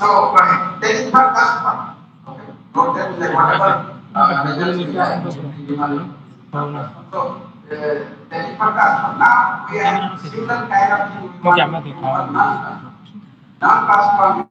So that is not just one. Okay. So that is like whatever measures we have given. So that is not just one. Now we have similar kind of thing we want to do for non-class one.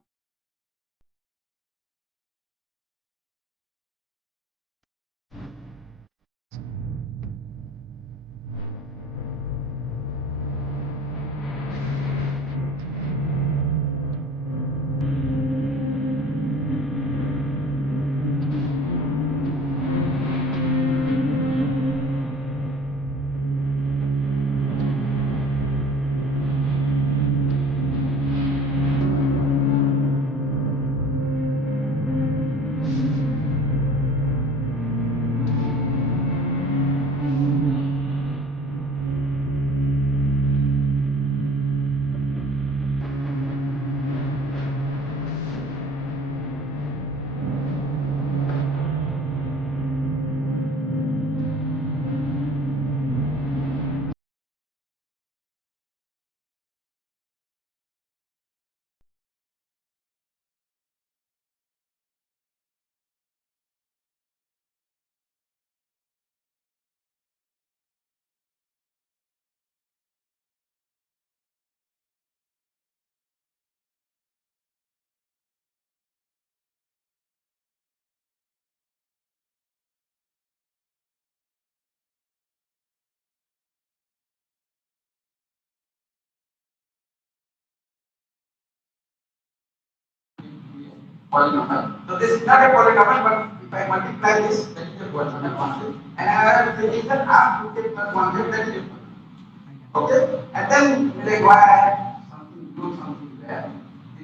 Polynomial. So this is not a polynomial, but if I multiply this, that is a polynomial constant. And I have to take the half to take plus 1, that is a polynomial. Okay? And then we like why something do something there.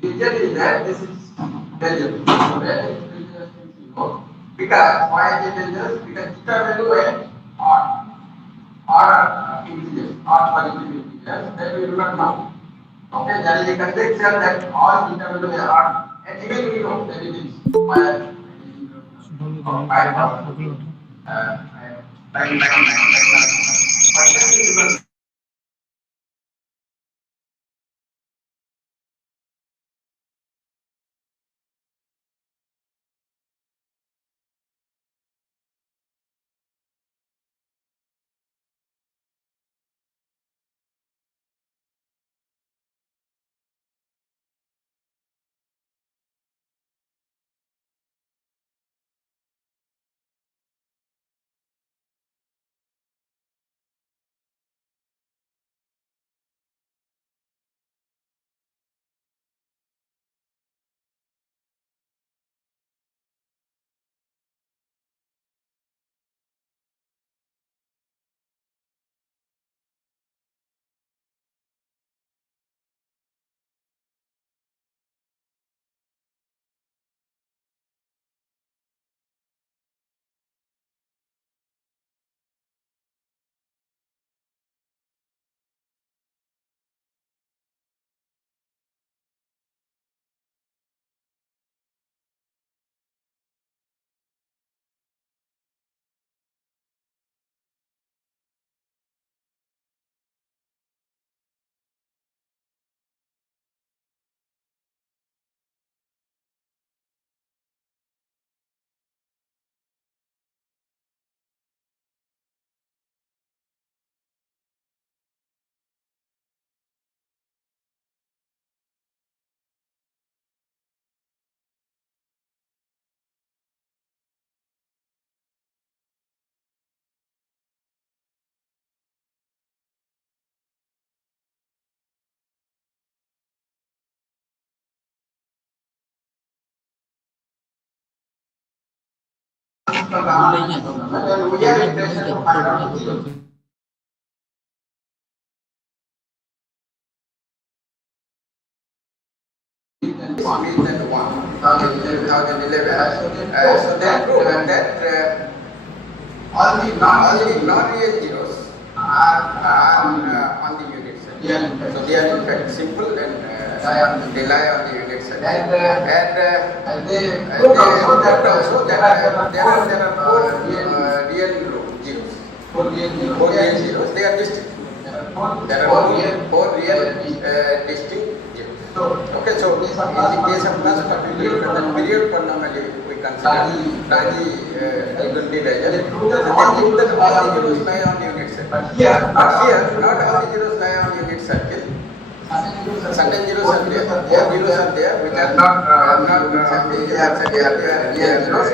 The result is that this is dangerous. So that is dangerous thing. Because why is it dangerous? Because theta value is odd integers, odd positive integers that we do not know. Okay, there is a conjecture that all theta value are odd. And even we know that it is by than 1, 2011. So that proved that all the non-real zeros are on the unit cell. So they are in fact simple and they lie on the unit cell. And they proved also that there are 4 real zeros. 4 real zeros. They are distinct. There are 4 real distinct zeros. Okay, so in the case of plus particular, the period polynomial we consider division. They prove that all the zeros lie on unit circle. But here, not all the zeros lie on unit circle. Certain zeros are there. Zeros are there which are not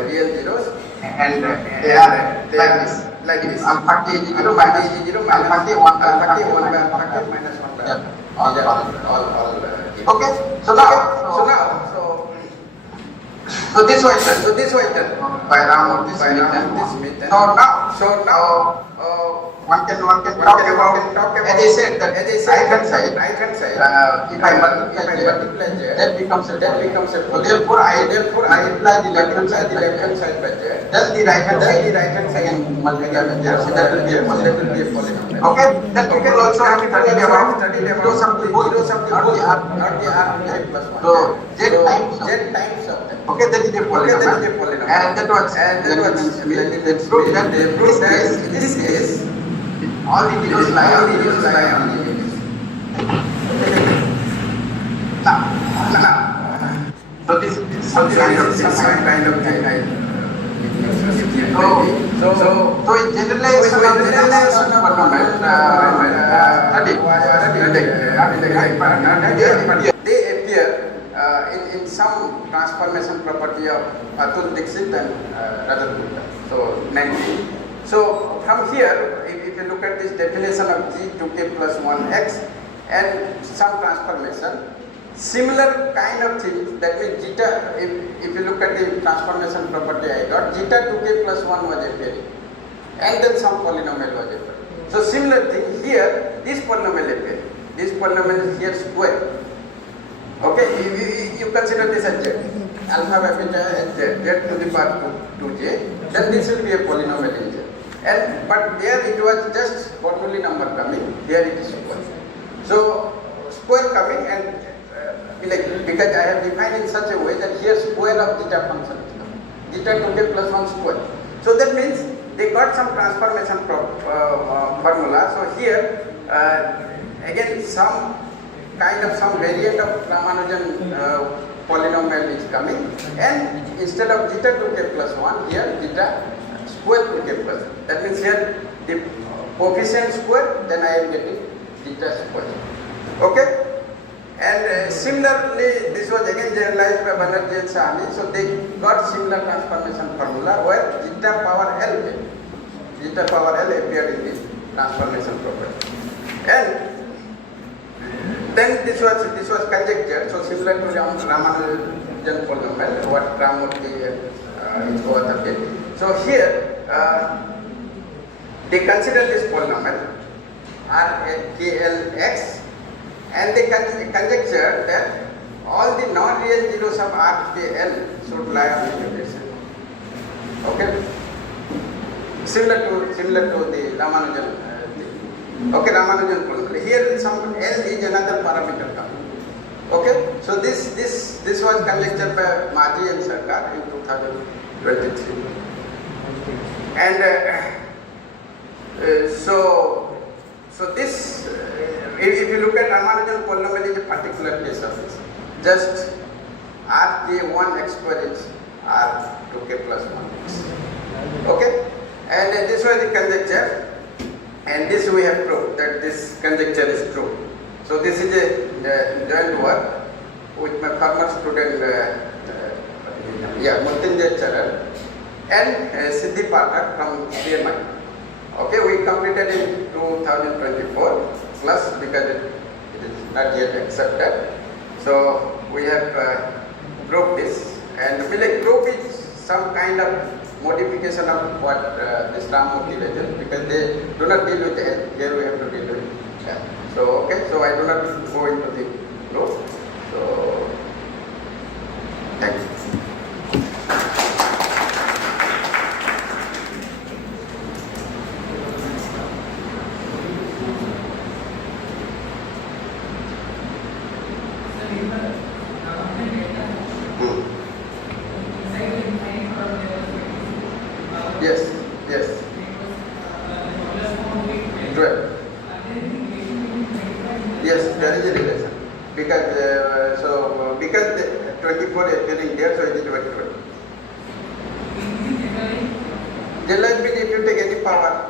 real zeros, and they are like this. Alpha t is 0 minus 0, alpha t 1 by alpha t minus 1 by all. Okay. So this was done by Ramurthy Smith. So now one can talk about, as I said, that right hand side, if I multiply z, that becomes a polynomial. Therefore I multiply the left hand side by z. Then the right hand side and multiply by z. So that will be a polynomial. Okay. Then people also have studied about zeros of the whole, not the r plus 1. So z times of them. Okay, that is a polynomial. And that was proved that in this case all the zeros lie on the units. So this is some kind of thing. So in generalization of they appear in some transformation property of Atul Dixit and Rajat Gupta. So 19. So from here, if you look at this definition of G 2k plus 1x and some transformation, similar kind of thing, that means zeta, if you look at the transformation property I got, zeta 2k plus 1 was appearing, and then some polynomial was appearing. So similar thing here, this polynomial appearing. This polynomial is here square. Okay, you consider this as z, alpha by beta as z to the power 2j, then this will be a polynomial in z. But there it was just formally number coming, here it is square. So square coming and because I have defined in such a way that here square of zeta function is coming, zeta 2k plus 1 square. So that means they got some transformation formula. So here again some variant of Ramanujan polynomial is coming, and instead of zeta 2k plus 1, here zeta square 2k plus 1. That means here the coefficient square, then I am getting zeta square. Okay? And similarly, this was again generalized by Banerjee and Sahni. So they got similar transformation formula where zeta power L appeared in this transformation property. And then this was conjecture. So similar to Ramanujan polynomial, what Ramurthy is co-authored. So here they consider this polynomial RKLX, and they conjecture that all the non-real zeros of RKL should lie on the unit circle. Okay, similar to the Ramanujan thing. Okay, Ramanujan polynomial. Here some L is another parameter coming. Okay, so this was conjectured by Maji and Sarkar in 2023, and so this, if you look at Ramanujan polynomial, is a particular case of this. Just Rk1 x square is R2k plus 1x. Okay, and this was the conjecture, and this we have proved that this conjecture is true. So this is a joint work with my former student Mrityunjay Charan and Siddhi Pathak from CMI. Okay, we completed in 2024 plus because it is not yet accepted. So we have proved this, and we prove it some kind of modification of what this Ramurthy legend, because they do not deal with L. Here we have to deal with L. So okay, so I do not go into the proof. So thank you. Yes. 12. Yes, there is a relation because in there, so it is very good. Generalized means if you take any power.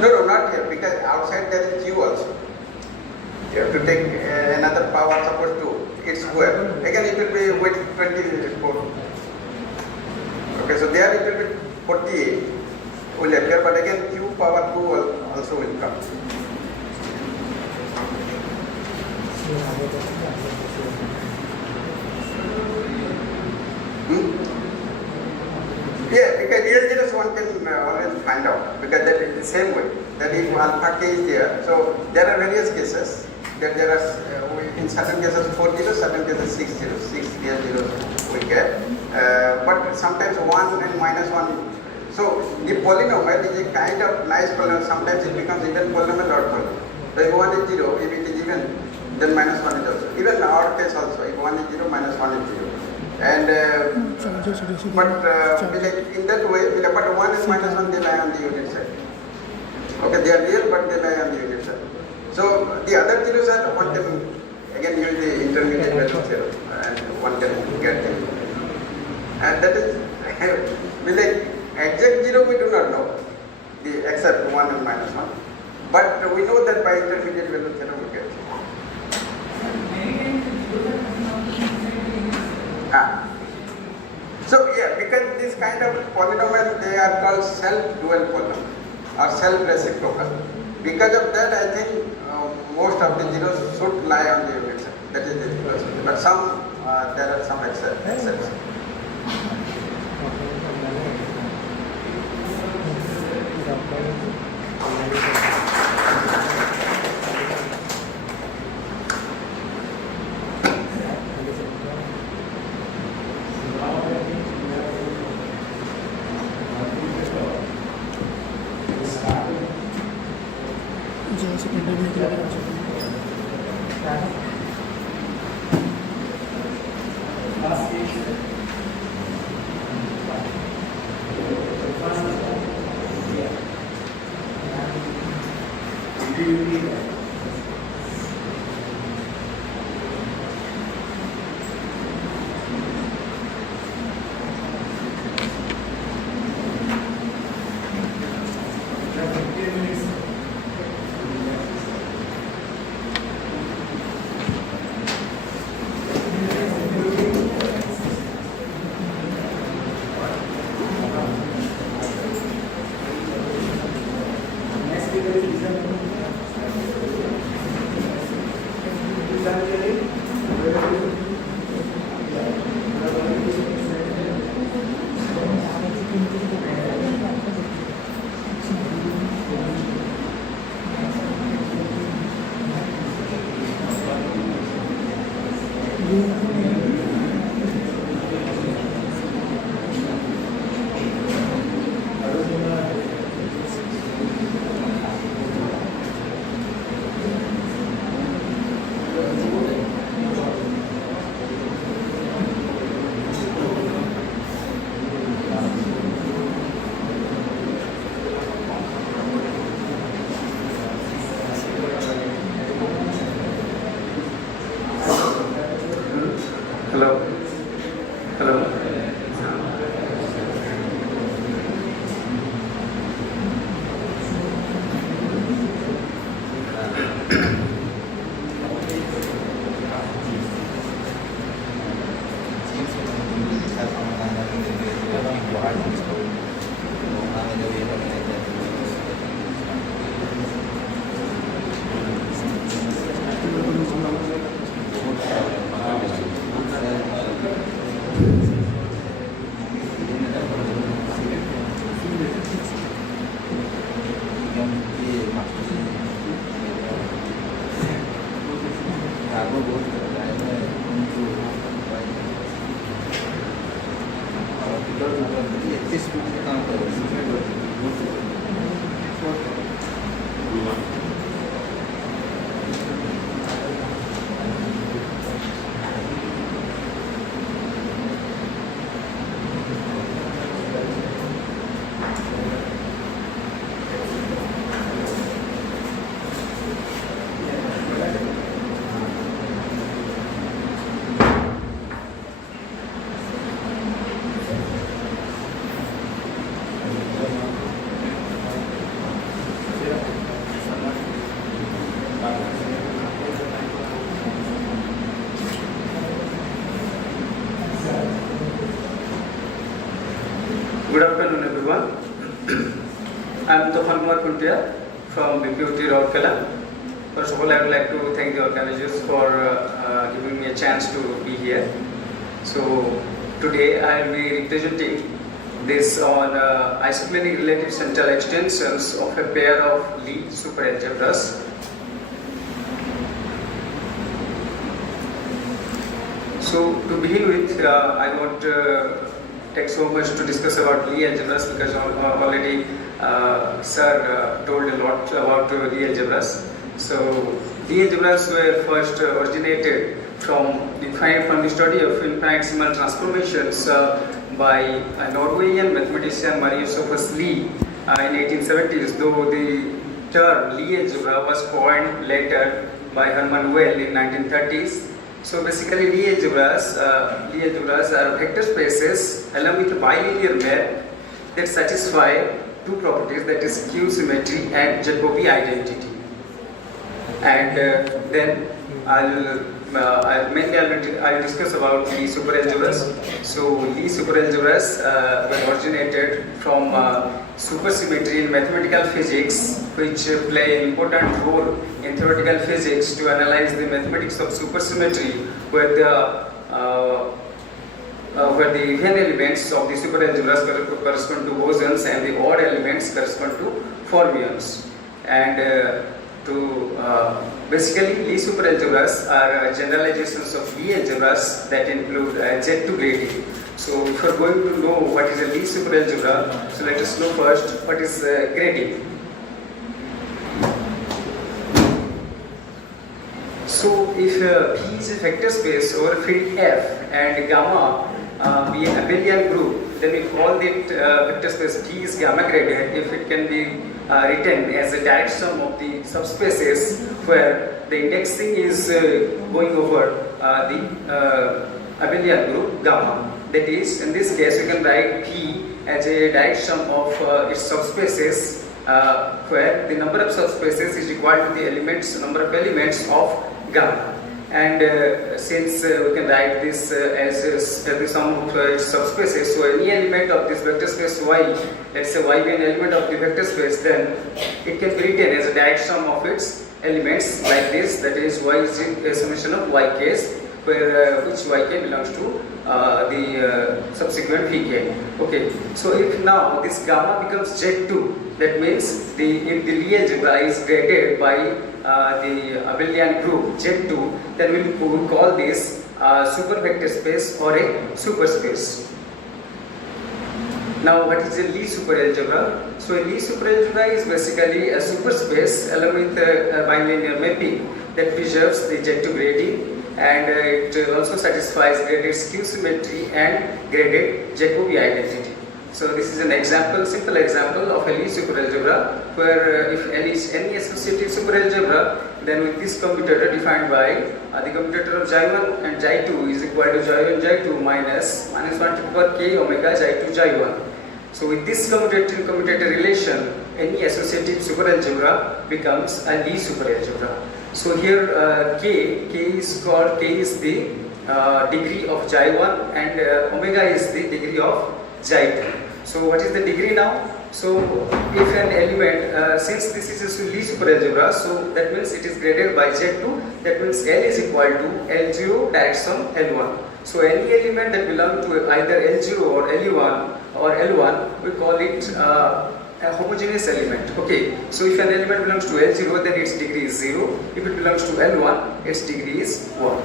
No, not here, because outside there is u also. You have to take another power, suppose 2, it's square. Again it will be with 24. Okay, so there it will be 48 will appear, but again q power 2 also will come. Yeah, because real zeros one can always find out, because that is the same way. That if alpha k is there, so there are various cases. That there are in certain cases 4 zeros, certain cases 6 zeros, 6 real zeros we get. But sometimes 1 and minus 1. So the polynomial is a kind of nice polynomial. Sometimes it becomes even polynomial or polynomial. So if 1 is 0, if it is even, then minus 1 is also. Even our case also, if 1 is 0, minus 1 is 0. And like in that way, but 1 and minus 1 they lie on the unit side. Okay, they are real, but they lie on the unit side. So the other zeros are one can again use the intermediate value theorem, and one can get them. And that is like exact zero we do not know, except 1 and minus 1. But we know that by intermediate value theorem we get. So yeah, because this kind of polynomial, they are called self-dual polynomial or self-reciprocal. Because of that, I think most of the zeros should lie on the unit side. That is the philosophy. But some, there are some exceptions. I'm from BPUT Rourkela. First of all, I would like to thank the organizers for giving me a chance to be here. So today I will be representing this on isoclinic relative central extensions of a pair of Lie superalgebras. So to begin with, I won't take so much to discuss about Lie algebras because already Sir told a lot about Lie algebras. So Lie algebras were first originated from the study of infinitesimal transformations by a Norwegian mathematician Marius Lie in 1870s, though the term Lie algebra was coined later by Hermann Weyl in 1930s. So basically Lie algebras are vector spaces along with a bilinear map that satisfy two properties, that is Q symmetry and Jacobi identity. And then I'll discuss about Lie superalgebras. So Lie superalgebras were originated from supersymmetry in mathematical physics, which play an important role in theoretical physics to analyze the mathematics of supersymmetry, where the even elements of the superalgebras correspond to bosons and the odd elements correspond to fermions. And basically, Lie superalgebras are generalizations of Lie algebras that include Z2 grading. So if you are going to know what is a Lie superalgebra, so let us know first what is grading. So if P is a vector space over field F and gamma be an abelian group, then we call it vector space P is gamma graded if it can be written as a direct sum of the subspaces where the indexing is going over the abelian group gamma. That is, in this case, we can write P as a direct sum of its subspaces where the number of subspaces is equal to the number of elements of gamma. And since we can write this as the sum of its subspaces, so any element of this vector space Y, let's say Y be an element of the vector space, then it can be written as a direct sum of its elements like this, that is Y is a summation of Yks, where which Yk belongs to the subsequent Vk. Okay, so if now this gamma becomes Z2, that means if the Lie algebra is graded by the abelian group Z2, then we will call this super vector space or a superspace. Now, what is a Lie superalgebra? So a Lie superalgebra is basically a superspace along with a bilinear mapping that preserves the Z2 grading, and it also satisfies graded skew symmetry and graded Jacobi identity. So this is an example, simple example of a Lie superalgebra, where if L is any associative superalgebra, then with this commutator defined by the commutator of J1 and J2 is equal to J1 J2 minus 1 to the power k omega J2 J1. So with this commutator relation, any associative superalgebra becomes a Lie superalgebra. So here k is the degree of J1 and omega is the degree of J2. So what is the degree now? So if an element, since this is a Lie superalgebra, so that means it is graded by Z2, that means L is equal to L0 direct sum L1. So any element that belongs to either L0 or L1, we call it a homogeneous element. Okay, so if an element belongs to L0, then its degree is 0. If it belongs to L1, its degree is 1.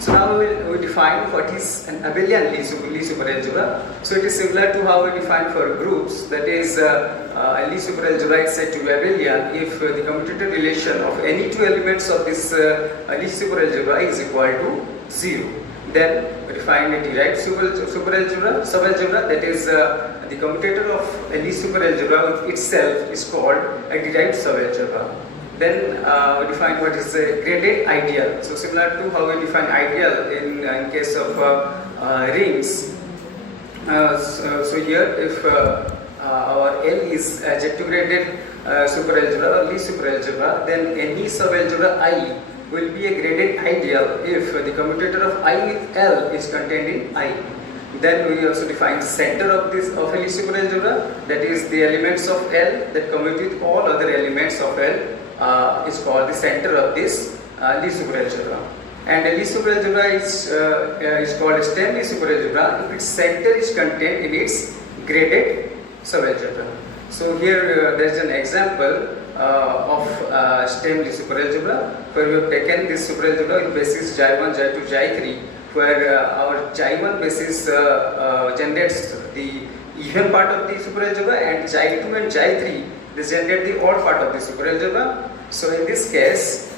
So now we define what is an abelian Lie superalgebra. So it is similar to how we define for groups, that is a Lie superalgebra is said to be abelian if the commutator relation of any two elements of this Lie superalgebra is equal to 0. Then we define a derived subalgebra, that is the commutator of a Lie superalgebra itself is called a derived subalgebra. Then we define what is a graded ideal. So similar to how we define ideal in case of rings. So here if our L is Z2 graded superalgebra or Lie superalgebra, then any subalgebra I will be a graded ideal if the commutator of I with L is contained in I. Then we also define center of a Lie superalgebra, that is the elements of L that commute with all other elements of L is called the center of this Lie superalgebra. And a Lie superalgebra is called a stem Lie superalgebra if its center is contained in its graded subalgebra. So here there is an example of stem Lie superalgebra, where we have taken this superalgebra with basis Xi1, Xi2, Xi3, where our Xi1 basis generates the even part of the superalgebra, and Xi2 and Xi3 they generate the odd part of the superalgebra. So in this case,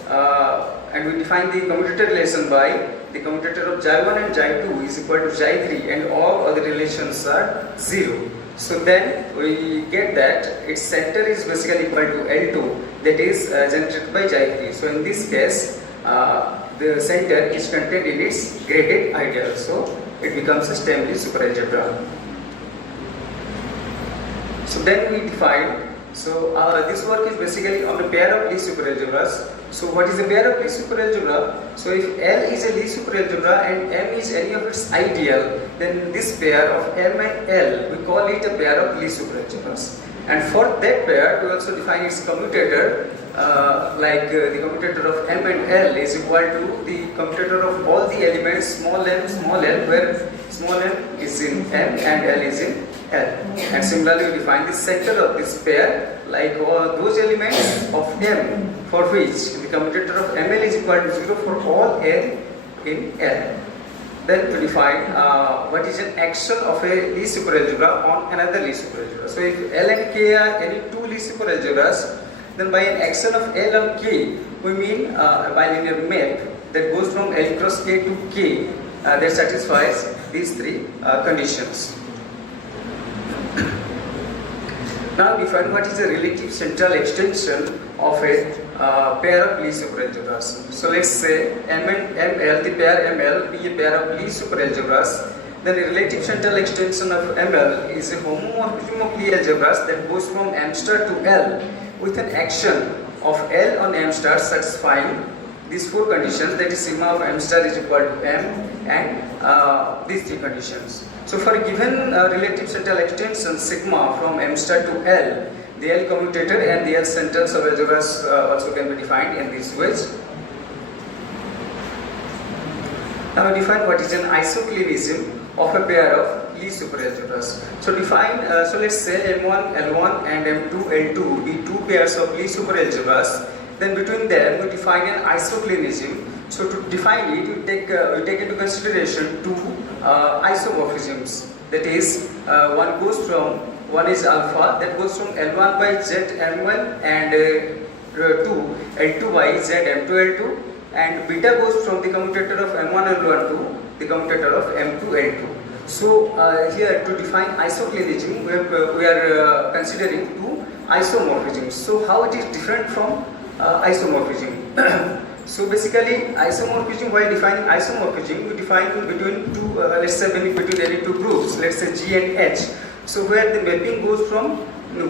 and we define the commutator relation by the commutator of Xi1 and Xi2 is equal to Xi3, and all other relations are 0. So then we get that its center is basically equal to L2, that is generated by Xi3. So in this case, the center is contained in its graded ideal, so it becomes a stem Lie superalgebra. So then we define, so this work is basically on a pair of Lie superalgebras. So what is a pair of Lie superalgebra? So if L is a Lie superalgebra and M is any of its ideal, then this pair of M and L, we call it a pair of Lie superalgebras. And for that pair, we also define its commutator, the commutator of M and L is equal to the commutator of all the elements small m, where small m is in M and L is in L. And similarly, we define the center of this pair like those elements of M for which the commutator of ML is equal to 0 for all L in L. Then we define what is an action of a Lie superalgebra on another Lie superalgebra. So if L and K are any two Lie superalgebras, then by an action of L on K, we mean a bilinear map that goes from L cross K to K that satisfies these three conditions. Now define what is a relative central extension of a pair of Lie superalgebras. So let's say M and ML, the pair ML be a pair of Lie superalgebras. Then the relative central extension of ML is a homomorphism of Lie algebras that goes from M star to L with an action of L on M star satisfying these four conditions, that is sigma of M star is equal to M and these three conditions. So for a given relative central extension sigma from M star to L, the L commutator and the L central subalgebras also can be defined in these ways. Now we define what is an isoclinism of a pair of Lie superalgebras. So define, so let's say M1, L1 and M2, L2 be two pairs of Lie superalgebras. Then between them we define an isoclinism. So to define it, we take into consideration two isomorphisms. That is, one is alpha that goes from L1 by Z M1 and L2 by Z M2 L2, and beta goes from the commutator of M1 L1 to the commutator of M2 L2. So here to define isoclinism, we are considering two isomorphisms. So how it is different from isomorphism? So basically, isomorphism, while defining isomorphism, we define between two, let's say between any two groups, let's say G and H. So where the mapping goes from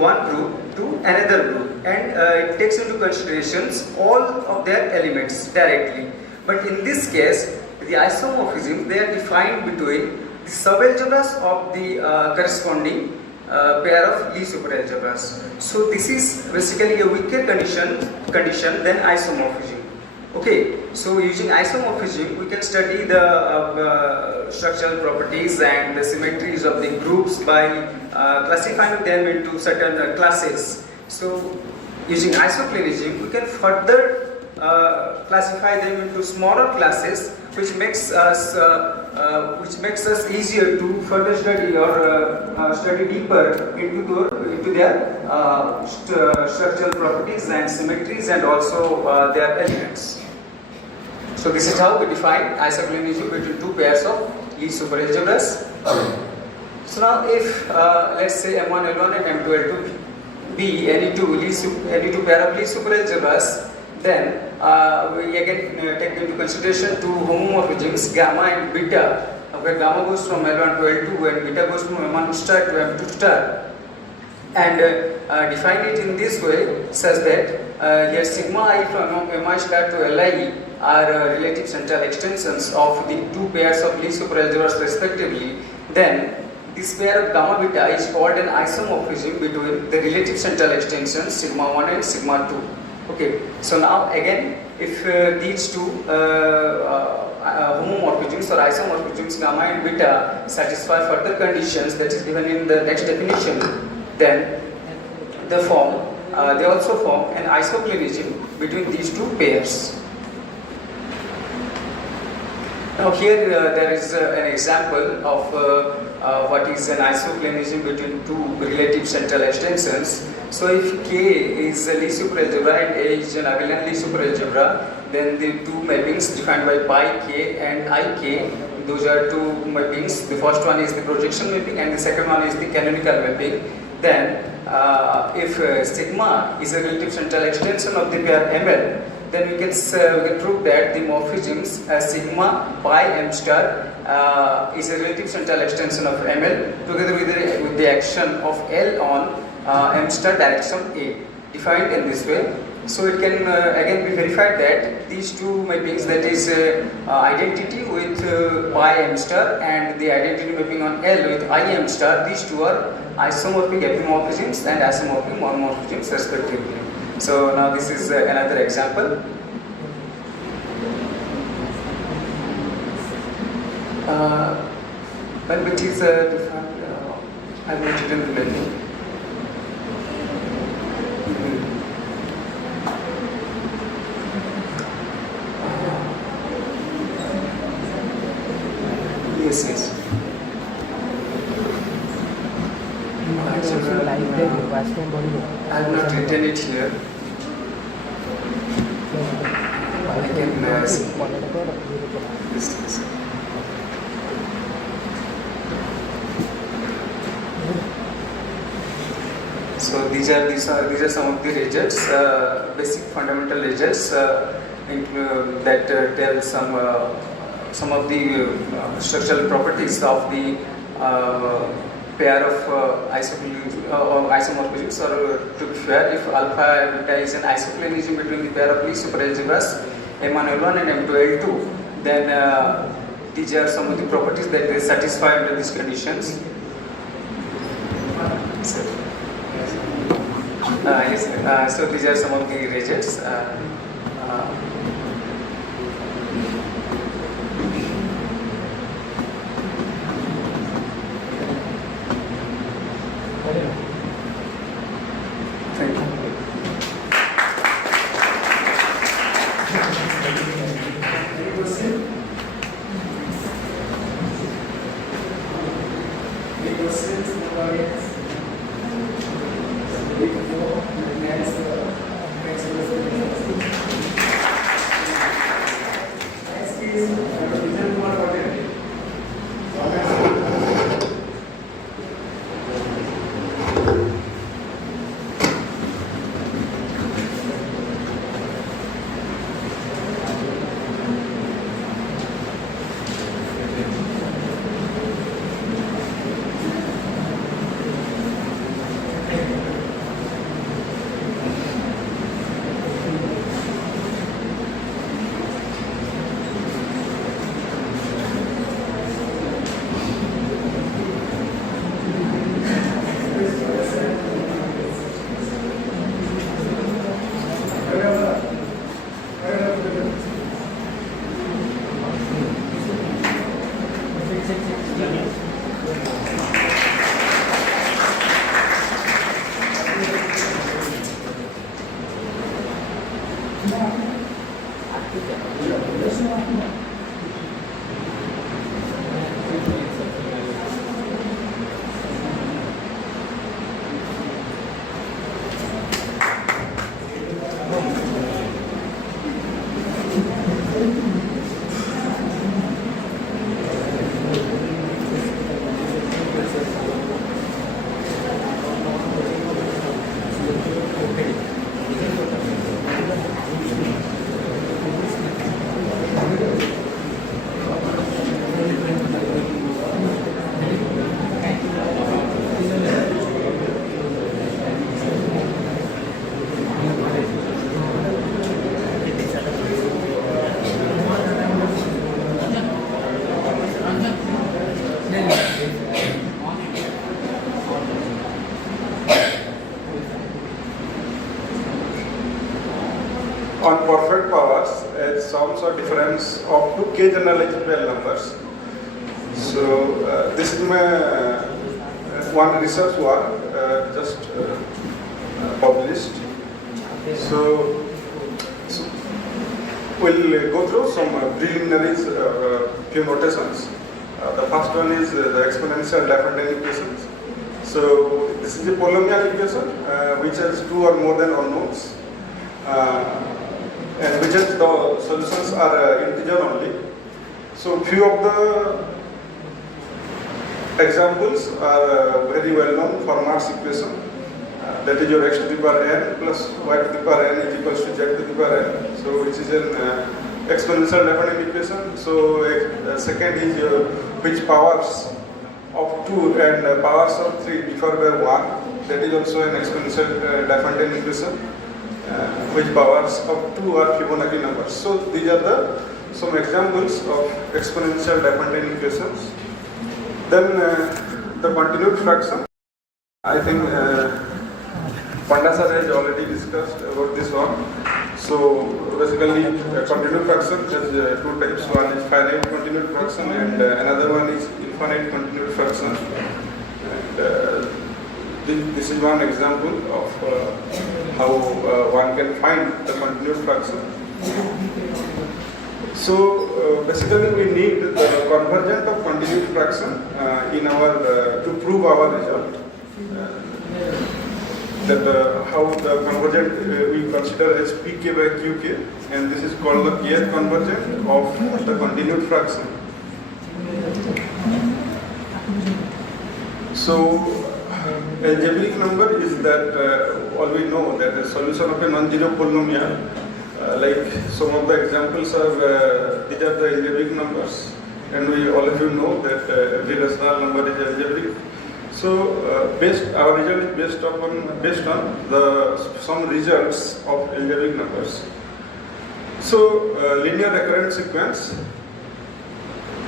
one group to another group, and it takes into considerations all of their elements directly. But in this case, the isomorphism, they are defined between the subalgebras of the corresponding pair of Lie superalgebras. So this is basically a weaker condition than isomorphism. Okay, so using isomorphism, we can study the structural properties and the symmetries of the groups by classifying them into certain classes. So using isoclinism, we can further classify them into smaller classes, which makes us easier to further study or study deeper into their structural properties and symmetries and also their elements. So this is how we define isoclinism between two pairs of Lie superalgebras. So now if let's say M1 L1 and M2 L2 be any two pair of Lie superalgebras, then we again take into consideration two homomorphisms gamma and beta, where gamma goes from L1 to L2 and beta goes from M1 star to M2 star, and define it in this way such that here sigma I from Mi star to Li are relative central extensions of the two pairs of Lie superalgebras respectively, then this pair of gamma beta is called an isomorphism between the relative central extensions sigma 1 and sigma 2. Okay, so now again, if these two homomorphisms or isomorphisms gamma and beta satisfy further conditions that is given in the next definition, then they also form an isoclinism between these two pairs. Now here there is an example of what is an isoclinism between two relative central extensions. So if K is a Lie superalgebra and A is an abelian Lie superalgebra, then the two mappings defined by pi K and Ik, those are two mappings. The first one is the projection mapping and the second one is the canonical mapping. Then if sigma is a relative central extension of the pair ML, then we can prove that the morphisms sigma pi m star is a relative central extension of ML together with the action of L on m star direction A, defined in this way. So it can again be verified that these two mappings, that is identity with pi m star and the identity mapping on L with I m star, these two are isomorphic epimorphisms and isomorphic monomorphisms respectively. So now this is another example. When which is defined, I will write it in the menu. Yes, yes. I have not written it here. I can see this. So these are some of the results, basic fundamental results that tell some of the structural properties of the pair of isomorphisms, or to be fair, if alpha and beta is an isoclinism between the pair of Lie superalgebras M1L1 and M2L2, then these are some of the properties that they satisfy under these conditions. So these are some of the results. Thank you. Any question? Any questions from the audience? Before the next on perfect powers as sums or difference of two k generalized real numbers. So this is my one research work just published. So we'll go through some preliminaries, few notations. The first one is the exponential Lafontaine equations. So this is a polynomial equation which has two or more than unknowns, and which has the solutions are integer only. So few of the examples are very well known for Marx equation. That is your x to the power n plus y to the power n is equals to z to the power n. So which is an exponential Lafontaine equation. So second is which powers of 2 and powers of 3 differ by 1. That is also an exponential Lafontaine equation. Which powers of 2 are Fibonacci numbers. So these are some examples of exponential Lafontaine equations. Then the continued fraction. I think Panda sir has already discussed about this one. So basically, continued fraction has two types. One is finite continued fraction, and another one is infinite continued fraction. And this is one example of how one can find the continued fraction. So basically, we need the convergent of continued fraction in our to prove our result. That how the convergent we consider as pk by qk, and this is called the kth convergent of the continued fraction. So algebraic number is that all we know that the solution of a non-zero polynomial. Like some of the examples are these are the algebraic numbers, and all of you know that every rational number is algebraic. So our result is based on some results of algebraic numbers. So linear recurrent sequence,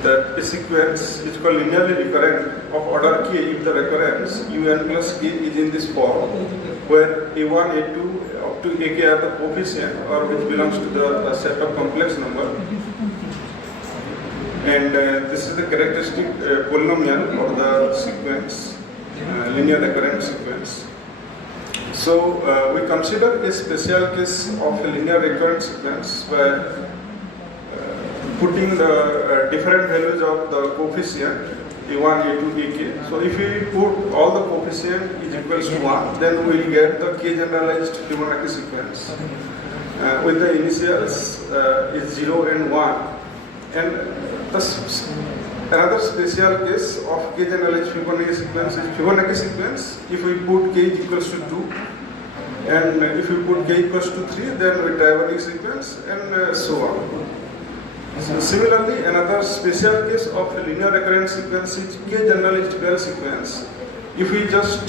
that a sequence is called linearly recurrent of order k if the recurrence un plus k is in this form, where a1, a2 up to ak are the coefficient or which belongs to the set of complex number. And this is the characteristic polynomial of the sequence, linear recurrent sequence. So we consider a special case of a linear recurrent sequence where putting the different values of the coefficient a1, a2, ak. So if we put all the coefficient is equals to 1, then we will get the k generalized Fibonacci sequence with the initials is 0 and 1. And another special case of k generalized Fibonacci sequence is Fibonacci sequence. If we put k is equals to 2, and if we put k equals to 3, then we Diagonal sequence, and so on. So similarly, another special case of a linear recurrent sequence is k generalized Bell sequence. If we just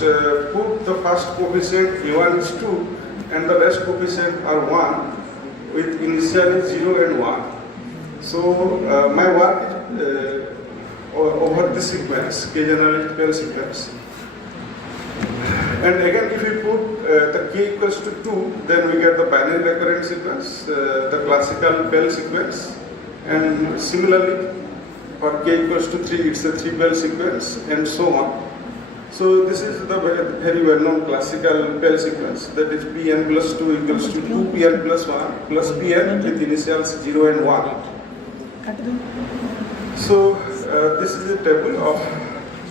put the first coefficient a1 is 2 and the rest coefficient are 1 with initially 0 and 1. So my work is over this sequence, k generalized Bell sequence. And again, if we put the k equals to 2, then we get the binary recurrent sequence, the classical Bell sequence. And similarly, for k equals to 3, it's a 3-Bell sequence, and so on. So this is the very well-known classical Bell sequence, that is Pn plus 2 equals to 2Pn plus 1 plus Pn with initials 0 and 1. So this is a table of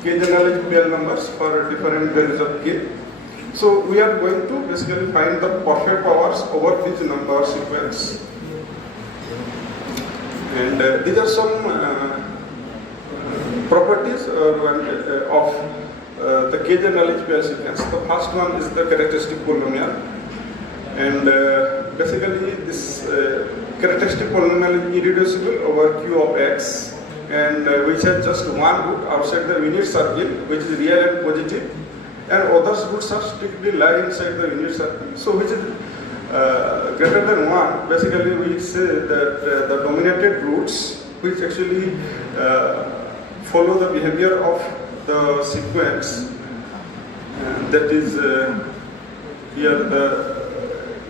k generalized Bell numbers for different values of k. So we are going to basically find the perfect powers over this number sequence. And these are some properties of the k generalized Bell sequence. The first one is the characteristic polynomial, and basically this characteristic polynomial is irreducible over q of x, and which has just one root outside the unit circle, which is real and positive, and other roots are strictly lie inside the unit circle. So which is greater than 1, basically we say that the dominated roots, which actually follow the behavior of the sequence, that is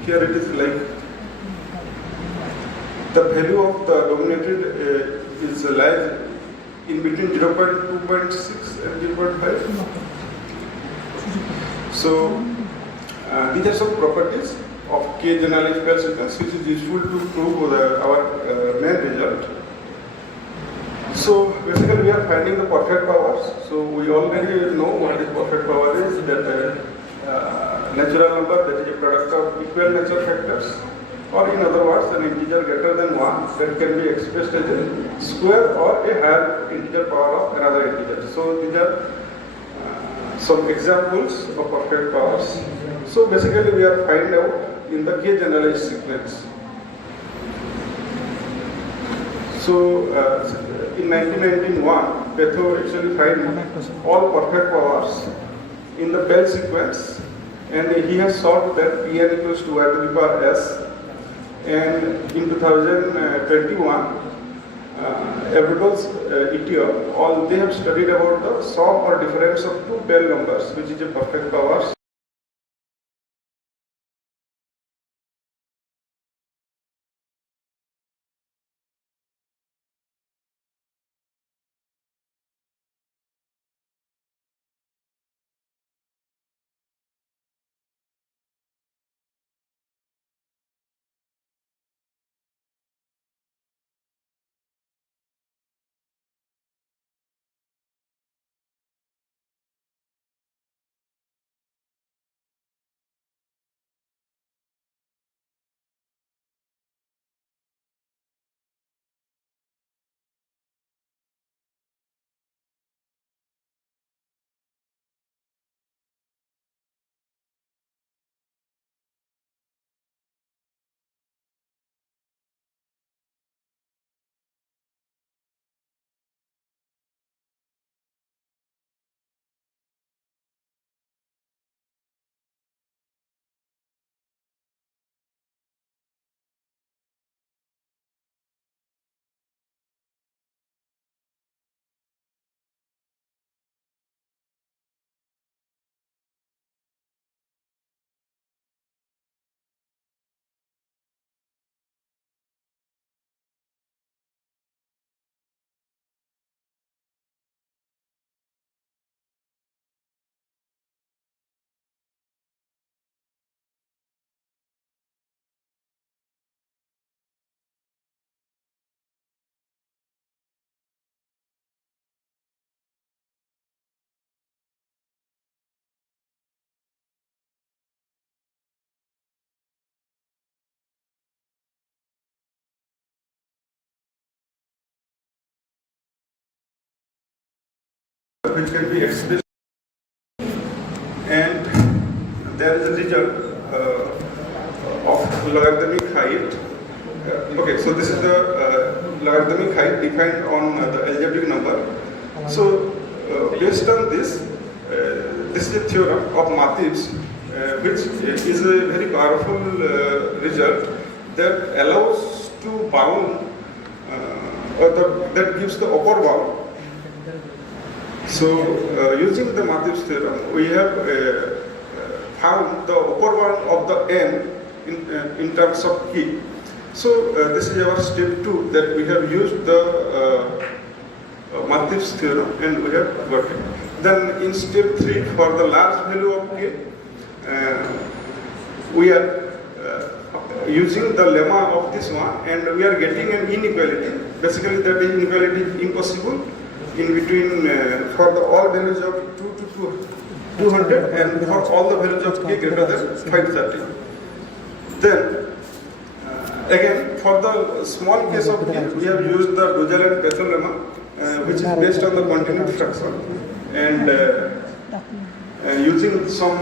here it is like the value of the dominated is lies in between 0.2.6 and 0.5. So these are some properties of K generalized Bell sequence which is useful to prove our main result. So basically we are finding the perfect powers. So we already know what is perfect power is, that natural number that is a product of equal nature factors, or in other words an integer greater than 1 that can be expressed as a square or a higher integer power of another integer. So these are some examples of perfect powers. So basically we are finding out in the K generalized sequence. So in 1991, Petho actually found all perfect powers in the Bell sequence, and he has solved that Pn equals to y to the power s. And in 2021, Everdols ETO, all they have studied about the sum or difference of two Bell numbers, which is a perfect powers. Which can be expressed, and there is a result of logarithmic height. Okay, so this is the logarithmic height defined on the algebraic number. So based on this, this is a theorem of Mathief's, which is a very powerful result that allows to bound, that gives the upper bound. So using the Mathief's theorem, we have found the upper bound of the n in terms of k. So this is our step 2, that we have used the Mathief's theorem and we have got it. Then in step 3, for the large value of k, we are using the lemma of this one, and we are getting an inequality. Basically that inequality is impossible in between for the all values of 2 to 200 and for all the values of k greater than 530. Then again, for the small case of k, we have used the Duzel and Bethel lemma, which is based on the continued fraction, and using some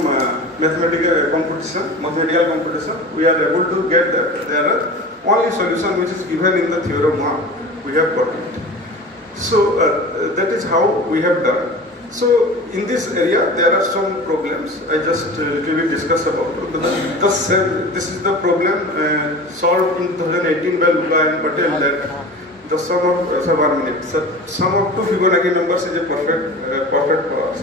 mathematical computation, we are able to get that there are only solution which is given in the theorem 1. We have got it. So that is how we have done. So in this area there are some problems. I just little bit discuss about it. This is the problem solved in 2018 by Lula and Patel, that the sum of sum of two Fibonacci numbers is a perfect powers.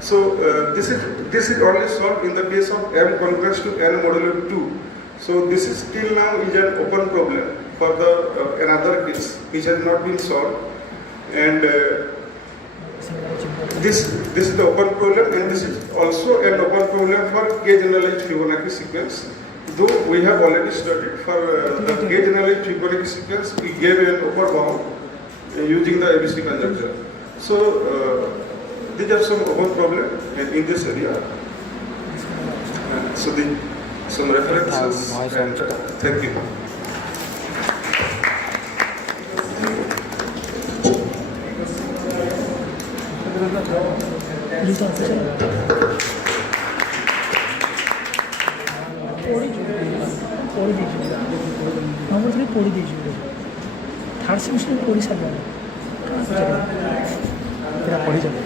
So this is only solved in the case of m convex to n modulo 2. So this is till now is an open problem. for the another case which has not been solved, and this is the open problem, and this is also an open problem for K-generalized Fibonacci sequence. Though we have already studied for the K-generalized Fibonacci sequence, we gave an upper bound using the ABC conjecture. So these are some open problems in this area. So some references. And, thank you. Third সেমিস্টারে পড়ি সারবে এরা পড়ে যাবে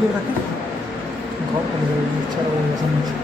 video রাখে ঘর করে দেবে ইচ্ছা নিচ্ছে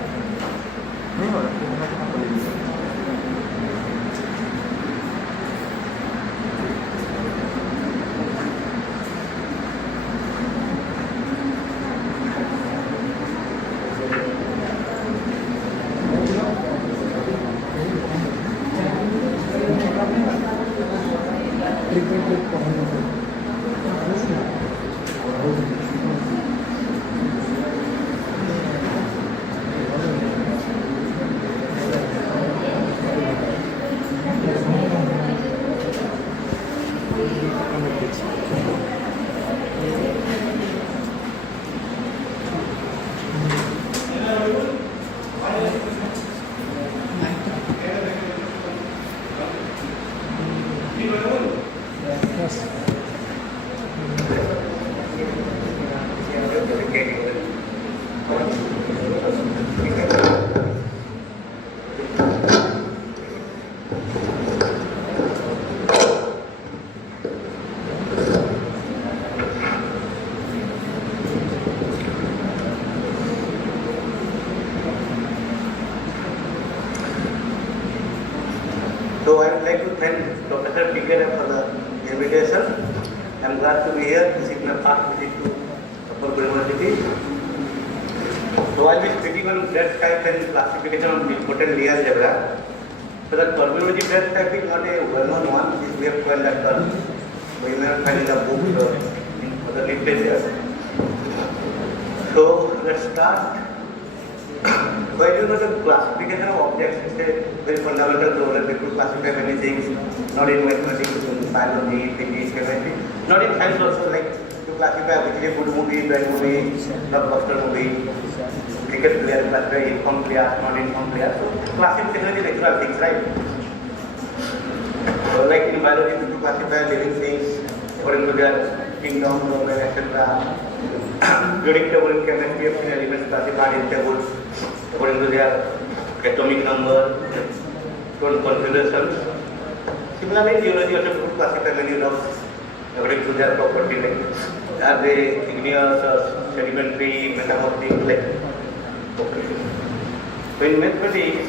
So I would like to thank Professor Panda for the invitation. I am glad to be here. This is my first visit to Sambalpur University. So I will be speaking on breadth type and classification of important linear algebra. So the terminology breadth type is not a well-known one. This we have to learn that term. So you may not find in the books or in other literature. So let's start. Why do you know the classification of objects is a very fundamental problem. We could classify many things, not in mathematics, in biology, physics, chemistry, not in science also, like to classify which is a good movie, bad movie, blockbuster movie, cricket player, classify informed players, not informed players. So classification is natural things, right? So like in biology, we could classify living things according to their kingdom, domain, etc. Predictable in chemistry, elements classified in tables according to their atomic number, configurations. Similarly, geology also could classify many rocks according to their property, like are they igneous or sedimentary, metamorphic, like. So in mathematics,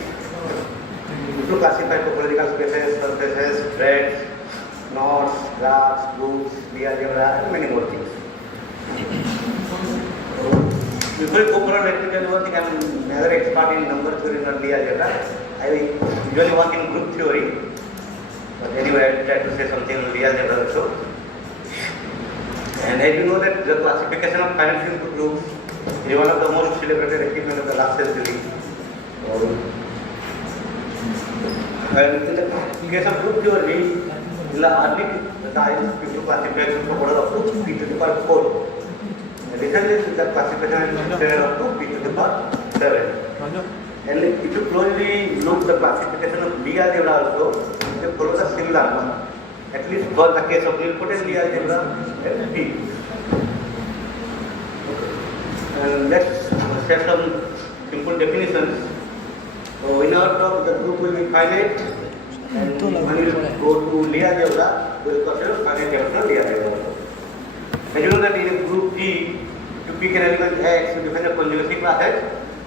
we could classify topological spaces, surfaces, threads, knots, graphs, groups, algebra, and many more things. Before I go forward, let me tell you one thing. I am neither expert in number theory nor algebra. I usually work in group theory. But anyway, I will try to say something on algebra also. And as you know that the classification of finite into groups is one of the most celebrated achievements of the last century. And in the case of group theory, in the early times, people classified groups up to p to the power 4. Recently, the classification is extended up to p to the power 7. And if you closely look the classification of D algebra also, they follow the similar one. At least for the case of nilpotent D algebra and P. And let's set some simple definitions. So in our talk, the group will be finite. And when you go to D algebra, we will consider finite dimensional D algebra. And you know that in a group G, to pick an element X, you define a conjugacy class X,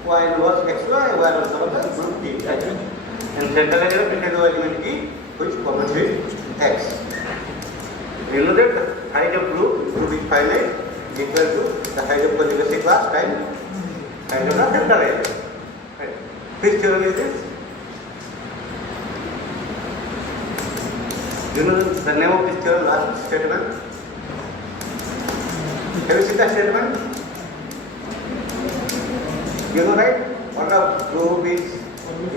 while was X, Y was some of the group G. Right? And central algebra defines the element G, which common with X. You know that the height of group is finite equal to the height of conjugacy class times height of the central algebra. Right? Which theorem is this? You know the name of this theorem, last statement? Have you seen that statement? You know, right? What a group is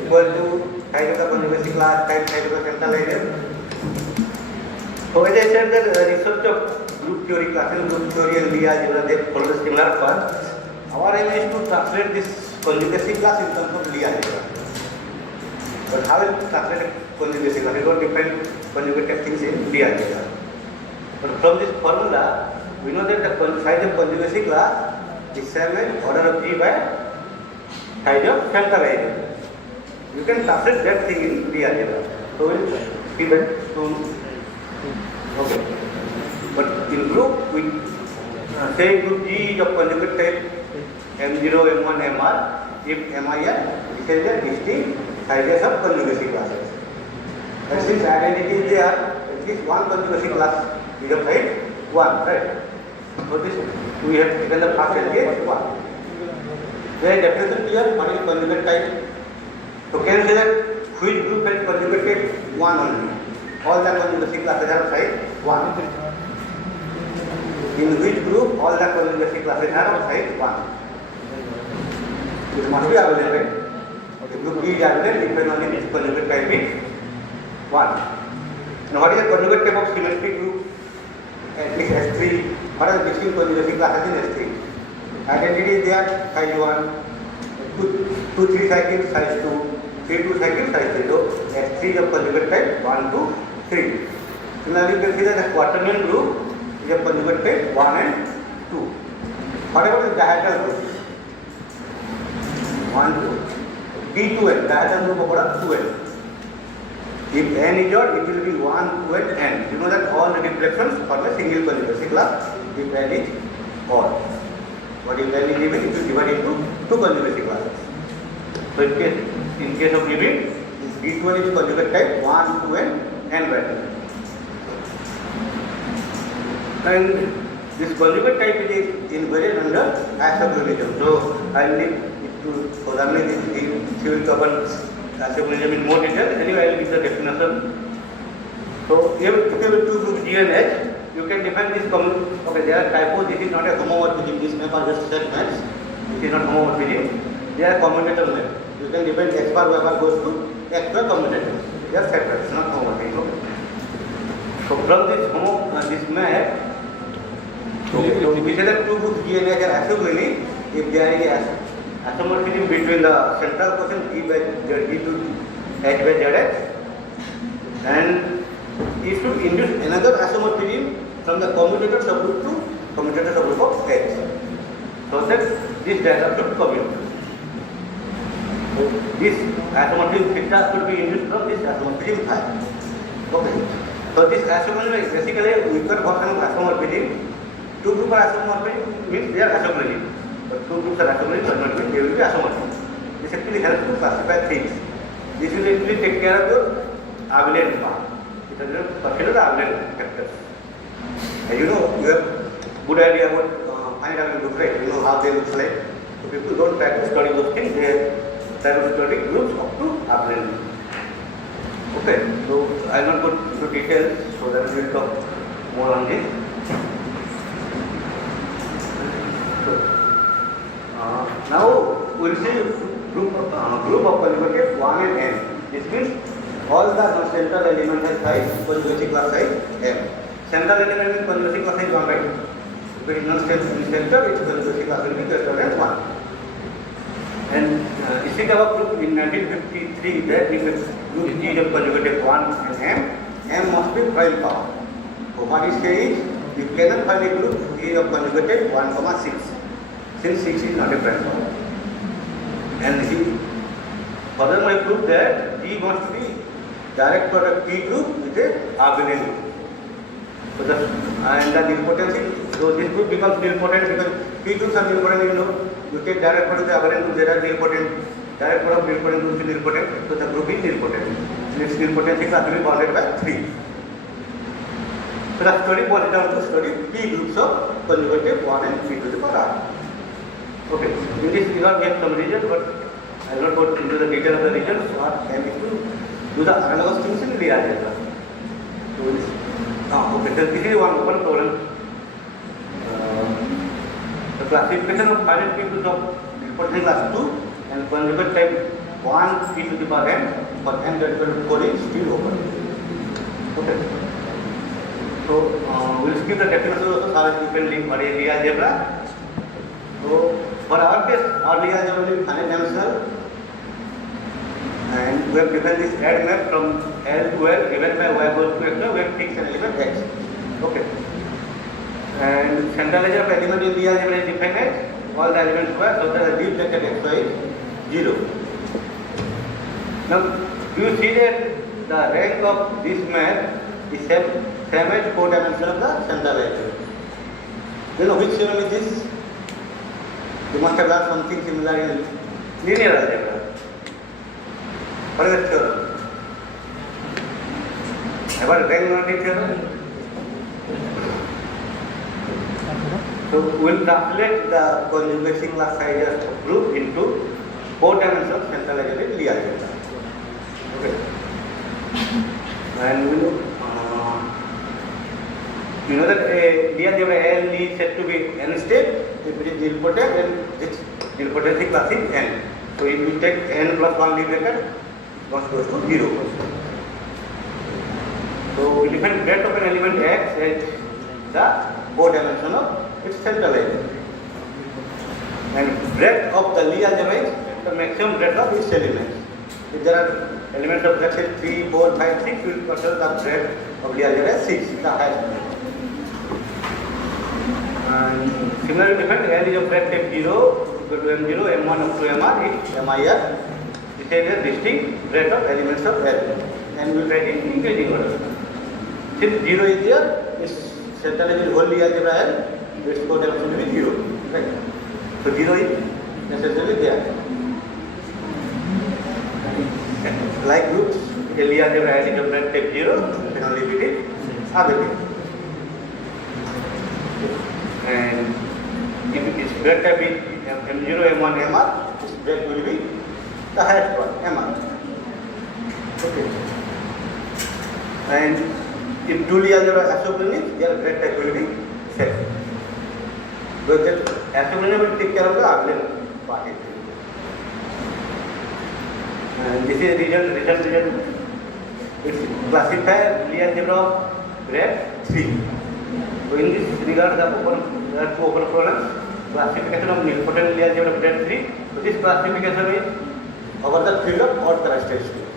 equal to height of the conjugacy class times height of the central algebra. So as I said that research of group theory, classical group theory and D algebra, they follow a similar path. Our aim is to translate this conjugacy class in terms of D algebra. But how will translate conjugacy class? We don't define conjugated things in D algebra. But from this formula, we know that the size of conjugacy class is same as order of G by size of central algebra. You can translate that thing in D algebra. So we will see that soon. Okay. But in group, we Say group G is of conjugate type M0, M1, Mr. If MIR, this is the distinct sizes of conjugacy classes. And since identity is there, at least one conjugacy class is of type 1, right? So this we have taken the first LGS 1. There is definition here, what is conjugate type? So can you say that which group has conjugate type 1 only? All the conjugacy classes are of type 1. In which group all the conjugacy classes are of type 1? It must be available. The group E is available depending on its conjugate type is 1. Now what is the conjugate type of symmetric group? At least S3. What are the distinct conjugacy classes in S3? Identity is there, size 1, 2, 3 cycles, size 2, 3, 2 cycles, size 3. So S3 is of conjugate type 1, 2, 3. Similarly, you can see that the quaternion group is of conjugate type 1 and 2. What about the diagonal group? 1, 2, D2N, diagonal group of 2N. If N is odd, it will be 1, 2 and N. You know that all the reflections form a single conjugacy class if N is odd. But if N is even, it will divide into 2 conjugacy classes. So in case of limit, D2N is conjugate type 1, 2 and N value. And this conjugate type is invariant under isochronism. So I will need to programming this, she will cover isochronism in more detail. Anyway, I will give the definition. So if you have two groups G and H, you can define this okay, there are typos. This is not a homomorphism. This map are just set maps. This is not homomorphism. They are commutator map. You can define x bar y bar goes to x bar commutator. They are set maps, not homomorphism. Okay. So from this map, so we say that two groups G and H are isochronic if there is isomorphism between the central quotient E by Z, E to H by Zx, and it should induce another isomorphism from the commutator subgroup to commutator subgroup of H, so that this diagram should commute. So this isomorphism theta should be induced from this isomorphism phi. Okay. So this isomorphism is basically a weaker version of isomorphism. Two groups are isomorphic means they are isomorphic. But two groups are isomorphic does not mean they will be isomorphic. This actually helps to classify things. This will actually take care of your abelian part. It is considered abelian factors. And you know, you have good idea about finite abelian groups, right? You know how they look like. So people don't try to study those things. They try to study groups up to abelian. Okay, so I will not go into details, so that we will talk more on this. Now we will see group of conjugates 1 and n. This means all the non-central element has size, conjugacy class size m. Central element means conjugacy class size 1, right? If it is non-central, its conjugacy class will be greater than 1. And IMSc group in 1953 that if group G is conjugate 1 and m must be prime power. So what is saying is you cannot find a group G of conjugate 1, 6. Since 6 is not a prime power. And furthermore I proved that G must be direct product P group with a abelian group. So and the nilpotent, so this group becomes nilpotent because P groups are nilpotent, you know. You take direct product with abelian group, there are nilpotent. Direct product nilpotent groups is nilpotent, so the group is nilpotent. And its nilpotency class will be bounded by 3. So the study boils down to study P groups of conjugative 1 and P to the power r. Okay, in this regard we have some regions, but I will not go into the detail of the regions. What I am is to do the analogous things in the algebra. So okay, so this is one open problem. The classification of finite P groups of nilpotent class 2 and conjugate type 1 P to the power n for n that will code is still open. Okay. So we will skip the definition also, so as you can link for a real algebra. So for our case, our real algebra will be finite dimensional, and we have given this add map from L to L given by y goes to x, we have fixed an element x. Okay. And central edge of element in real algebra is defined as all the elements y, so that the leaf vector xy is 0. Now, do you see that the rank of this map is same as 4 dimensions of the central edge? You know which theorem is this? You must have learned something similar in linear algebra. What is that theorem? Ever Day-01 theorem? So we will translate the conjugation class ideas of group into 4 dimensional central algebraic Lie algebra. Okay. And we know that a Lie algebra L is said to be n state if it is nilpotent and its nilpotency class is n. So if we take n plus 1 Lie bracket, it goes to 0. So we define breadth of an element x as the 4 dimension of its central algebra. And breadth of the Lie algebra is the maximum breadth of its elements. If there are elements of breadth 3, 4, 5, 6, we will consider the breadth of Lie algebra as 6, the highest breadth. And similarly defined, L is of breadth f0 equal to m0, m1 up to mr is mir. This is a distinct breadth of elements of L. And we will write in increasing order. Since 0 is there, its central algebra whole Lie algebra L, its codimension will be 0. Right? So 0 is necessarily there. Like groups, a Lie algebra L is of breadth f0, can only be the other thing. And if it is breadth of m0, m1, mr, its breadth will be the highest one, mr. Okay. And if 2 Lie algebra isopronic, their breadth type will be set. Because that isopronic will take care of the abelian part. And this is result. It's classified Lie algebra of breadth 3. So in this regard, there are 2 open problems. Classification of nilpotent Lie algebra of breadth 3. So this classification is over the field of odd characteristics.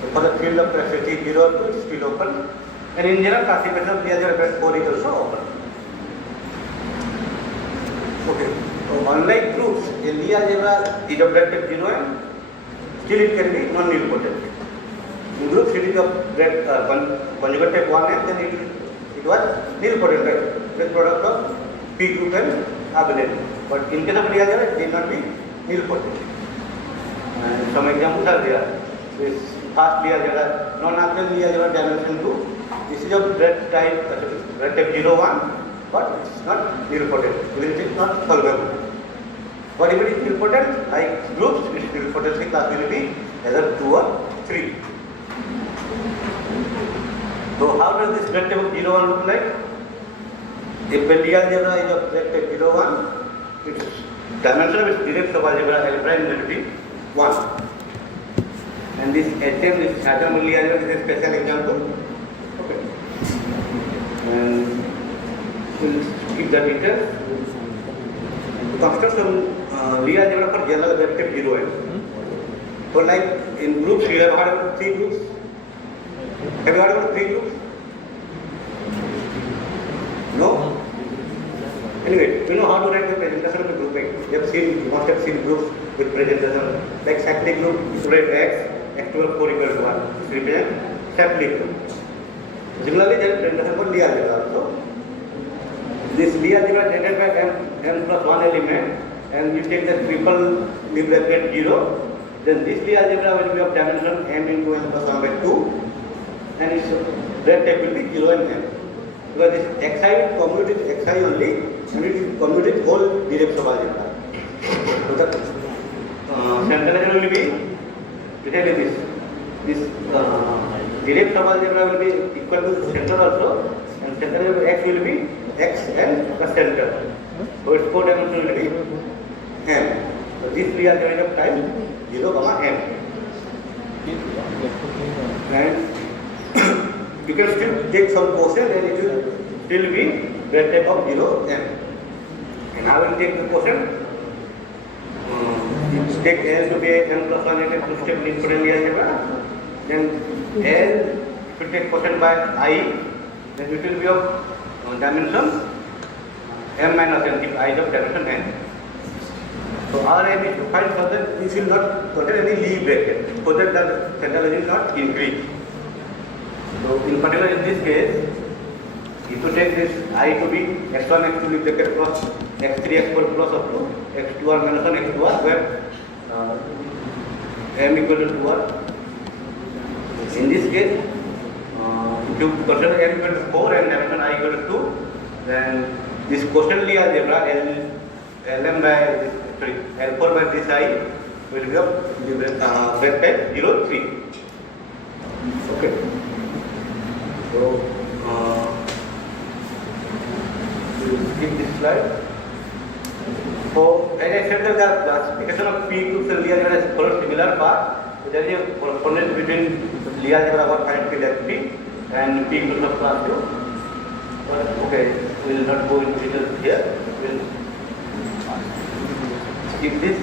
So for the field of characteristics 0 to it is still open. And in general, classification of Lie algebra breadth 4 is also open. Okay. So unlike groups, a Lie algebra is of breadth 0 and still it can be non-nilpotent. In groups, it is of breadth conjugate type 1 and then it was nilpotent, right? With product of P group and abelian. But in case of Lie algebra, it may not be nilpotent. And some examples are there. This first Lie algebra, non-acclaimed Lie algebra dimension 2. This is of breadth type 0, 1, but it is not nilpotent. It is not solvable. But if it is nilpotent, like groups, its nilpotency class will be either 2 or 3. So how does this breadth type of 0, 1 look like? If a Lie algebra is of breadth type 0, 1, its dimension of its direct subalgebra L prime will be 1. And this HM, this Hajdu Lie algebra, is a special example. Okay. And we'll skip the details. To construct some Lie algebra for general breadth type 0, 1. So like in groups, you have heard about 3 groups. Have you heard about 3 groups? No? Anyway, you know how to write the presentation of a group. You must have seen groups with presentation. Like cyclic group, you write x, x12 4 equal to 1. This represents cyclic group. Similarly, there is presentation for Lie algebra also. This Lie algebra is generated by n plus 1 element, and we take the triple Lie bracket 0. Then this Lie algebra will be of dimension m into n plus 1 by 2, and its breadth type will be 0 and n. Because this xi will commute with xi only, and it will commute with whole direct subalgebra. So the central algebra will be this direct subalgebra will be equal to center also, and central algebra x will be x and the center. So its 4 dimension will be m. So this Lie algebra is of type 0, m. And you can still take some quotient and it will still be breadth type of 0, m. And I will take the quotient. Take L to be n plus 1 and two step nilpotent Lie algebra. Then L, if you take quotient by I, then it will be of dimension m minus n, if I is of dimension n. So our aim is to find so that we will not contain any Lie bracket, so that the central algebra is not increased. So in particular in this case, if If you take this I to be x1, x2 leave bracket plus x3, x4 plus up to x2r minus 1, x2r, where m equal to 2r. In this case, if you consider m equal to 4 and dimension I equal to 2, then this quotient Lie algebra L4 by this I will be of vector 0, 3. Okay. So, skip this slide. So, as I said that the classification of P groups and Lie algebra is follows similar path. So, there is a correspondence between Lie algebra or find field P and P groups of class 2. But okay, we will not go into details here. We will skip this.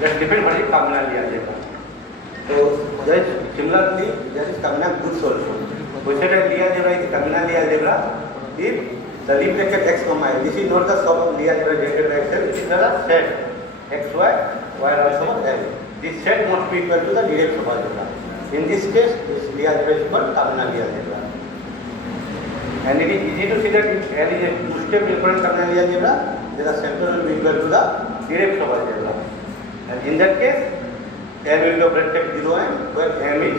Let's depend on the terminal Lie algebra. So, there is similarly there is terminal groups also. We said that Lie algebra is terminal Lie algebra if the leaf bracket x comma I. This is not the sum of Lie algebra generated by itself. It is the set x y also of L. This set must be equal to the direct sum algebra. In this case, this Lie algebra is called terminal Lie algebra. And it is easy to see that if L is a two-step different terminal Lie algebra, then the center will be equal to the direct sum algebra. And in that case, L will be of rectangle 0 and where M is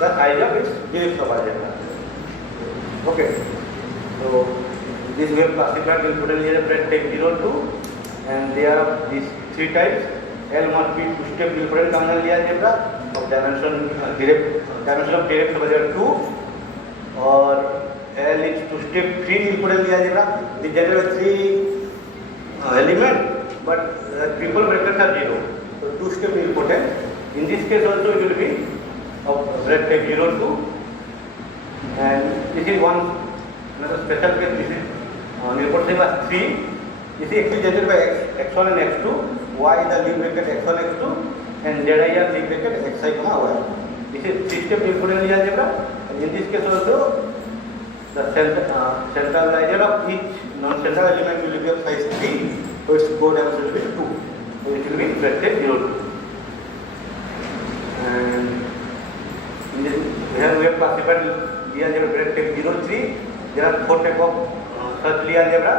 the size of its direct sum algebra. Okay. So this we have classified in total here rectangle 0, 2, and there are these 3 types. L must be two-step different terminal Lie algebra of dimension of direct sum algebra 2, or L is two-step 3 different Lie algebra. They generate 3 elements, but triple brackets are 0. So two-step important. In this case also it will be of rectangle 0, 2, and this is another special case. This is represented as 3. This is actually generated by x1 and x2. Y is the leaf bracket x1, x2, and zi are leaf bracket xi, y. This is 3-step important Lie algebra. And in this case also, the centralizer of each non-central element will be of size 3. So its codimension will be 2. So it will be rectangle 0, 2. And in this, here we have classified Lie algebra rectangle 0, 3. There are 4 types of such Lie algebra.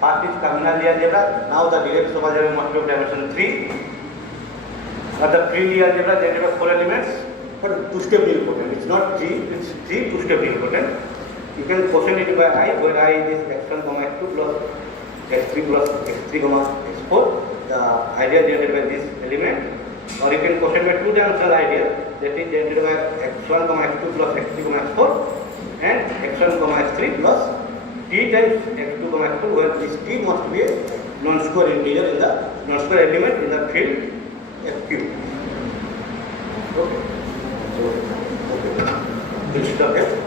First is terminal Lie algebra. Now the direct sum algebra must be of dimension 3. Or the free Lie algebra generated by 4 elements, but two-step nilpotent. It's not 3, it's 3 two-step nilpotent. You can quotient it by I, where I is x1, x2 plus x3 plus x3, x4. The idea generated by this element. Or you can quotient by two-dimensional idea, that is generated by x1, x2 plus x3, x4, and x1, x3 plus t times x2, x2, where this t must be a non-square integer in the non-square element in the field fq. Okay. So, okay. We'll stop here.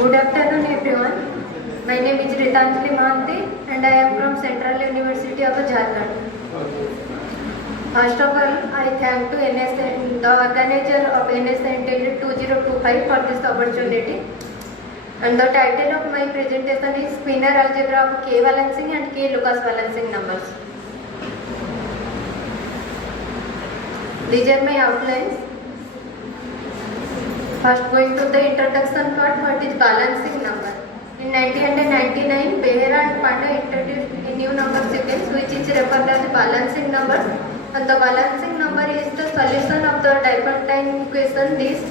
Good afternoon everyone. My name is NSNTLA-2025 and I am from Central University of Jharkhand. First of all, I thank to the organizer of NSNTLA-2025 for this opportunity. And the title of my presentation is Spinor Algebra of K balancing and K Lucas balancing numbers. These are my outlines. First, going to the introduction part, what is balancing number? In 1999, Behera and Panda introduced a new number sequence which is referred as balancing numbers, and the balancing number is the solution of the Diophantine equation this,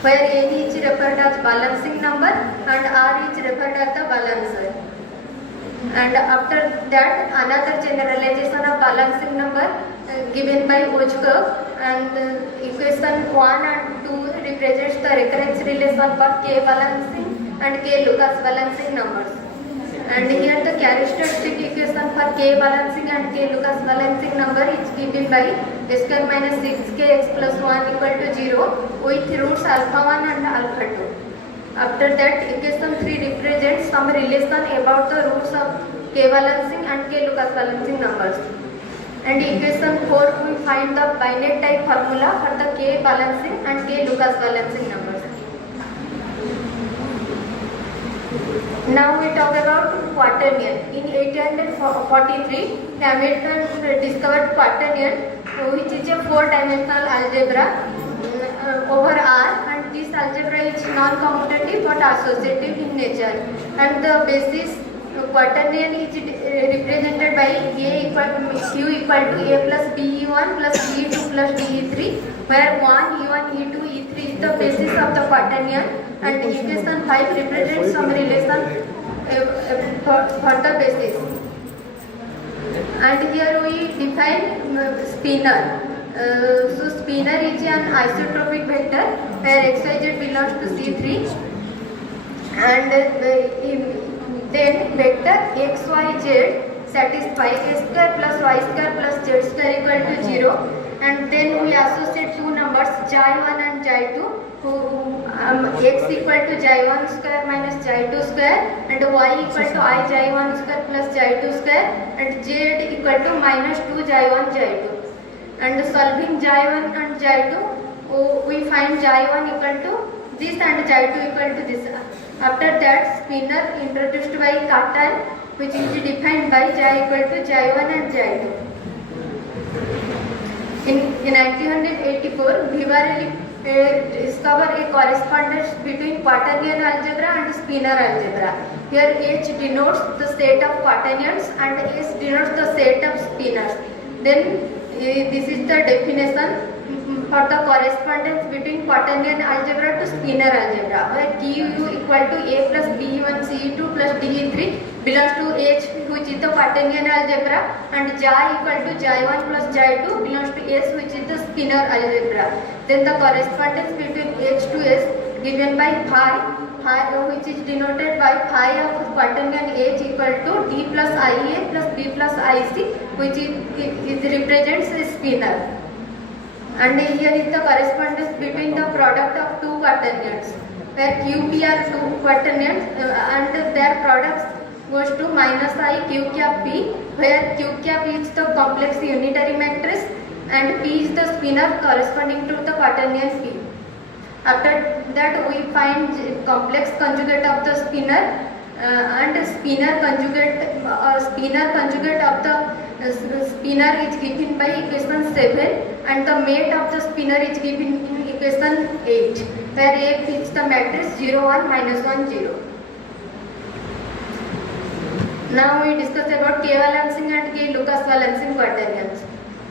where n is referred as balancing number and r is referred as the balancer. And after that, another generalization of balancing number given by Oshkov, and equation 1 and 2 represents the recurrence relation for K balancing and K Lucas balancing numbers. And here the characteristic equation for K balancing and K Lucas balancing number is given by square minus 6kx plus 1 equal to 0 with roots alpha 1 and alpha 2. After that, equation 3 represents some relation about the roots of K balancing and K Lucas balancing numbers. And equation 4 we find the binary type formula for the K balancing and K Lucas balancing numbers. Now we talk about quaternion. In 1843, the American discovered quaternion, which is a 4-dimensional algebra over R, and this algebra is non-commutative but associative in nature. And the basis quaternion is represented by A equal Q equal to A plus BE1 plus BE2 plus BE3, where 1, E1, E2, E3 is the basis of the quaternion, and equation 5 represents some relation for the basis. And here we define spinor. So spinor is an isotropic vector where xyz belongs to C3, and then vector xyz satisfy a square plus y square plus z square equal to 0, and then we associate two numbers xy1 and xy2, x equal to xy1 square minus xy2 square, and y equal to I xy1 square plus xy2 square, and z equal to minus 2 xy1 xy2. And solving xy1 and xy2, we find xy1 equal to this and xy2 equal to this. After that, spinor introduced by Cartan, which is defined by xy equal to xy1 and xy2. In 1984, Vivarelli discovered a correspondence between quaternion algebra and spinor algebra. Here H denotes the set of quaternions and S denotes the set of spinors. Then this is the definition for the correspondence between quaternion algebra to spinor algebra, where QU equal to A plus BE1 CE2 plus DE3 belongs to H, which is the quaternion algebra, and Xy equal to Xy1 plus Xy2 belongs to S, which is the spinor algebra. Then the correspondence between H to S given by phi, which is denoted by phi of quaternion H equal to D plus IA plus B plus IC, which is represents a spinor. And here is the correspondence between the product of two quaternions, where QP are two quaternions and their products goes to minus I Q cap P, where Q cap is the complex unitary matrix and P is the spinor corresponding to the quaternion P. After that, we find complex conjugate of the spinor and spinor conjugate of the spinner is given by equation 7 and the mate of the spinner is given in equation 8, where F is the matrix 0, 1, -1, 0. Now we discuss about K-balancing and K-Lucas balancing quaternions.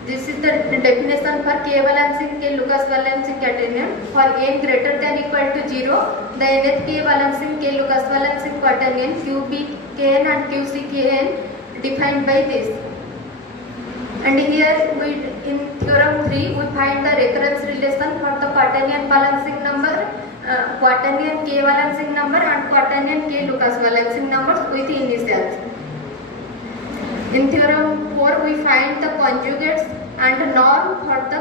This is the definition for K-balancing, K-Lucas balancing quaternion. For n greater than equal to 0, the nth K-balancing, K-Lucas balancing quaternion QBKN and QCKN defined by this. And here we, in theorem 3, we find the recurrence relation for the quaternion balancing number, quaternion K balancing number and quaternion K Lucas balancing numbers with initials. In theorem 4, we find the conjugates and norm for the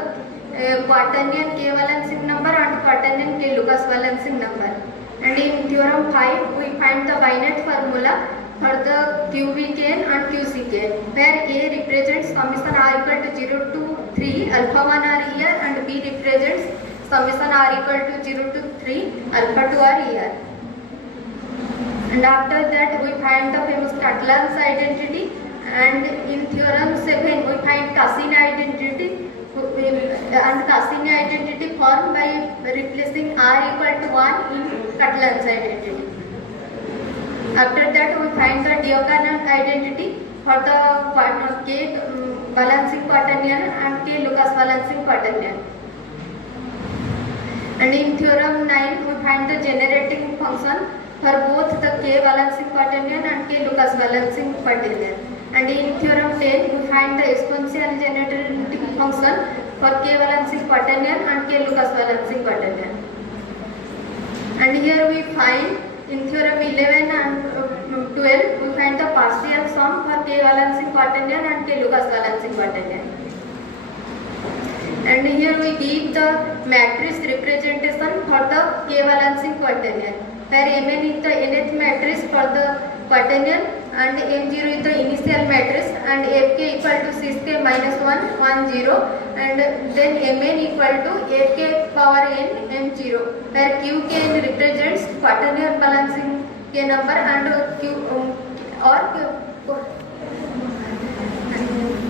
quaternion K balancing number and quaternion K Lucas balancing number. And in theorem 5, we find the Binet formula for the QBKN and QCKN, where A represents summation R equal to 0 to 3, alpha 1 are here, and B represents summation R equal to 0 to 3, alpha 2 are here. And after that we find the famous Catalan's identity, and in theorem 7 we find Cassini identity, and Cassini identity formed by replacing R equal to 1 in Catalan's identity. After that we find the diagonal identity for the K balancing quaternion and K Lucas balancing quaternion. And in theorem 9 we find the generating function for both the K balancing quaternion and K Lucas balancing quaternion. And in theorem 10 we find the exponential generating function for K balancing quaternion and K Lucas balancing quaternion. And here we find in theorem 11 and 12 we find the partial sum for K balancing quaternion and K Lucas balancing quaternion. And here we give the matrix representation for the K balancing quaternion, where Mn is the nth matrix for the quaternion and M0 is the initial matrix, and Fk equal to 6k minus 1, 1, 0, and then Mn equal to Fk power n M0, where Qkn represents quaternion balancing K number and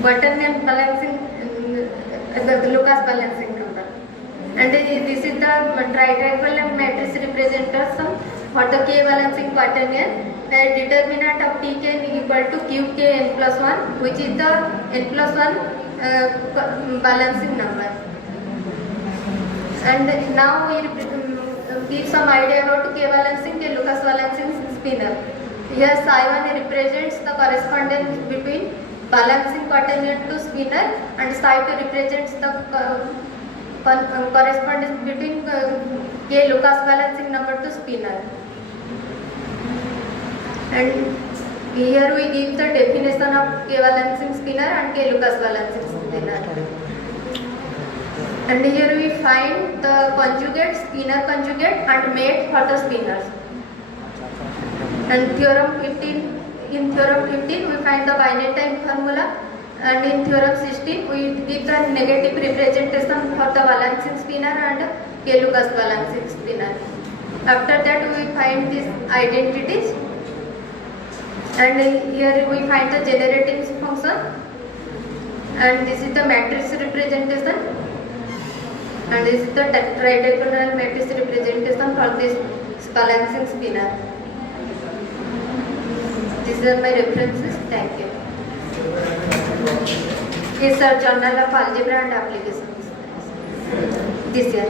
quaternion balancing the Lucas balancing number. And this is the tridiagonal matrix representation for the K balancing quaternion, where determinant of Tk equal to Qk n plus 1, which is the n plus 1 balancing number. And now we give some idea about K balancing, K Lucas balancing spinner. Here Psi1 represents the correspondence between balancing quaternion to spinner, and Psi2 represents the correspondence between K Lucas balancing number to spinner. And here we give the definition of K balancing spinner and K Lucas balancing spinner. And here we find the conjugate, spinner conjugate and mate for the spinners. And in theorem 15 we find the binary time formula, and in theorem 16 we give the negative representation for the balancing spinner and K Lucas balancing spinner. After that we find these identities, and here we find the generating function, and this is the matrix representation, and this is the tridiagonal matrix representation for this balancing spinner. These are my references. Thank you. Yes, sir. Journal of Algebra and Applications. This year.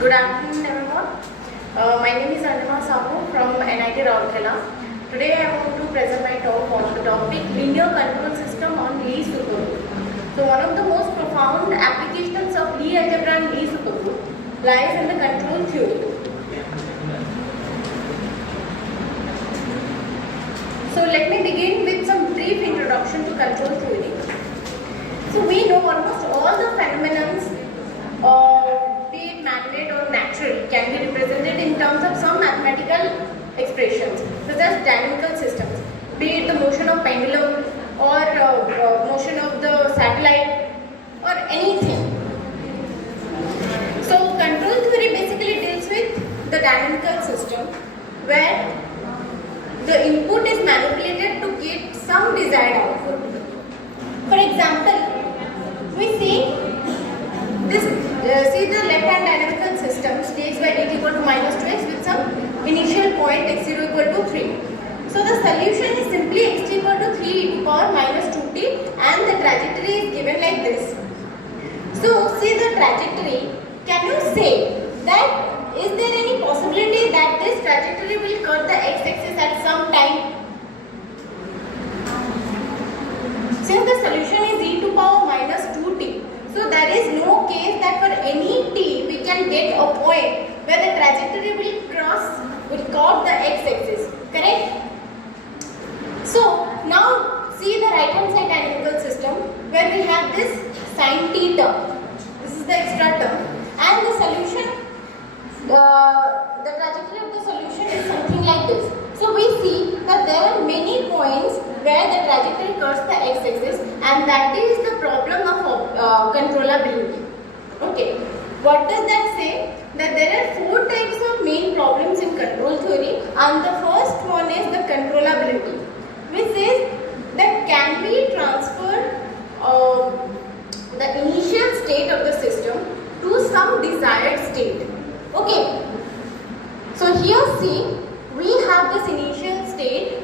Good afternoon, everyone. My name is from NIT Rourkela. Today I want to present my talk on the topic linear control system on Lie supergroup. So one of the most profound applications of Lie algebra and Lie supergroup lies in the control theory. So let me begin with some brief introduction to control theory. So we know almost all the phenomena, be it man-made or natural, can be represented in terms of some mathematical expressions, such as dynamical systems, be it the motion of pendulum or motion of the satellite or anything. So control theory basically deals with the dynamical system where the input is manipulated to get some desired output. For example, we see this. See the left-hand dynamical system dx by dt equal to minus 2x with some initial point x0 equal to 3. So the solution is simply x equal to 3 e to power minus 2t and the trajectory is given like this. So see the trajectory. Can you say that is there any possibility that this trajectory will cut the x-axis at some time? Since the solution is e to power minus 2t, so there is no case that for any t we can get a point where the trajectory will cut the x-axis, correct? So now see the right hand side dynamical system where we have this sin t term. This is the extra term, and the solution, the trajectory of the solution is something like this. So we see that there are many points where the trajectory cuts the x-axis, and that is the problem of controllability. Okay, what does that say? That there are 4 types of main problems in control theory, and the first one is the controllability, which is that can we transfer the initial state of the system to some desired state. Okay, so here see, we have this initial state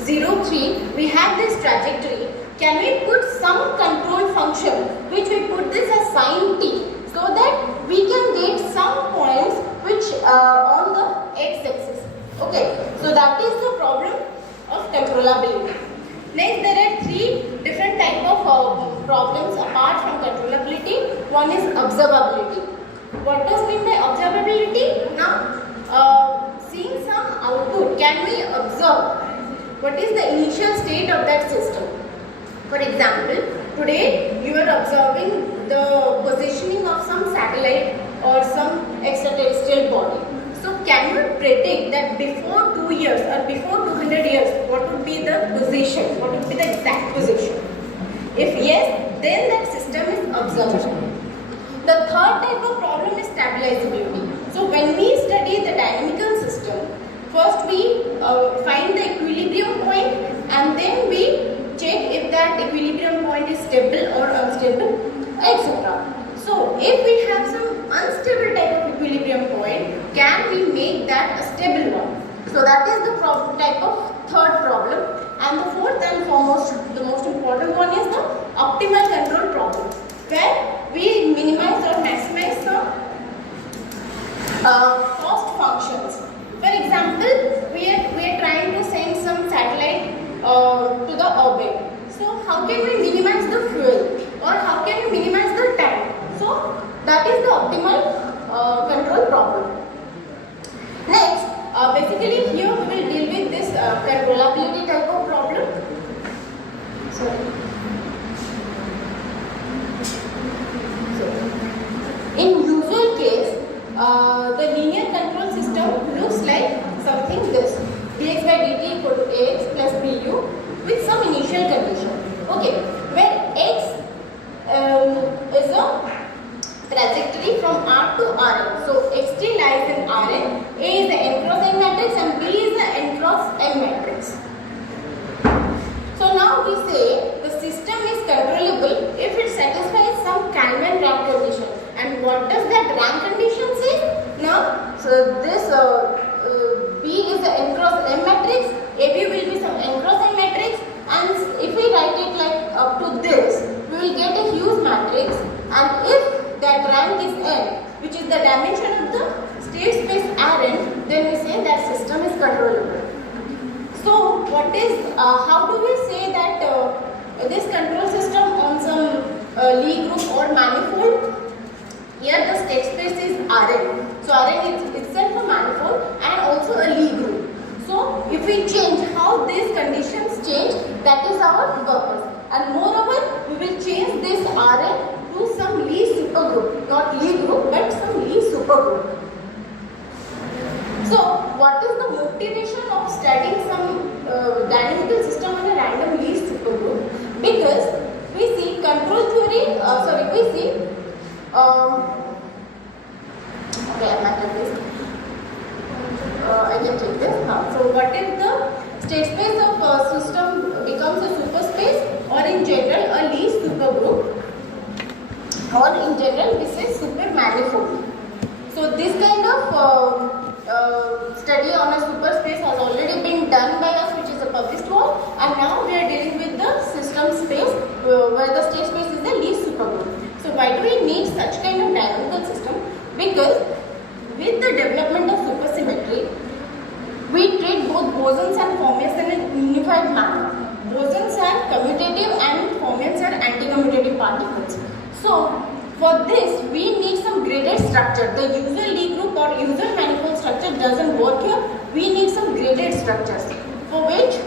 0, 3, we have this trajectory. Can we put some control function which we put this as sin t, so that we can get some points which on the x-axis. Okay, so that is the problem of controllability. Next, there are 3 different types of problems apart from controllability. One is observability. What does mean by observability? Now, seeing some output, can we observe what is the initial state of that system? For example, today you are observing the positioning of some satellite or some extraterrestrial body. So can you predict that before 2 years or before 200 years, what would be the position? What would be the exact position? If yes, then that system is observable. The third type of problem is stabilizability. So when we study the dynamical system, first we find the equilibrium point, and then we check if that equilibrium point is stable or unstable, etc. So if we have some unstable type of equilibrium point, can we make that a stable one? So that is the type of third problem. And the fourth and foremost, the most important one is the optimal control problem, where we minimize or maximize the cost functions. For example, we are trying to send some satellite to the orbit. So how can we minimize the fuel, or how can we minimize the time? So that is the optimal control problem. Next, basically here we will deal with this controllability type of problem. Sorry. So, in usual case, the linear control system looks like something this: dx by dt equal to ax plus bu with some initial condition. Okay, where x is a trajectory from R to Rn. So xt lies in Rn, A is the n cross n matrix, and B is the n cross m matrix. So now we say the system is controllable if it satisfies some Kalman rank condition. And what does that rank condition say? Now, so this B is the n cross m matrix, AB will be some n cross n matrix, and if we write it like up to this, we will get a huge matrix, and if that rank is n, which is the dimension of what is, how do we say that this control system on some Lie group or manifold? Here the state space is Rn. So Rn is itself a manifold and also a Lie group. So if we change how these conditions change, that is our purpose. And moreover, we will change this Rn to some Lie supergroup, not Lie group, but some Lie supergroup. So what is the motivation of studying some dynamical system on a random Lie supergroup? Because we see control theory, okay, I'm not at this. I can take this. So what if the state space of system becomes a superspace, or in general a Lie supergroup, or in general this is super manifold. So this kind of study on a superspace has already been done by us, which is a published work, and now we are dealing with the system space where the state space is the Lie supergroup. So why do we need such kind of dynamical system? Because with the development of supersymmetry, we treat both bosons and fermions in a unified manner. Bosons are commutative and fermions are anti-commutative particles. So for this, we need some graded structure. The usual Lie group or usual manifold structure doesn't work here. We need some graded structures, for which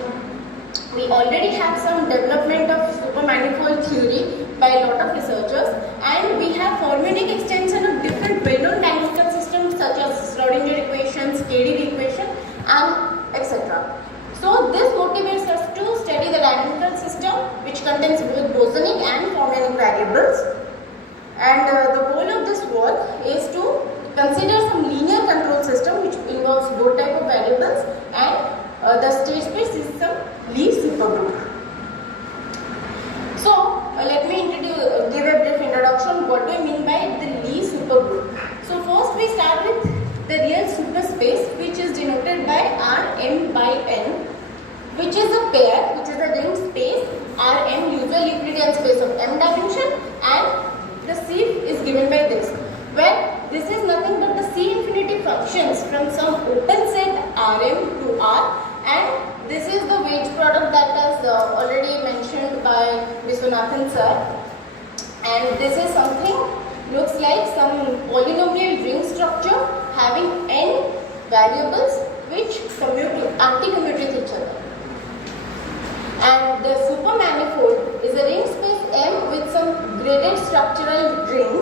we already have some development of supermanifold theory by a lot of researchers, and we have harmonic extension of different well-known dynamical systems such as Schrodinger equations, KdV equation, and etc. So this motivates us to study the dynamical system, which contains both bosonic and fermionic variables. And the goal of this work is to consider some linear control system which involves both type of variables, and the state space is some Lie supergroup. So let me give a brief introduction. What do I mean by the Lie supergroup? So first we start with the real superspace, which is denoted by Rm by n, which is a pair, which is a ring space Rm, usual Euclidean space of m dimension, and the C is given by this, where this is nothing but the C infinity functions from some open set Rm to R, and this is the weight product that is already mentioned by Viswanath sir, and this is something looks like some polynomial ring structure having n variables which anti-commute with each other. And the supermanifold is a ring space M with some graded structural ring,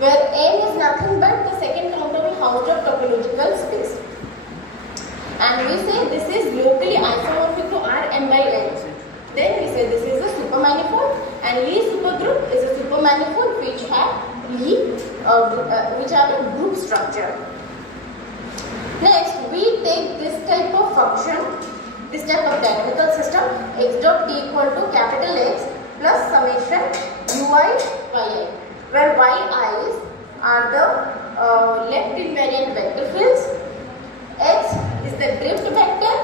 where M is nothing but the second countable Hausdorff topological space. And we say this is locally isomorphic to Rm by n. Then we say this is a supermanifold, and Lie supergroup is a supermanifold which have a group structure. Next, we take this type of function, this type of dynamical system, x dot t equal to capital X plus summation ui yi, where yi's are the left invariant vector fields, x is the drift vector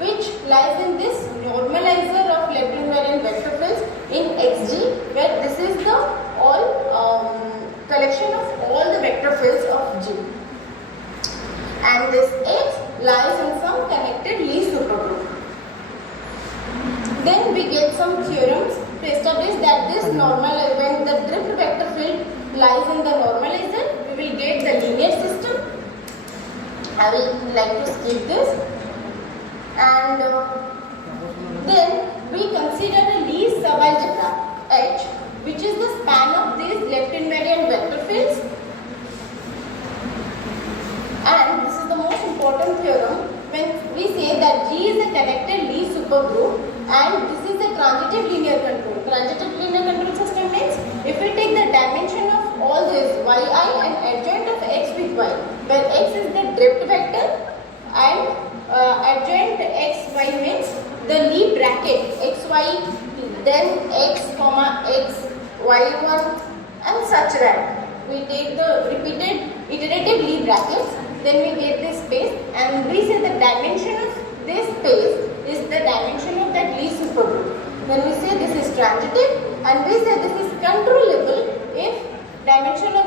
which lies in this normalizer of left invariant vector fields in xg, where this is the collection of all the vector fields of G, and this x lies in some connected Lie supergroup. Then we get some theorems to establish that this when the drift vector field lies in the normalizer, we will get the linear system. I will like to skip this. And then we consider a Lie subalgebra H, which is the span of these left invariant vector fields. And this is the most important theorem when we say that G is a connected Lie supergroup, and this is a transitive linear control. Transitive linear control system means if we take the dimension of all this yi and adjoint of x with y, where x is the drift vector and adjoint x y means the Lie bracket xy, then x comma x y1 and such that we take the repeated iterative Lie brackets, then we get this space, and we say the dimension of this space is the dimension of that Lie supergroup. Then we say this is transitive, and we say this is controllable if dimension of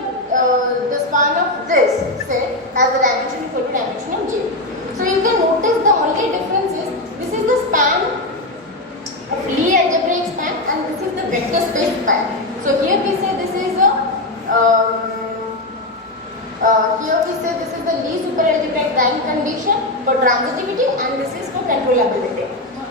the span of this set has a dimension equal to dimension of J. So you can notice the only difference is this is the specify. So here we say this is a the least superalgebraic rank condition for transitivity, and this is for controllability.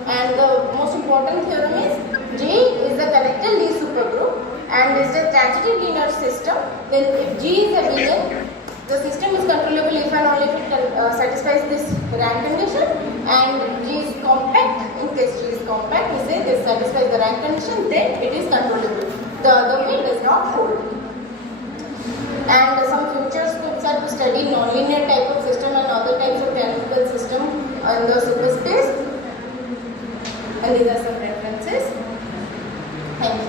And the most important theorem is G is the connected least supergroup and is a transitive linear system. Then if G is a region, the system is controllable if and only if it satisfies this rank condition, and G is compact. In case G is compact, we say this satisfies the rank condition, then it is controllable. The other way does not hold. And some future scopes are to study nonlinear type of system and other types of canonical system in the superspace. And these are some references. Thank you.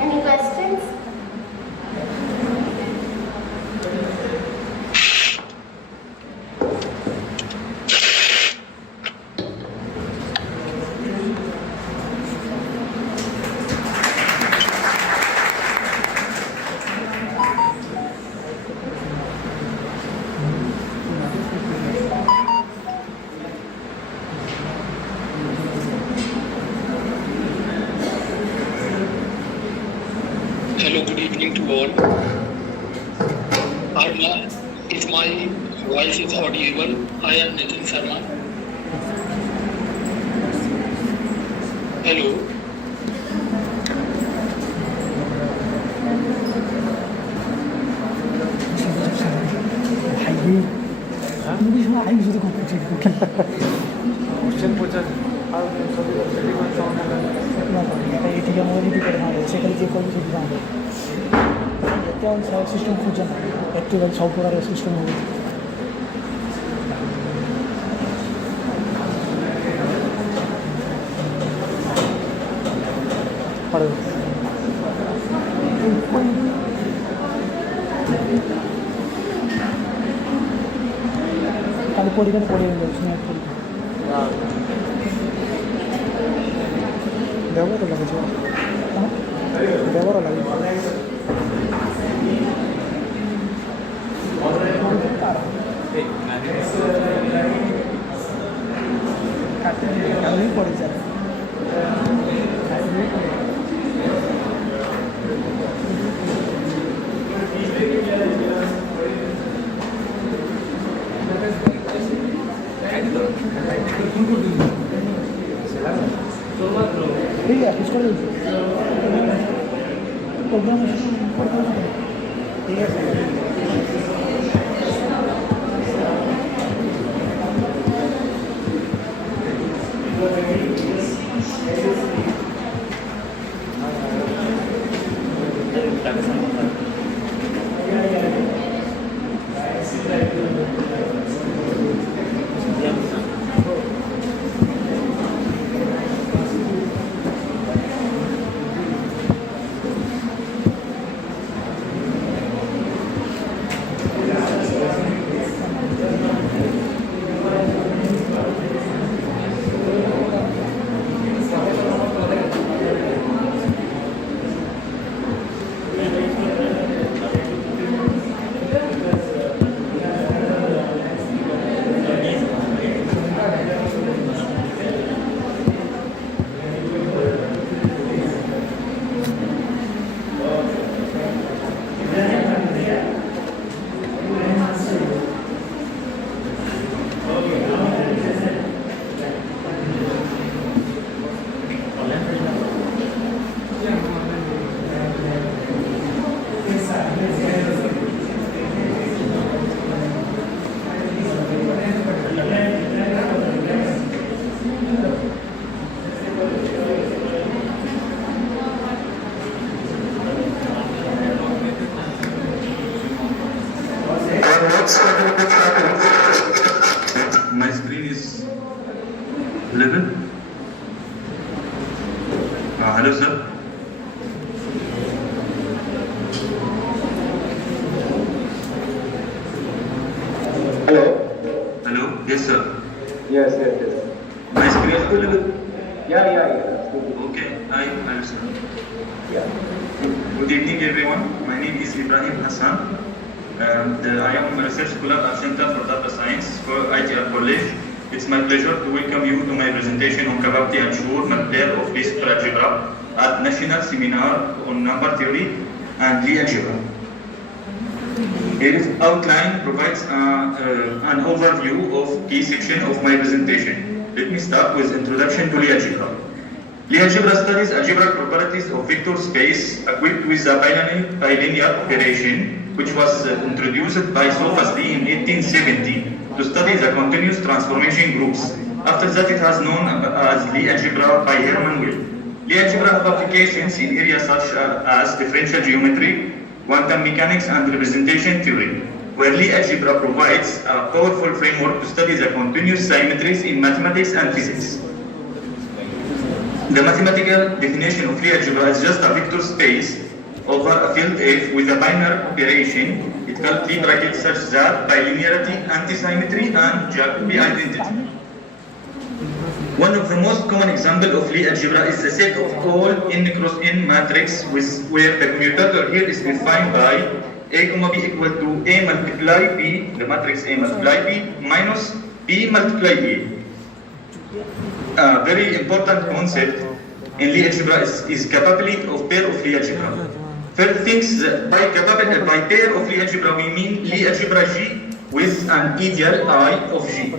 Any questions? Hello, good evening to all. If my voice is audible, I am Nitin Sharma. Hello. System खोज एक्टिवल सब प्रकार system हो खाली पढ़ी पढ़ी देवर लगे देवर लगे पड़ी जाए ठीक है इसको प्रोग्राम ठीक है My screen is 11. Hello, sir. Hello. Hello. Yes, sir. Yes. My screen is 11. Yeah. Okay. I understand. Yeah. Good evening, everyone. My name is Ibrahim Hassan. I am a research scholar at Center for Data Science for ITR College. It's my pleasure to welcome you to my presentation on capacity and sure model of Lee algebra at National Seminar on Number Theory and Lee algebra. Here outline provides an overview of key section of my presentation. Let me start with introduction to Lie algebra. Lie algebra studies algebraic properties of vector space equipped with a bilinear operation, which was introduced by Sophus Lie in 1870 to study the continuous transformation groups. After that, it was known as Lie algebra by Hermann Weyl. Lie algebra have applications in areas such as differential geometry, quantum mechanics, and representation theory, where Lie algebra provides a powerful framework to study the continuous symmetries in mathematics and physics. The mathematical definition of Lie algebra is just a vector space over a field F with a binary operation. It called Lie brackets such that bilinearity, antisymmetry, and Jacobi identity. One of the most common examples of Lie algebra is the set of all n cross n matrix where the commutator here is defined by a comma b equal to a multiply b, the matrix a multiply b, minus b multiply a. A very important concept in Lie algebra is capability of pair of Lie algebra. First things, by pair of Lie algebra we mean Lie algebra G with an ideal I of G.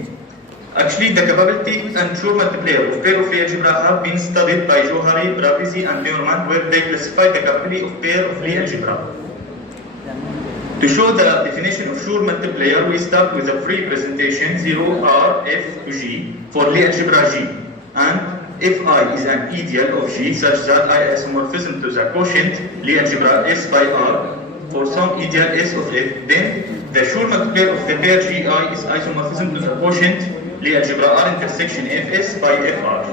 Actually, the capability and sure multiplier of pair of Lie algebra have been studied by Johari, Bravisi, and Lenormand, where they classify the capability of pair of Lie algebra. To show the definition of sure multiplier, we start with a free presentation 0 R F to G for Lie algebra G, and if I is an ideal of G such that I isomorphism to the quotient Lie algebra S by R for some ideal S of F, then the sure multiplier of the pair GI is isomorphism to the quotient Lie algebra R intersection Fs by Fr.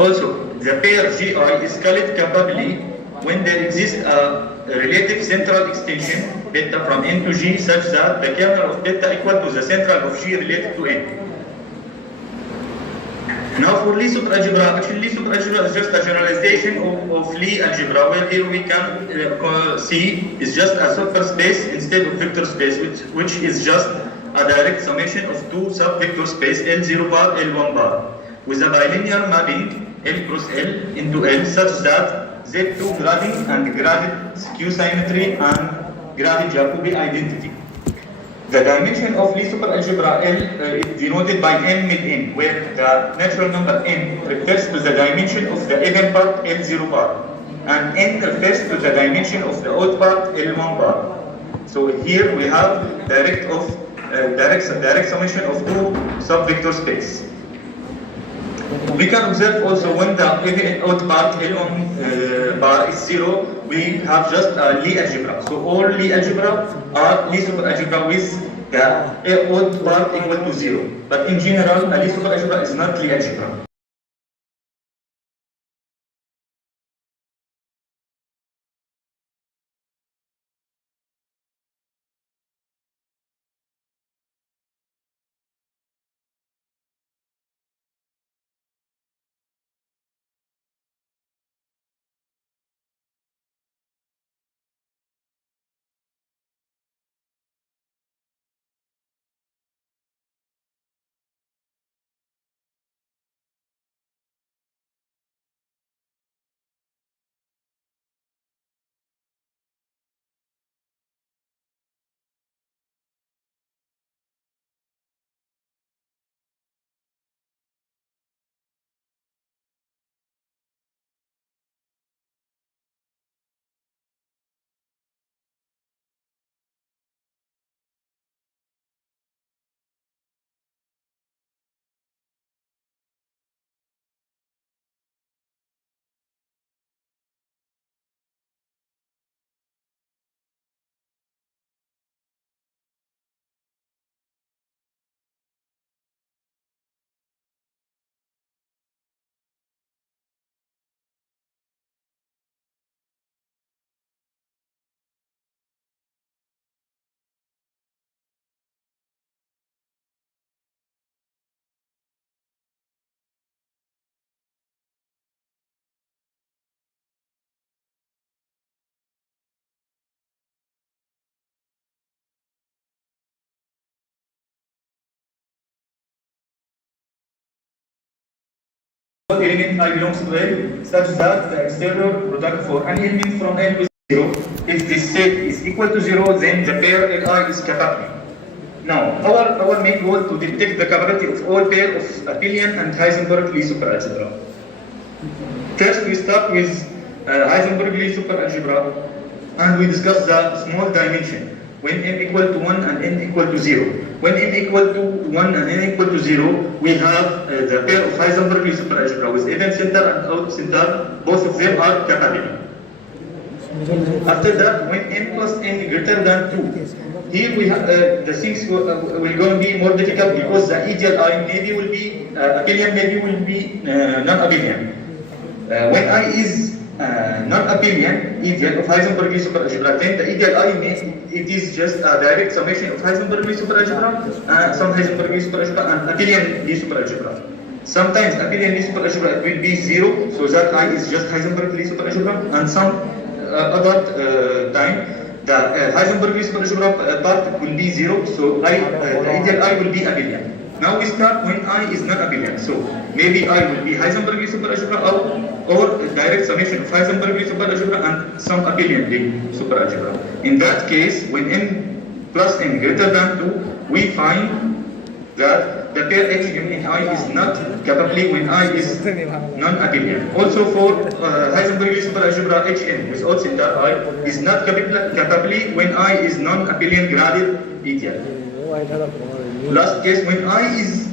Also, the pair GI is called capably when there exists a relative central extension beta from n to G such that the kernel of beta equal to the central of G related to n. Now for Lie superalgebra, actually Lie superalgebra is just a generalization of Lie algebra, where here we can see is just a superspace instead of vector space, which is just a direct summation of two subvector space L0 bar, L1 bar, with a bilinear mapping L cross L into L such that Z2 grading and graded skew symmetry and graded Jacobi identity. The dimension of Lie superalgebra L is denoted by n mid n, where the natural number n refers to the dimension of the even part L0 bar, and n refers to the dimension of the odd part L1 bar. So here we have direct summation of two subvector space. We can observe also when the even and odd part L1 bar is 0, we have just a Lie algebra. So all Lie algebra are Lie superalgebra with the odd part equal to 0. But in general, a Lie superalgebra is not Lie algebra. element I belongs to L such that the exterior product for any element from L is 0. If this set is equal to 0, then the pair Li is capable. Now, our main goal to detect the capability of all pair of abelian and Heisenberg Lie superalgebra. First, we start with Heisenberg Lie superalgebra, and we discuss the small dimension when m equal to 1 and n equal to 0. When m equal to 1 and n equal to 0, we have the pair of Heisenberg Lie superalgebra with event center and out center. Both of them are capable. After that, when n plus n greater than 2, here we have the things will going to be more difficult because the ideal I maybe will be abelian, maybe will be non-abelian. When I is non-abelian ideal of Heisenberg Lie superalgebra, then the ideal I it is just a direct summation of Heisenberg Lie superalgebra, some Heisenberg Lie superalgebra and abelian Lie superalgebra. Sometimes abelian Lie superalgebra will be 0, so that I is just Heisenberg Lie superalgebra, and some other time the Heisenberg Lie superalgebra part will be 0, so the ideal I will be abelian. Now we start when I is not abelian, so maybe I will be Heisenberg Lie superalgebra or direct summation of Heisenberg Lie superalgebra and some abelian Lie superalgebra. In that case, when n plus n greater than 2, we find that the pair H in I is not capably when I is non-abelian. Also for Heisenberg Lie superalgebra Hn with odd center I is not capably when I is non-abelian graded ideal. Last case when I is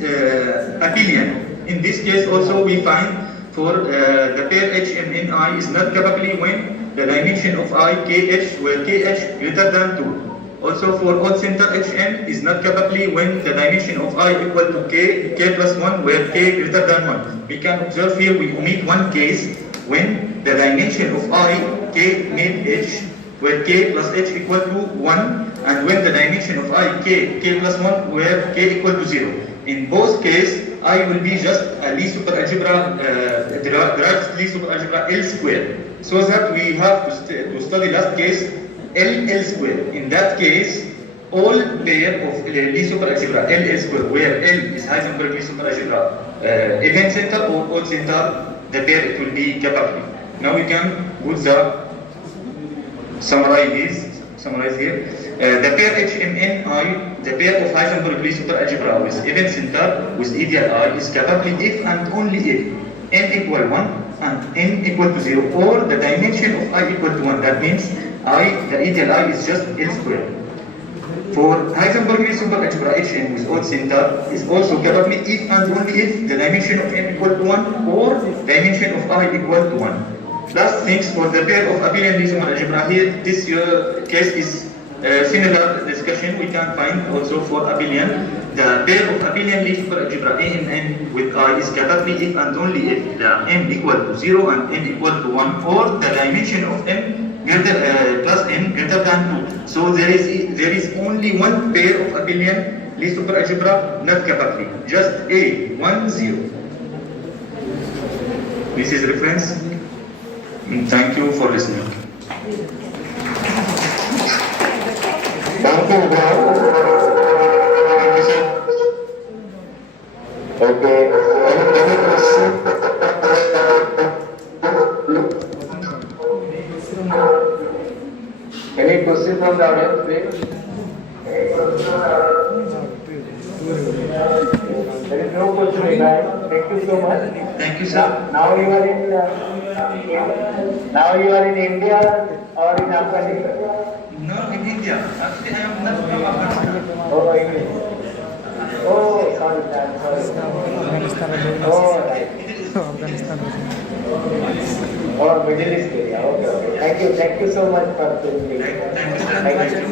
abelian. In this case also we find for the pair H and Ni is not capably when the dimension of I kh where kh greater than 2. Also for odd center Hn is not capably when the dimension of I equal to k plus 1 where k greater than 1. We can observe here we omit one case when the dimension of I k made h where k plus h equal to 1 and when the dimension of I k plus 1 where k equal to 0. In both cases I will be just a Lie superalgebra derived Lie superalgebra L square, so that we have to study last case L square. In that case, all pair of Lie superalgebra L square, where L is Heisenberg Lie superalgebra event center or odd center, the pair it will be capable. Now we can put the summarize here. The pair HMNI, the pair of Heisenberg Lie superalgebra with event center with ideal I is capable if and only if n equal 1 and n equal to 0 or the dimension of I equal to 1. That means the ideal I is just L square. For Heisenberg Lie superalgebra Hn with odd center is also capable if and only if the dimension of n equal to 1 or dimension of I equal to 1. Last things for the pair of abelian Lie superalgebra here, this case is similar discussion we can find also for abelian. The pair of abelian Lie superalgebra A and n with I is capable if and only if the m equal to 0 and n equal to 1 or the dimension of m plus n greater than 2. So there is only one pair of abelian Lie superalgebra not capable, just A 1 0. This is reference. Thank you for listening. Thank you, okay. Any question? Any question from the audience, please? There is no question, right? Thank you so much. Thank you, sir. Now you are in India or in Afghanistan? No, in India. Actually, I am not from Afghanistan. Oh, English. Oh, sorry, sorry. Oh, right. Oh, Middle East area. Okay. Thank you so much for doing this. Thank you, sir.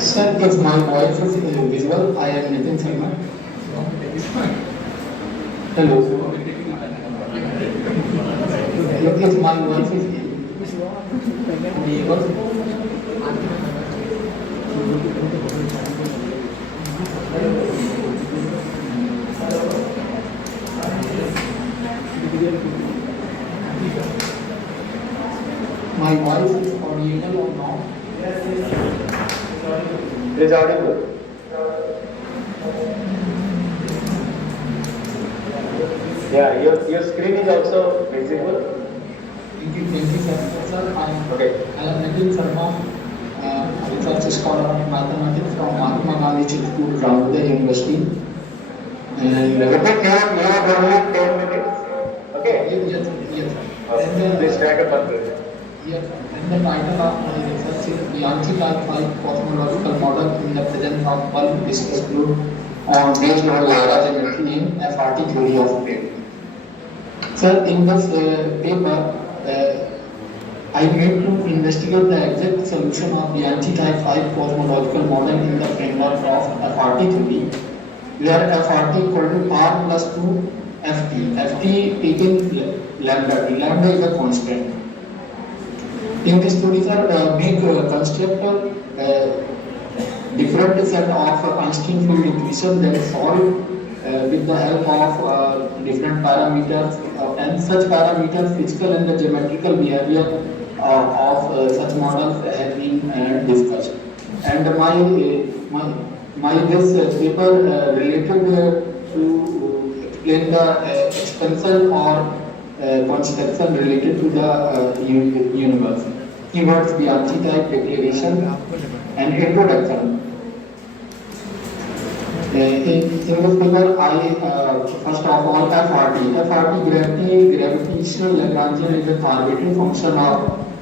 Sir, if my voice is invisible, I am Nitin Sharma. Hello. Yes, my voice is audible. My voice is audible or not? It is audible. Yeah, your screen is also visible. Thank you, sir. I am Okay. Sharma, research scholar in mathematics from Mahatma Gandhi School, Rourkela University. And Okay, we have only 10 minutes. Okay. yes. Please take a picture. Yes, and the title of my research is the Type-5 cosmological model in the presence of bulk viscous fluid based on Lagrange geometry in FRT theory of gravity. Sir, in this paper, I need to investigate the exact solution of the Type-5 cosmological model in the framework of FRT theory, where FRT equal to R plus 2 FT. FT taking lambda. Lambda is a constant. In this theory, sir, we construct different set of Einstein field equations that solve with the help of different parameters, and such parameters, physical and the geometrical behavior of such models have been discussed. And my this paper related to explain the expansion or construction related to the universe. Keywords: Bianchi type, declaration, and introduction. In this paper, I first of all FRT gravitational Lagrangian is an arbitrary function of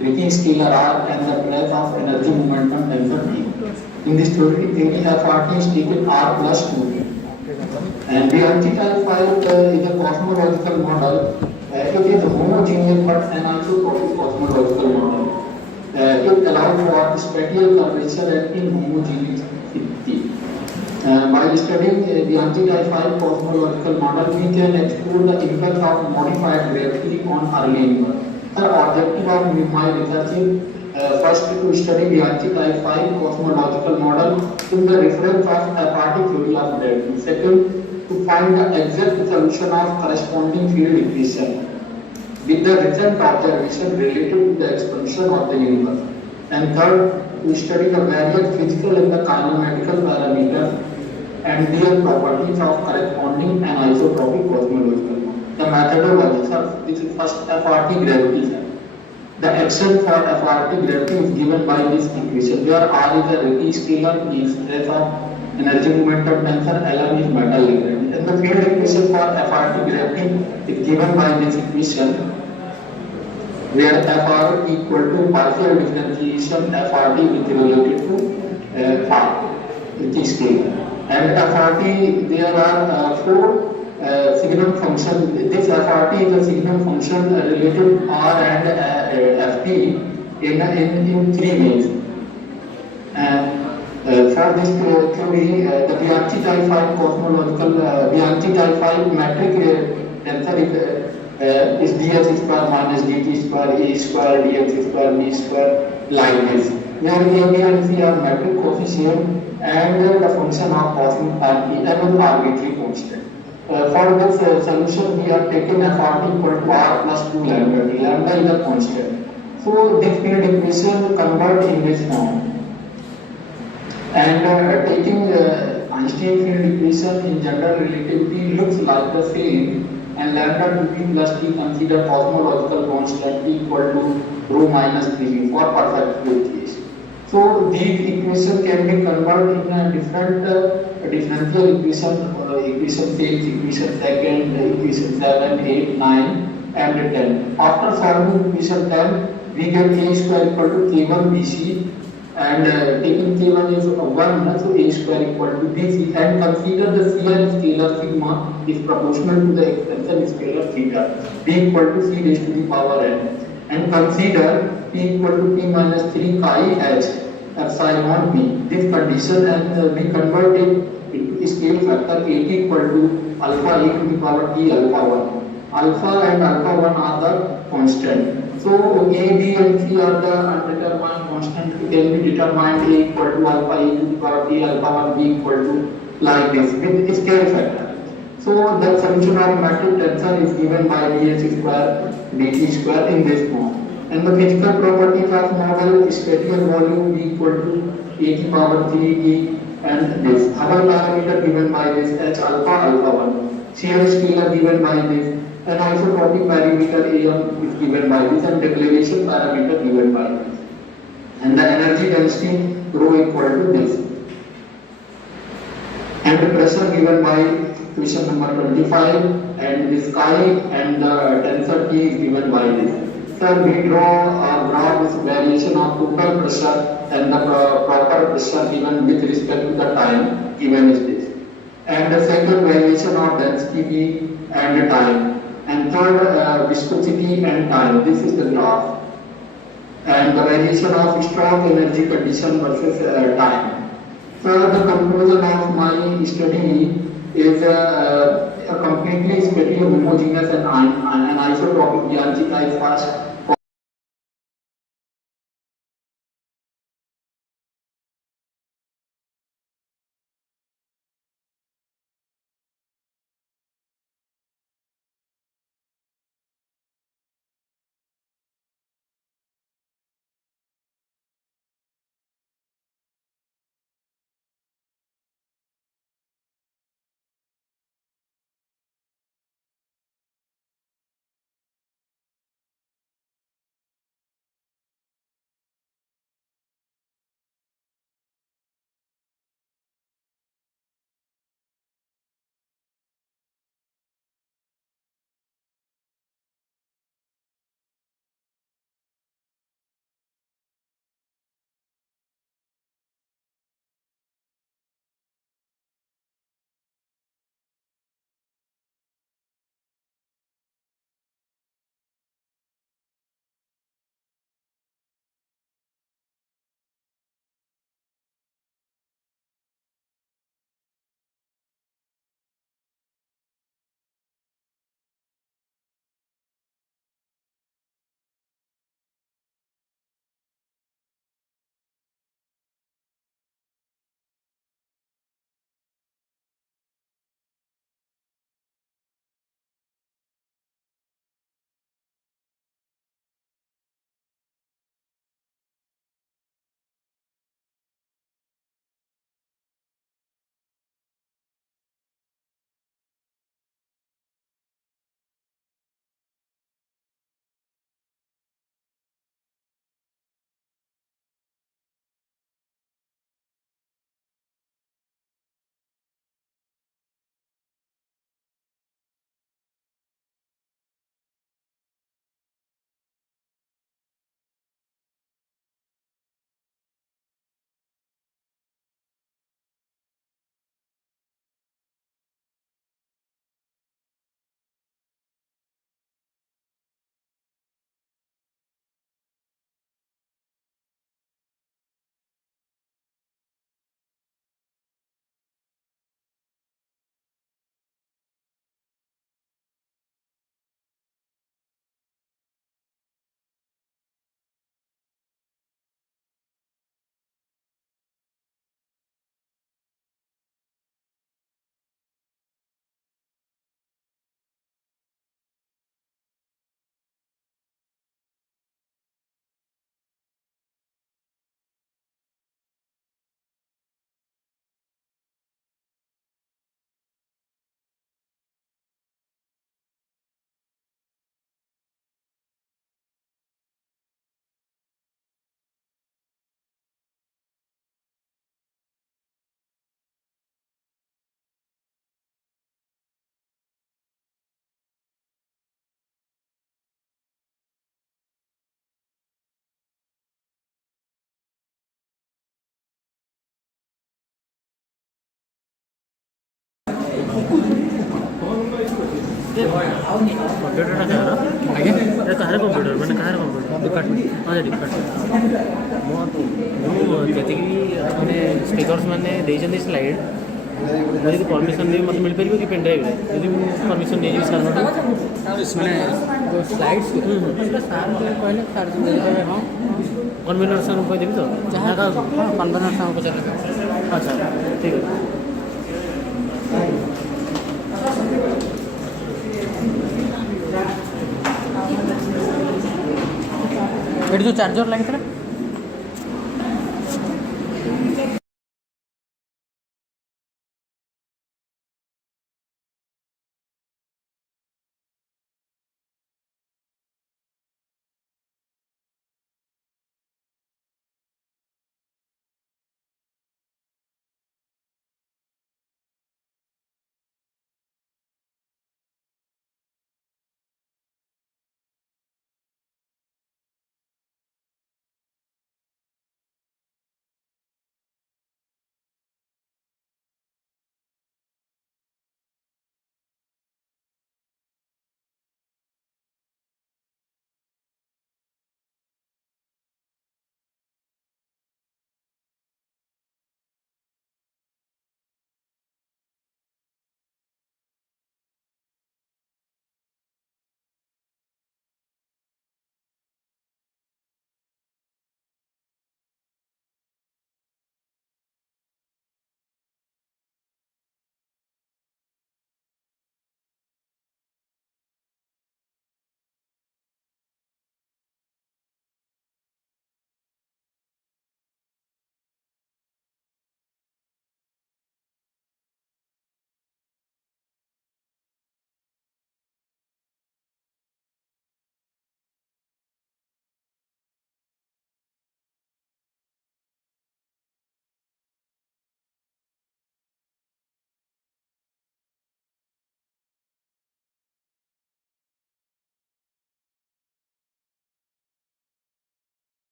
Ricci scalar R and the breadth of energy momentum tensor T. In this theory, FRT is taken R plus 2. And the Type-5 is a cosmological model. It is a homogeneous but anisotropic cosmological model. It allows for spatial curvature and inhomogeneity. By studying the Type-5 cosmological model, we can explore the impact of modified gravity on early universe. The objective of my research is first to study the Type-5 cosmological model in the reference of FRT theory of gravity. Second, to find the exact solution of corresponding field equation with the recent observation related to the expansion of the universe. And third, to study the various physical and the kinematical parameters and their properties of corresponding anisotropic cosmological model. The methodology, sir, this is first FRT gravity. The action for FRT gravity is given by this equation, where R is a Ricci scalar, E is stress of energy momentum tensor, Lm is metal ligand. And the field equation for FRT gravity is given by this equation, where Fr equal to partial differentiation FRT with related to phi, which is scalar. And FRT, there are four signal function. This FRT is a signal function related to R and FT in three ways. For this theory, the Bianchi Type-5 cosmological Bianchi Type-5 metric tensor is ds square minus dt square a square dx square b square like this. Where a, b and c are metric coefficient and the function of cosmic and m is arbitrary constant. For this solution, we have taken FRT equal to R plus 2 lambda. Lambda is a constant. So this field equation convert in this form. And taking Einstein field equation in general relativity looks like the same, and lambda 2p plus t consider cosmological constant equal to rho minus 3 for perfect field case. So these equations can be converted in a different differential equation, equation 6, equation 2, equation 7, 8, 9 and 10. After solving equation 10, we get a square equal to k1 bc, and taking k1 is 1, so a square equal to bc, and consider the CN scalar sigma is proportional to the extension scalar theta, b equal to c raised to the power n, and consider p equal to p minus 3 chi h epsilon b. This condition, and we convert it into scale factor A equal to alpha A to the power T alpha 1. Alpha and alpha 1 are the constant. So A, B and C are the undetermined constant. It can be determined A equal to alpha A to the power T alpha 1, B equal to like this with scale factor. So the solution of metric tensor is given by ds square dt square in this form. And the physical properties of model spatial volume B equal to A to the power 3 E and this. Hubble parameter given by this H alpha alpha 1. Shear scalar given by this. And isotropic parameter AM is given by this and declination parameter given by this. And the energy density rho equal to this. And the pressure given by question number 25 and this chi and the tensor T is given by this. So we draw a graph with variation of total pressure and the proper pressure given with respect to the time given is this. And the second variation of density B and time. And third viscosity and time. This is the graph. And the variation of strong energy condition versus time. So the conclusion of my study is a completely spatial homogeneous and isotropic Algebra is first. Computer आगे कहाँ computer मैंने कहाँ computer हाँ जी cut मुझे speakers मैंने slide ଯଦି permission ଦେବି ମୋତେ ମିଳିପାରିବ କି ପେନ୍ ଡ୍ରାଇଭ୍ରେ ଯଦି ମୁଁ ପରମିସନ୍ ନେଇଯିବି ସାର୍ ମୋତେ ମାନେ ସ୍ଲାଇଡ୍ସ ସାର୍ କହିଲେ ସାର୍ ଦେଇଦେବେ ହଁ କନଭେନର୍ ସାର୍ଙ୍କୁ କହିଦେବି ତ ଯାହା କନଭେନର୍ ସାର୍ଙ୍କୁ ପଚାରିବେ ଆଚ୍ଛା ଠିକ୍ ଅଛି ଏଠି ଯେଉଁ ଚାର୍ଜର ଲାଗିଥିଲା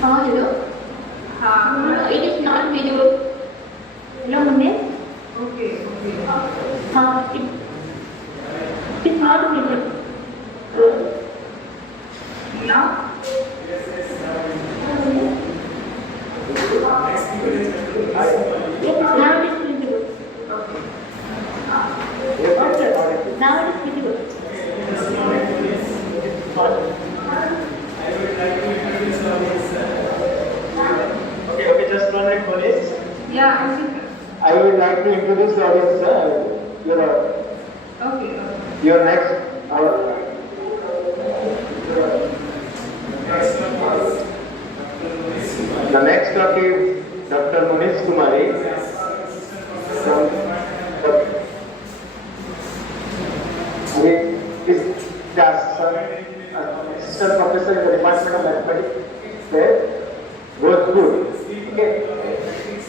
Hello. It is not visible. Hello, Munne. Okay. It is not visible. Now? Yes, now it is visible. Okay. Now it is visible. Okay, just 1 minute, please. Yeah, I would like to introduce the audience, your next, the next talk is Dr. Manish Kumari from assistant professor in the Department of Mathematics. Was good. Okay.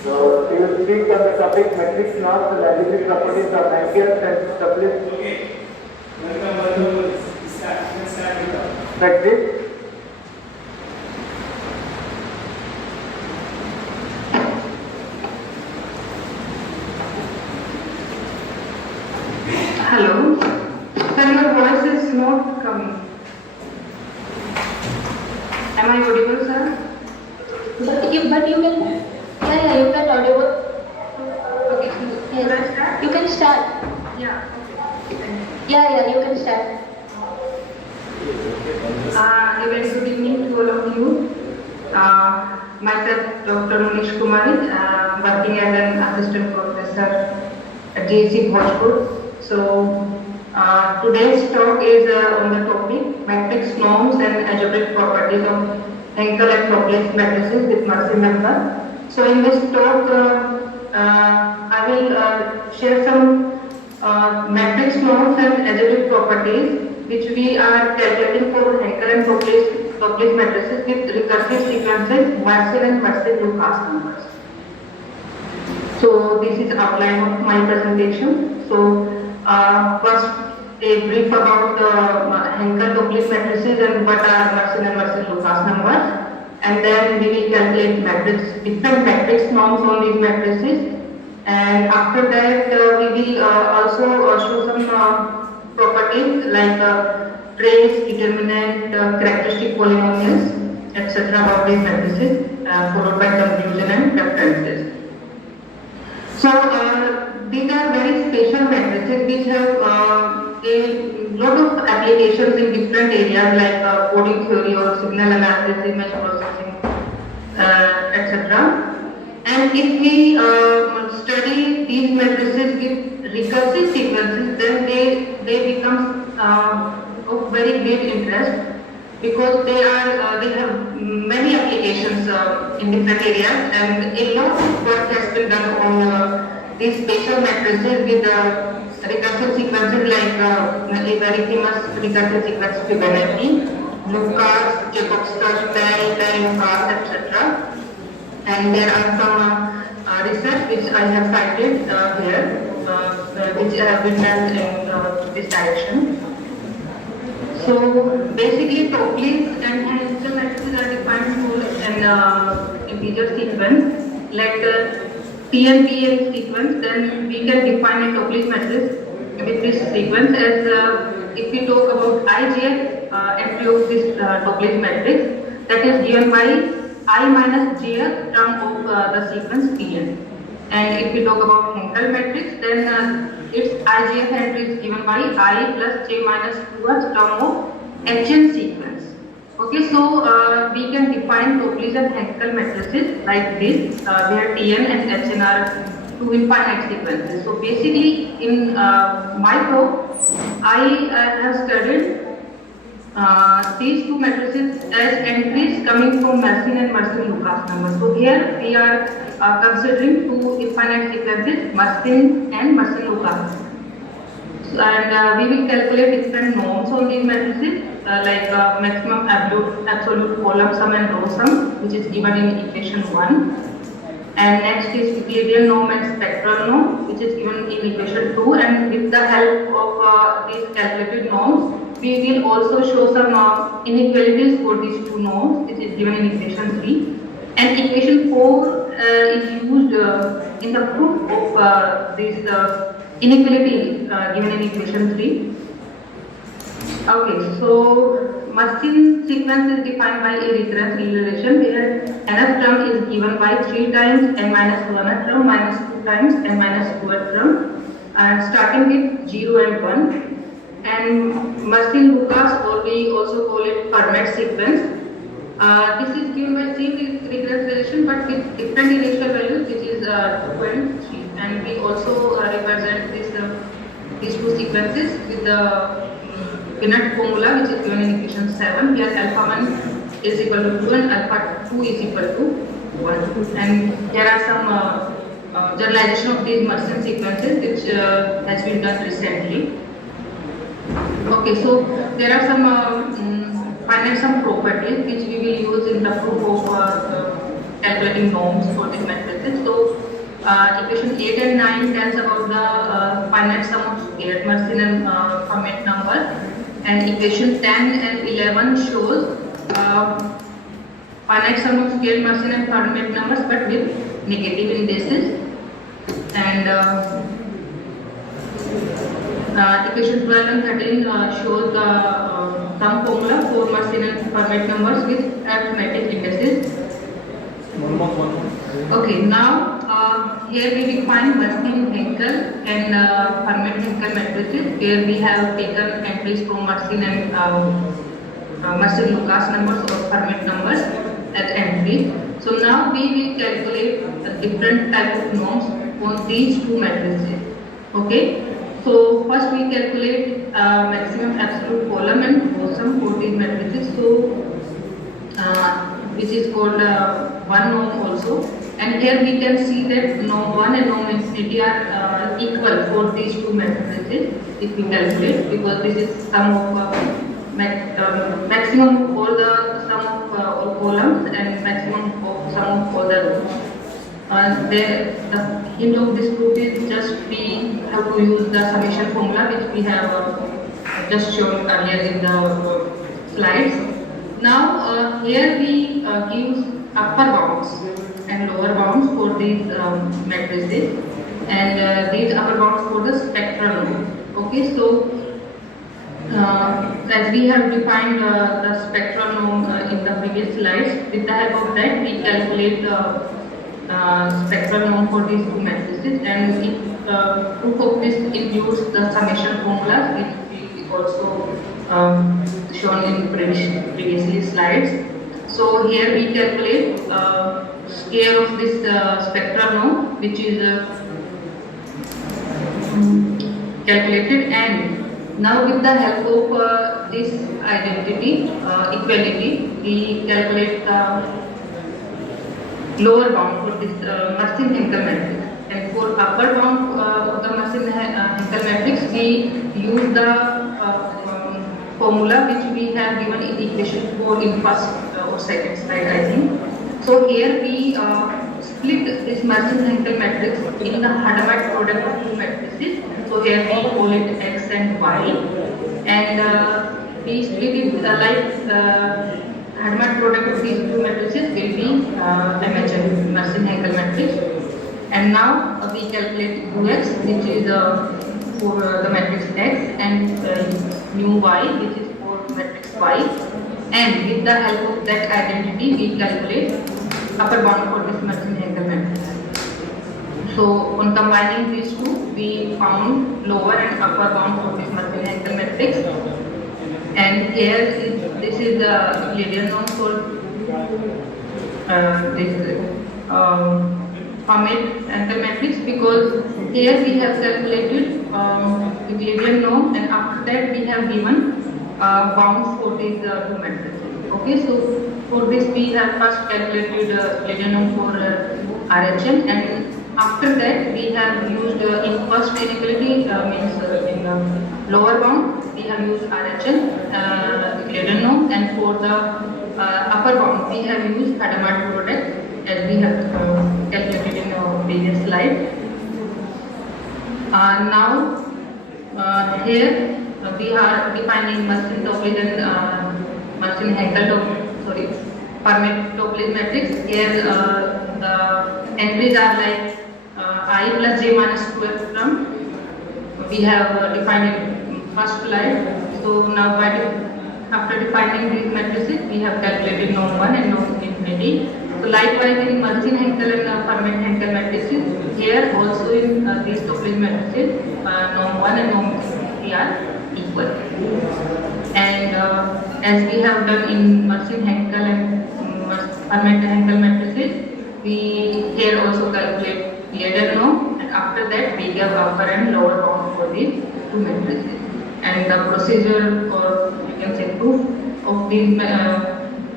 So we will speak on the topic matrix norms and algebraic properties of Hankels and Stubble's matrix. hello. Sir, your voice is not coming. Am I audible, sir? But you can, you can audible. Okay. Yes. You can start. Yeah. Okay. Yeah, you can start. A very good evening to all of you. Myself, Dr. Manish Kumari, working as an assistant professor at DAC Bhojpur. So, today's talk is on the topic matrix norms and algebraic properties of Henkel and Laplace matrices with Mercy number. So, in this talk, I will share some matrix norms and algebraic properties which we are calculating for Henkel and Laplace matrices with recursive sequences, Mercy and Mercy-Lucas numbers. So, this is outline of my presentation. So, first, a brief about the Henkel-Laplace matrices and what are Mercy and Mercy-Lucas numbers, and then we will calculate different matrix norms on these matrices, and after that we will also show some properties like trace, determinant, characteristic polynomials, etc. about these matrices, followed by conclusion and preferences. So, these are very special matrices which have a lot of applications in different areas like coding theory or signal analysis, image processing, etc. And if we study these matrices with recursive sequences, then they become of very great interest because they have many applications in different areas, and a lot of work has been done on these special matrices with recursive sequences like a very famous recursive sequence Fibonacci, Lucas, Jacobson, Lucas, etc. And there are some research which I have cited here, which have been done in this direction. So basically, Laplace and Henkel matrices are defined for an integer sequence. Let T and P is sequence, then we can define a Laplace matrix with this sequence as if we talk about IJF entry of this Laplace matrix, that is given by I minus jth term of the sequence Tn. And if we talk about Henkel matrix, then its IJF entry is given by I plus j minus 2th term of Hn sequence. Okay, so we can define Laplace and Henkel matrices like this, where Tn and Hn are two infinite sequences. So basically, in my talk, I have studied these two matrices as entries coming from Mercy and Mercy-Lucas numbers. So here we are considering two infinite sequences, Mercy and Mercy-Lucas. And we will calculate different norms on these matrices like maximum absolute column sum and row sum, which is given in equation 1. And next is Euclidean norm and spectral norm, which is given in equation 2. And with the help of these calculated norms, we will also show some inequalities for these two norms, which is given in equation 3. And equation 4 is used in the proof of this inequality given in equation 3. Okay, so Martin sequence is defined by a recurrence relation where nth term is given by 3 times n minus 1th term minus 2 times n minus 2th term, starting with 0 and 1. And Martin-Lucas, or we also call it Fermat sequence. This is given by same recurrence relation but with different initial values, which is 2 and 3. And we also represent these two sequences with the Binet formula, which is given in equation 7. Here alpha 1 is equal to 2 and alpha 2 is equal to 1. And here are some generalization of these Martin sequences which has been done recently. Okay, so there are some finite sum properties which we will use in the proof of calculating norms for these matrices. So equation 8 and 9 tells about the finite sum of squared Martin and Fermat number, and equation 10 and 11 shows finite sum of squared Martin and Fermat numbers but with negative indices. And equation 12 and 13 shows the sum formula for Martin and Fermat numbers with arithmetic indices. Okay, now here we will find Martin-Henkel and Fermat-Henkel matrices. Here we have taken entries from Martin and Martin-Lucas numbers or Fermat numbers as entries. So now we will calculate a different type of norms on these two matrices. Okay. So first we calculate maximum absolute column and bosom for these matrices. So which is called one norm also. And here we can see that norm 1 and norm infinity are equal for these two matrices if we calculate, because this is sum of maximum of all the sum of all columns and maximum of sum of all the rows. The hint of this proof is just we have to use the summation formula which we have just shown earlier in the slides. Now here we use upper bounds and lower bounds for these matrices, and these upper bounds for the spectral norm. Okay, so as we have defined the spectral norm in the previous slides, with the help of that we calculate the spectral norm for these two matrices, and proof of this includes the summation formulas which we also shown in previously slides. So here we calculate square of this spectral norm, which is calculated, and now with the help of this identity equality we calculate the lower bound for this Martin-Henkel matrix, and for upper bound of the Martin-Henkel matrix we use the formula which we have given in equation 4 in first or second slide, I think. So here we split this Martin-Henkel matrix in the Hadamard product of two matrices. So here we call it X and Y, and we split it like Hadamard product of these two matrices will be MHM, Martin-Henkel matrix. And now we calculate UX, which is for the matrix X, and mu Y, which is for matrix Y. And with the help of that identity, we calculate upper bound for this Martin-Henkel matrix. So on combining these two, we found lower and upper bound for this Martin-Henkel matrix. And here this is the Euclidean norm for this Fermat-Henkel matrix, because here we have calculated Euclidean norm, and after that we have given bounds for these two matrices. Okay, so for this we have first calculated Euclidean norm for RHN, and after that we have used in first inequality means in the lower bound we have used RHN Euclidean norm, and for the upper bound we have used Hadamard product as we have calculated in our previous slide. Now here we are defining Mersenne-Topliss and Fermat-Topliss matrix. Here the entries are like I plus j minus 2f from we have defined it first slide. So now after defining these matrices, we have calculated norm 1 and norm infinity. So likewise in Mersenne-Henkel and Fermat-Henkel matrices, here also in these Topliss matrices, norm 1 and norm infinity are equal. And as we have done in Mersenne-Henkel and Fermat-Henkel matrices, we here also calculate ladder norm, and after that we give upper and lower bound for these two matrices. And the procedure, or you can say proof of these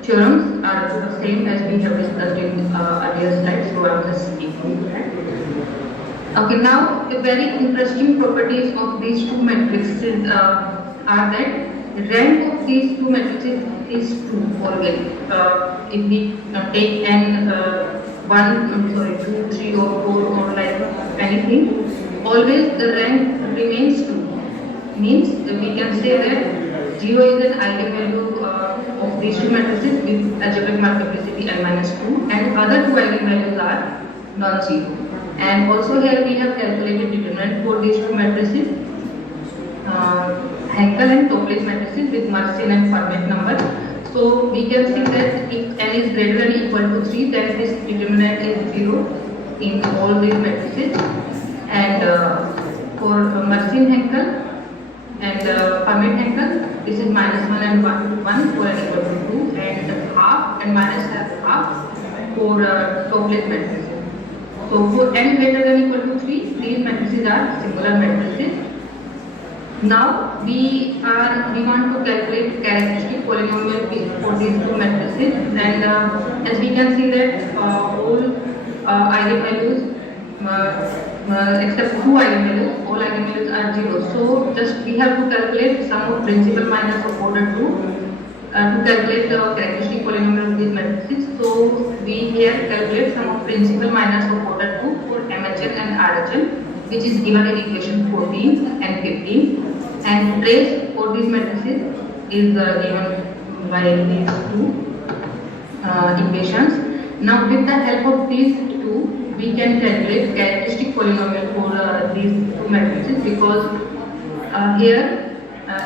theorems are the same as we have discussed in earlier slides, so I am just skipping that. Okay, now the very interesting properties of these two matrices are that the rank of these two matrices is 2 always. If we take n 2, 3 or 4 or like anything, always the rank remains 2. Means we can say that 0 is an eigenvalue of these two matrices with algebraic multiplicity n minus 2, and other two eigenvalues are non-zero. And also here we have calculated determinant for these two matrices, Henkel and Topliss matrices with Mersenne and Fermat number. So we can see that if n is greater than or equal to 3, then this determinant is 0 in all these matrices. And for Mersenne-Henkel and Fermat-Henkel, this is minus 1 and 1 for n equal to 2, and half and minus half for Topliss matrices. So for n greater than or equal to 3, these matrices are singular matrices. Now we want to calculate characteristic polynomial for these two matrices, and as we can see that all eigenvalues except two eigenvalues, all eigenvalues are 0. So just we have to calculate sum of principal minus of order 2 to calculate the characteristic polynomial of these matrices. So we here calculate sum of principal minus of order 2 for MHN and RHN, which is given in equation 14 and 15. And trace for these matrices is given by these two equations. Now with the help of these two, we can calculate characteristic polynomial for these two matrices, because here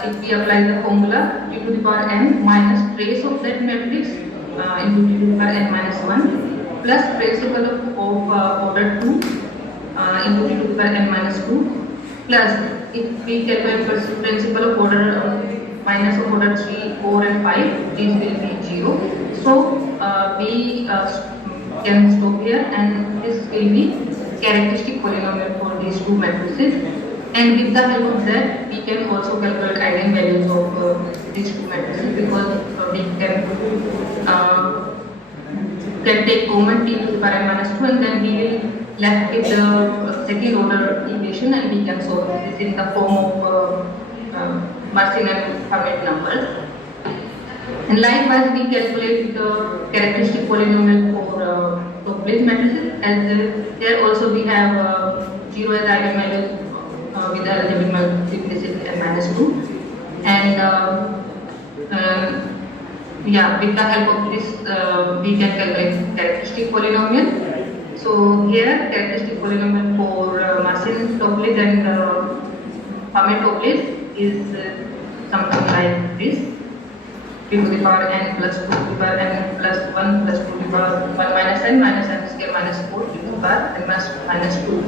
if we apply the formula t to the power n minus trace of that matrix into t to the power n minus 1 plus traceable of order 2 into t to the power n minus 2 plus if we calculate principal of order minus of order 3, 4 and 5, these will be 0. So we can stop here, and this will be characteristic polynomial for these two matrices. And with the help of that, we can also calculate eigenvalues of these two matrices, because we can take common t to the power n minus 2, and then we will left with the second order equation, and we can solve this in the form of Mersenne and Fermat numbers. And likewise we calculate the characteristic polynomial for Topliss matrices, as there also we have 0 as eigenvalue with the algebraic multiplicity n minus 2, and with the help of this we can calculate characteristic polynomial. So here characteristic polynomial for Mersenne-Topliss and Fermat-Topliss is something like this: t to the power n plus 2 to the power n plus 1 plus 2 to the power 1 minus n square minus 4 to the power n minus 2.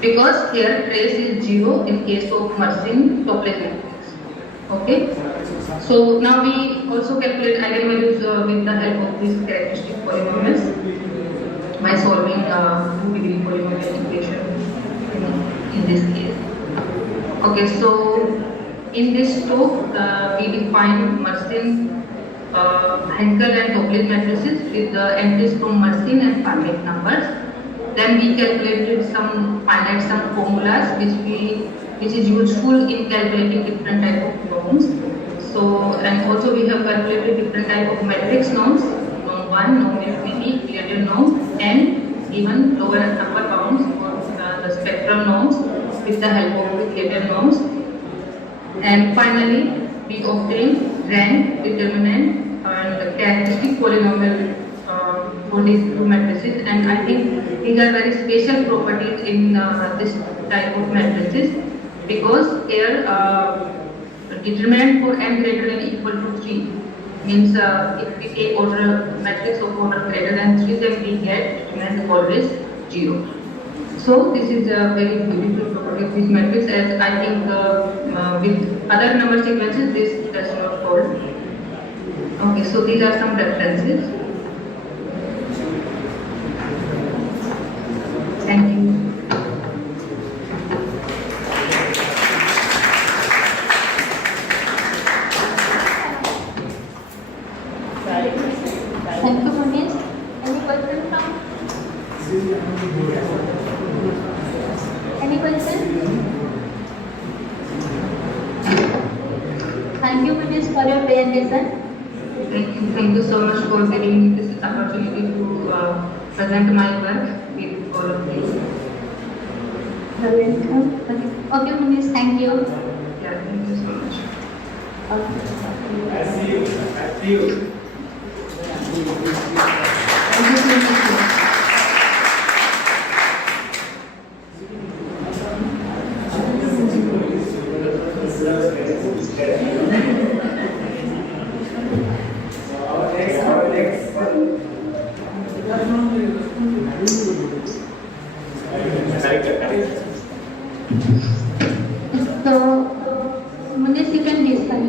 Because here trace is 0 in case of Mersenne-Topliss matrix. Okay. So now we also calculate eigenvalues with the help of these characteristic polynomials by solving 2-degree polynomial equation in this case. Okay, so in this talk we define Mersenne, Henkel and Topliss matrices with the entries from Mersenne and Fermat numbers. Then we calculated some finite sum formulas which is useful in calculating different type of norms. So, and also we have calculated different type of matrix norms: norm 1, norm infinity, ladder norm, and even lower and upper bounds for the spectral norms with the help of ladder norms. And finally, we obtain rank, determinant, and characteristic polynomial for these two matrices. And I think these are very special properties in this type of matrices, because here determinant for n greater than or equal to 3 means if we take order matrix of order greater than 3, then we get determinant always 0. So this is a very beautiful property of this matrix, as I think with other number sequences this does not hold. Okay, so these are some references. Thank you. Thank you, Munish. Any question from? Any question? Thank you, Munish, for your presentation. Thank you so much for giving me this opportunity to present my work with all of you. Okay, Munish, thank you. Yeah, thank you so much. Okay. I see you. Thank you so much. So, Munish, you can discuss.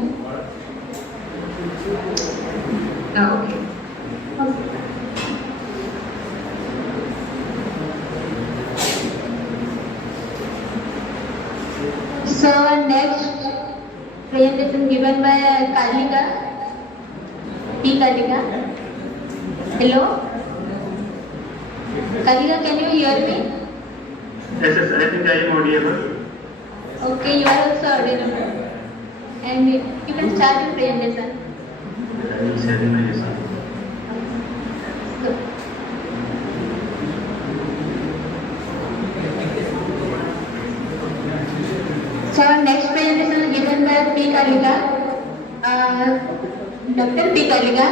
Okay. So, next presentation given by Kalika. P. Kalika. Hello? Kalika, can you hear me? Yes, I think I am audible. Okay, you are also audible. And you can start your presentation. I will share my lesson. So next presentation is given by P. Kalika, Dr. P. Kalika.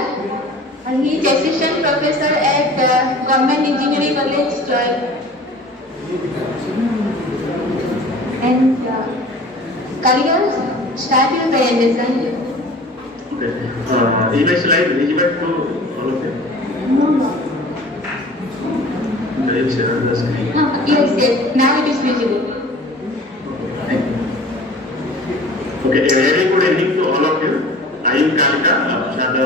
He is assistant professor at Government Engineering College, Joy. And Kalika, start your presentation. Okay. Is my slide visible to all of them? No. I will share on the screen. Yes, now it is visible. Okay, a very good evening to all of you. I am Kalika,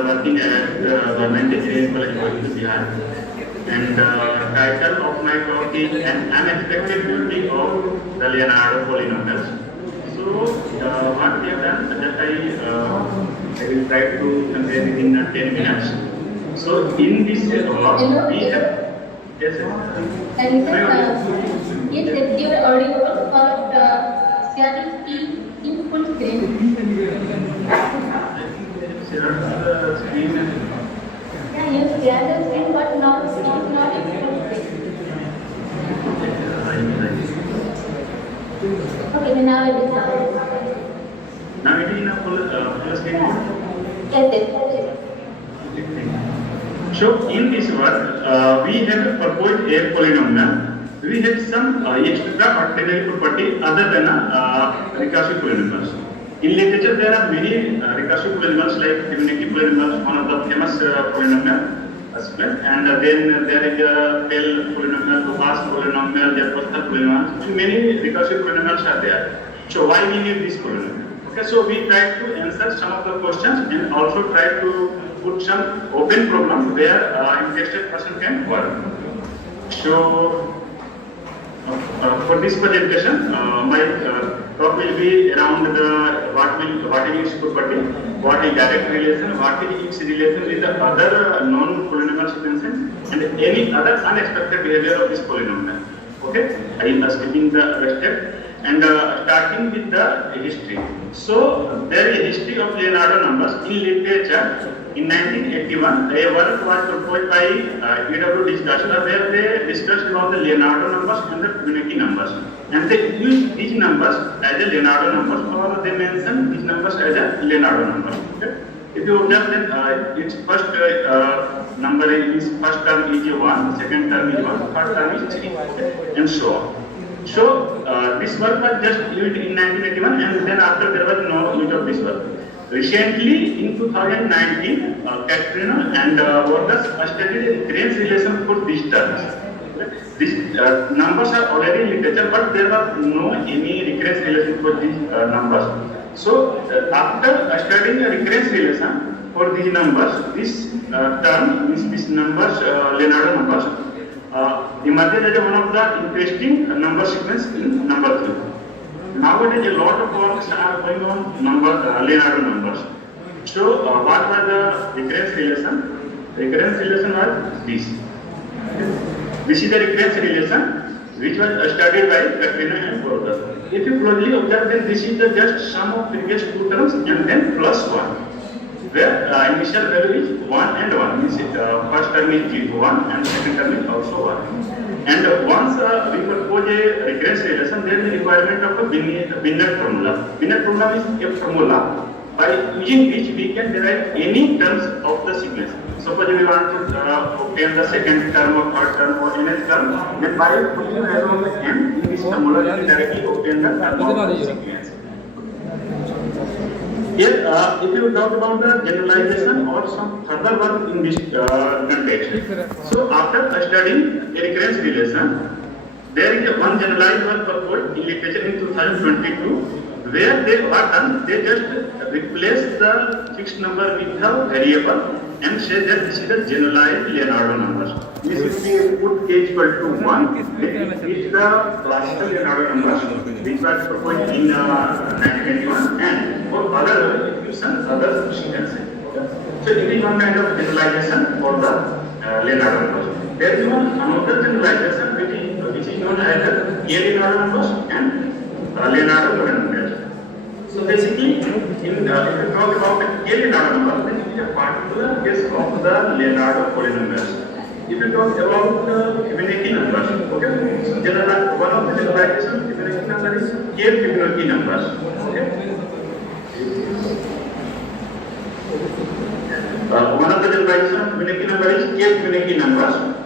working at Government Engineering College, Bihar. And the title of my talk is An Unexpected Beauty of the Leonardo Polynomials. So, what we have done, that I will try to convey within 10 minutes. So, in this talk, we have. Yes, Yes, you are audible for sharing in full screen. Share the screen. Yeah, you share the screen, but not in full screen. Okay, then now it is Now it is in a full screen. Yes. So in this work, we have proposed a polynomial. We have some extraordinary property other than recursive polynomials. In literature, there are many recursive polynomials like Determinant polynomials, one of the famous polynomial. And then there is a Bell polynomial, Laplace polynomial, Jacobson polynomial. So many recursive polynomials are there. So why we need this polynomial? Okay, so we try to answer some of the questions and also try to put some open problem where interested person can work. So for this presentation, my talk will be around the what is its property, what is direct relation, what is its relation with the other non-polynomial sequences, and any other unexpected behavior of this polynomial. Okay, I am skipping the step and starting with the history. So there is a history of Leonardo numbers in literature. in 1981, a work was proposed by E.W. Discussion where they discussed about the Leonardo numbers and the Fibonacci numbers. And they used these numbers as a Leonardo numbers, or they mentioned these numbers as a Leonardo number. Okay? If you observe then its first number is first term is 1, second term is 1, third term is 3, okay? And so on. So this work was just used in 1981, and then after there was no use of this work. Recently, in 2019, Katrina and Vargas studied a recurrence relation for these terms. These numbers are already in literature, but there was no any recurrence relation for these numbers. So after studying a recurrence relation for these numbers, this term, these numbers, Leonardo numbers, emerged as one of the interesting number sequence in number theory. Nowadays, a lot of works are going on Leonardo numbers. So, what was the recurrence relation? The recurrence relation was this. This is the recurrence relation which was studied by Katrina and Prof. If you closely observe, then this is the just sum of previous two terms and then plus 1. Where initial value is 1 and 1. Means first term is 1 and second term is also 1. And once we propose a recurrence relation, there is the requirement of a Binet formula. Binet formula is a formula by using which we can derive any terms of the sequence. Suppose we want to obtain the second term or third term or nth term, then by putting the value of the n in this formula, we can directly obtain the term of the sequence. Here, if you talk about the generalization or some further work in this context. So, after studying a recurrence relation, there is one generalized work proposed in literature in 2022, where they were done, they just replace the fixed number with the variable and say that this is the generalized Leonardo numbers. This is the put k equal to 1, this is the classical Leonardo numbers, which was proposed in 1981, and for other equations, other sequences. So it is one kind of generalization for the Leonardo numbers. There is one another generalization which is known as the Leonardo numbers and Leonardo numbers. So basically, if you talk about the Leonardo number, then it is a particular case of the Leonardo polynomials. If you talk about the Fibonacci numbers, okay, so general, one of the generalizations Fibonacci number is K Fibonacci numbers. Okay. One of the generalizations Fibonacci number is K Fibonacci numbers.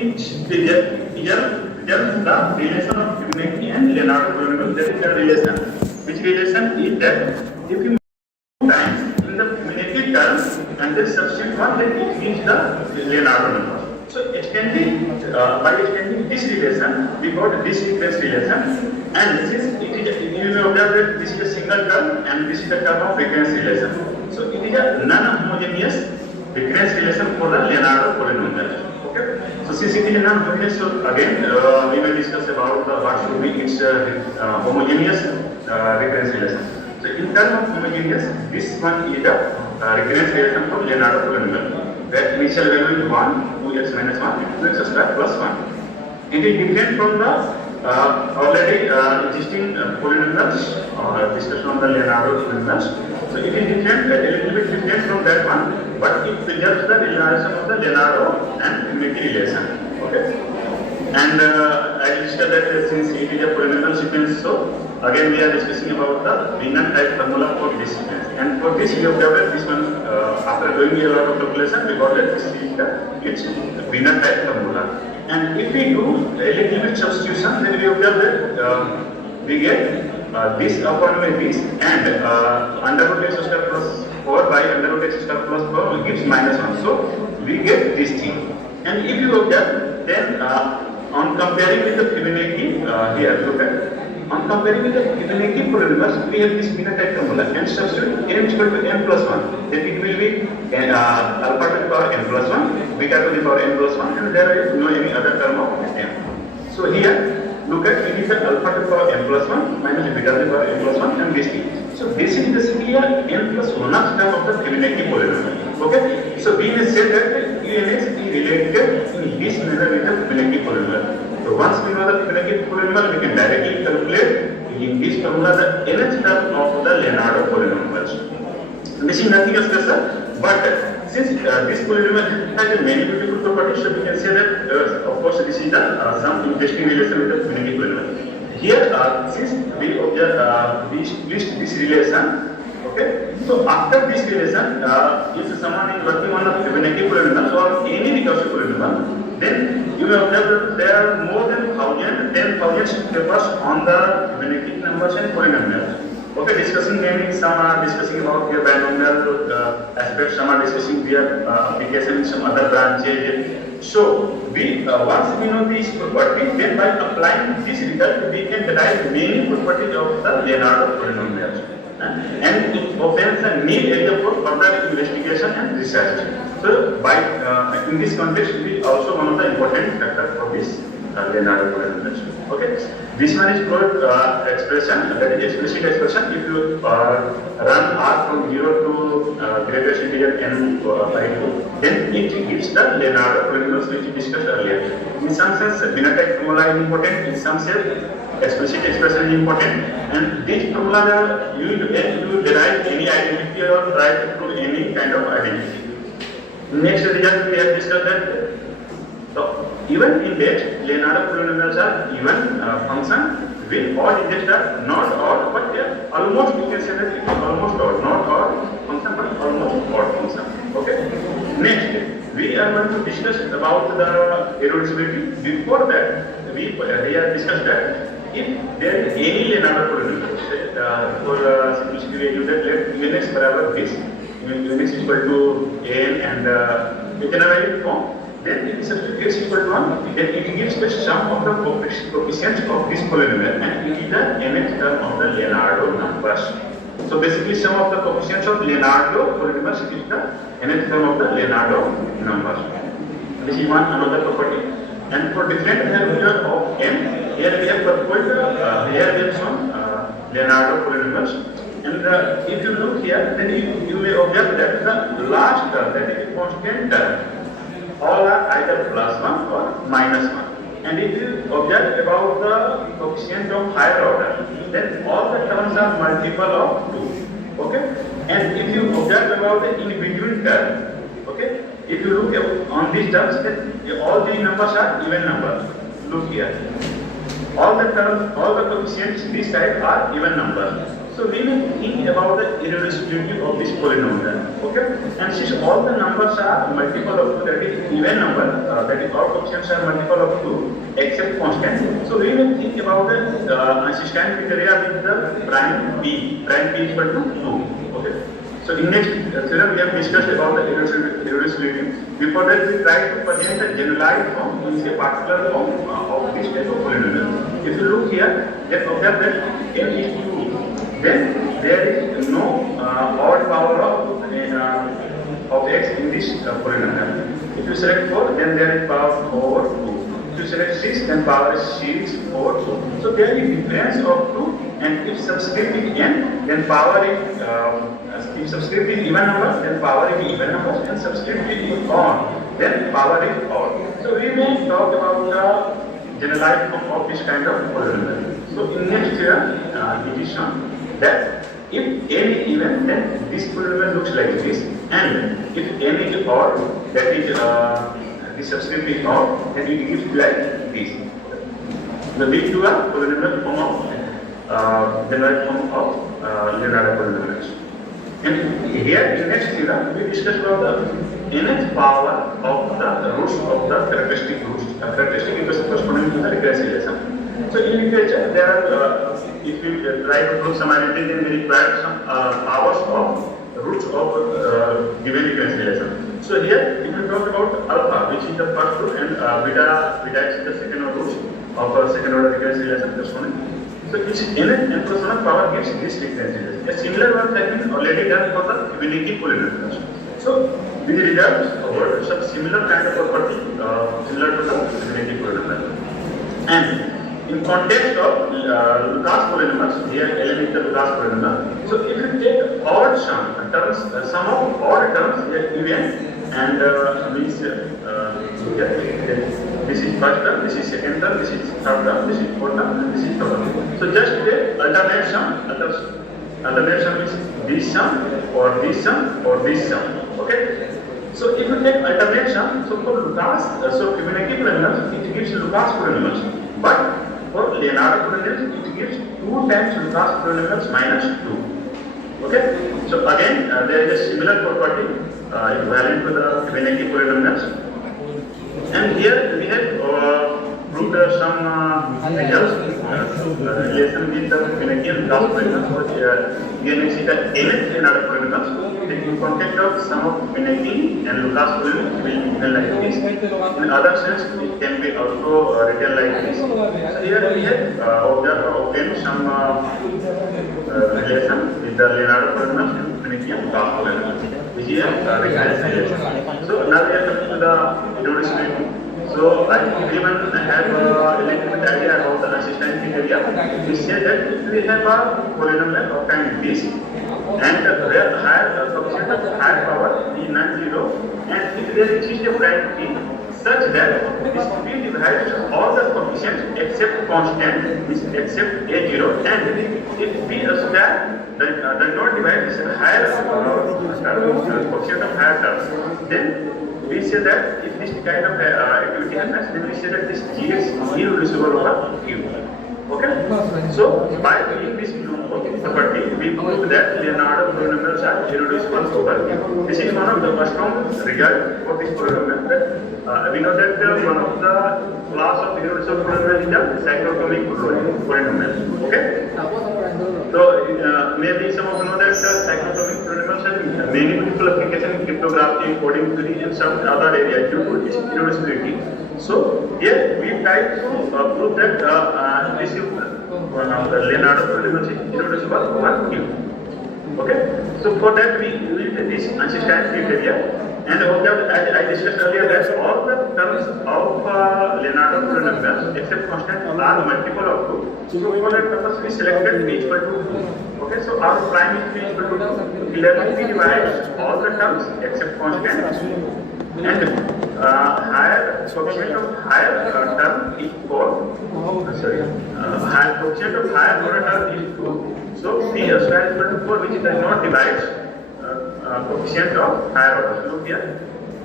each period here tells the relation of Fibonacci and Leonardo polynomial. That is the relation. Which relation is that if you times in the Fibonacci term and then substitute one, then it gives the Leonardo number. So extending by extending this relation, we got this sequence relation, and since it is, you may observe that this is a single term and this is the term of recurrence relation. So it is a non-homogeneous recurrence relation for the Leonardo polynomial. Okay. So since it is a non-homogeneous, so again we will discuss about what should be its homogeneous recurrence relation. So in terms of homogeneous, this one is the recurrence relation for Leonardo polynomial, where initial value is 1, 2x minus 1, 2x square plus 1. It is different from the already existing polynomials or discussion on the Leonardo polynomials. So it is different, a little bit different from that one, but it preserves the relation of the Leonardo and Fibonacci relation. Okay. And I discussed that since it is a polynomial sequence, so again we are discussing about the Wiener type formula for this sequence. And for this we have developed this one after doing a lot of calculation, we got that this is its Wiener type formula. And if we do a little bit substitution, then we observe that we get this upon by this, and under root x square plus 4 by under root x square plus 4 gives minus 1. So we get this thing. And if you observe, then on comparing with the Fibonacci, here look at, on comparing with the Fibonacci polynomials, we have this Wiener type formula and substitute n equal to n plus 1. Then it will be alpha to the power n plus 1, beta to the power n plus 1, and there is no any other term of n. So here, look at it is alpha to the power n plus 1 minus beta to the power n plus 1 and this thing. So this is basically a n plus 1th term of the Fibonacci polynomial. Okay? So we may say that UNX is related in this manner with the Fibonacci polynomial. So once we know the Fibonacci polynomial, we can directly calculate in this formula the nth term of the Leonardo polynomials. This is nothing else, but since this polynomial has many beautiful properties, so we can say that of course this is the some interesting relation with the Fibonacci polynomial. Here, since we observe this relation, okay. So after this relation, if someone is working on a Fibonacci polynomial or any recursive polynomial, then you may observe that there are more than 10,000 papers on the Fibonacci numbers and polynomials. Okay, discussing mainly, some are discussing about their binomial aspects, some are discussing their application in some other branches. So we once we know these properties, then by applying this result, we can derive many properties of the Leonardo polynomials. And it opens a new area for further investigation and research. So by in this context, it is also one of the important factors for this Leonardo polynomials. Okay, this one is called expression, that is explicit expression. If you run R from 0 to greatest integer n by 2, then it gives the Leonardo polynomials which we discussed earlier. In some sense, Wiener type formula is important. In some sense, explicit expression is important, and this formula you derive any identity or try to prove any kind of identity. Next result we have discussed that so even in that Leonardo polynomials are even function with all digits are not odd, but they are almost, you can say that it is almost odd, not odd function but almost odd function. Okay. Next we are going to discuss about the irreducibility. Before that we have discussed that if there is any Leonardo polynomial, for simplicity we use that let Unix barabar this, Unix is equal to n and in a value form, then if substitute x equal to 1, then it gives the sum of the coefficients of this polynomial and it is the nth term of the Leonardo numbers. So basically sum of the coefficients of Leonardo polynomials is the nth term of the Leonardo numbers. This is one another property. And for different value of n, here we have proposed here there is some Leonardo polynomials. And if you look here, then you may observe that the last term, that is a constant term, all are either plus 1 or minus 1. And if you observe about the coefficient of higher order, then all the terms are multiple of 2. Okay? And if you observe about the in between term, okay? If you look on these terms, then all these numbers are even numbers. Look here. All the terms, all the coefficients this side are even numbers. So we will think about the irreducibility of this polynomial. Okay? And since all the numbers are multiple of 2, that is even number, that is all coefficients are multiple of 2 except constant. So we will think about the consistent criteria with the prime p is equal to 2. Okay. So in next theorem we have discussed about the irreducibility. Before that we try to present the generalized form in a particular form of this type of polynomial. If you look here, then observe that n is 2. Then there is no odd power of x in this polynomial. If you select 4, then there is power over 2. If you select 6, then power is 6 over 2. So there is difference of 2, and if subscript is n, then power is if subscript is even number, then power is even number, and subscript is odd, then power is odd. So we may talk about the generalized form of this kind of polynomial. So in next theorem, it is shown that if n is even, then this polynomial looks like this, and if n is odd, that is the subscript is odd, then it gives like this. So these two are polynomial form of generalized form of Leonardo polynomials. And here in next theorem we discuss about the nth power of the roots of the characteristic roots. Characteristic is corresponding to the recurrence relation. So in literature there are, if you try to prove some identity, then we require some powers of roots of given recurrence relation. So here if you talk about alpha, which is the first root, and beta is the second order root of a second order recurrence relation corresponding. So each nth and plus 1 power gives this recurrence relation. A similar work has been already done for the unity polynomials. So these results hold some similar kind of property similar to the unity polynomial. And in context of Lucas polynomials, here Ln is the Lucas polynomial. So if you take odd sum terms, sum of odd terms here even, and means this is first term, this is second term, this is third term, this is fourth term, and this is fourth term. So just take alternate sum. Alternate sum is this sum or this sum or this sum. Okay. So if you take alternate sum, so for Lucas, so Fibonacci polynomials, it gives Lucas polynomials, but for Leonardo polynomials, it gives 2 times Lucas polynomials minus 2. Okay. So again, there is a similar property equivalent to the Fibonacci polynomials. And here we have proved some results relation with the Fibonacci and Lucas polynomials for IMSc the nth Leonardo polynomials. In context of sum of Fibonacci and Lucas polynomials will be written like this. In other sense, it can be also written like this. So here we have obtained some relation with the Leonardo polynomials and Fibonacci and Lucas polynomials, which is recurrence relation. So now we are coming to the irreducibility. So everyone have a little bit idea about the consistent criteria. We say that if we have a polynomial of kind this, and where the higher coefficient of higher power is non-zero, and if there exists a prime p such that this p divides all the coefficients except constant, except a0, and if p square does not divide this higher coefficient of higher terms, then we say that if this kind of activity happens, then we say that this G is irreducible over Q. Okay? So by doing this property, we prove that Leonardo polynomials are irreducible over Q. This is one of the strong results for this polynomial. We know that one of the class of irreducible polynomial is the cyclotomic polynomial. Okay? So maybe some of you know that cyclotomic polynomials have many multiple applications in cryptography, coding theory, and some other areas due to its irreducibility. So here we try to prove that this is one of the Leonardo polynomials is irreducible over Q. Okay. So for that we use this consistent criteria, and as I discussed earlier that all the terms of Leonardo polynomials except constant are multiple of 2. So for that purpose we selected p equal to 2. Okay. So our prime is p equal to 2. Clearly we divide all the terms except constant. And higher coefficient of higher term is 4. Higher coefficient of higher order term is 2. So p square is equal to 4, which does not divide coefficient of higher order. Look here,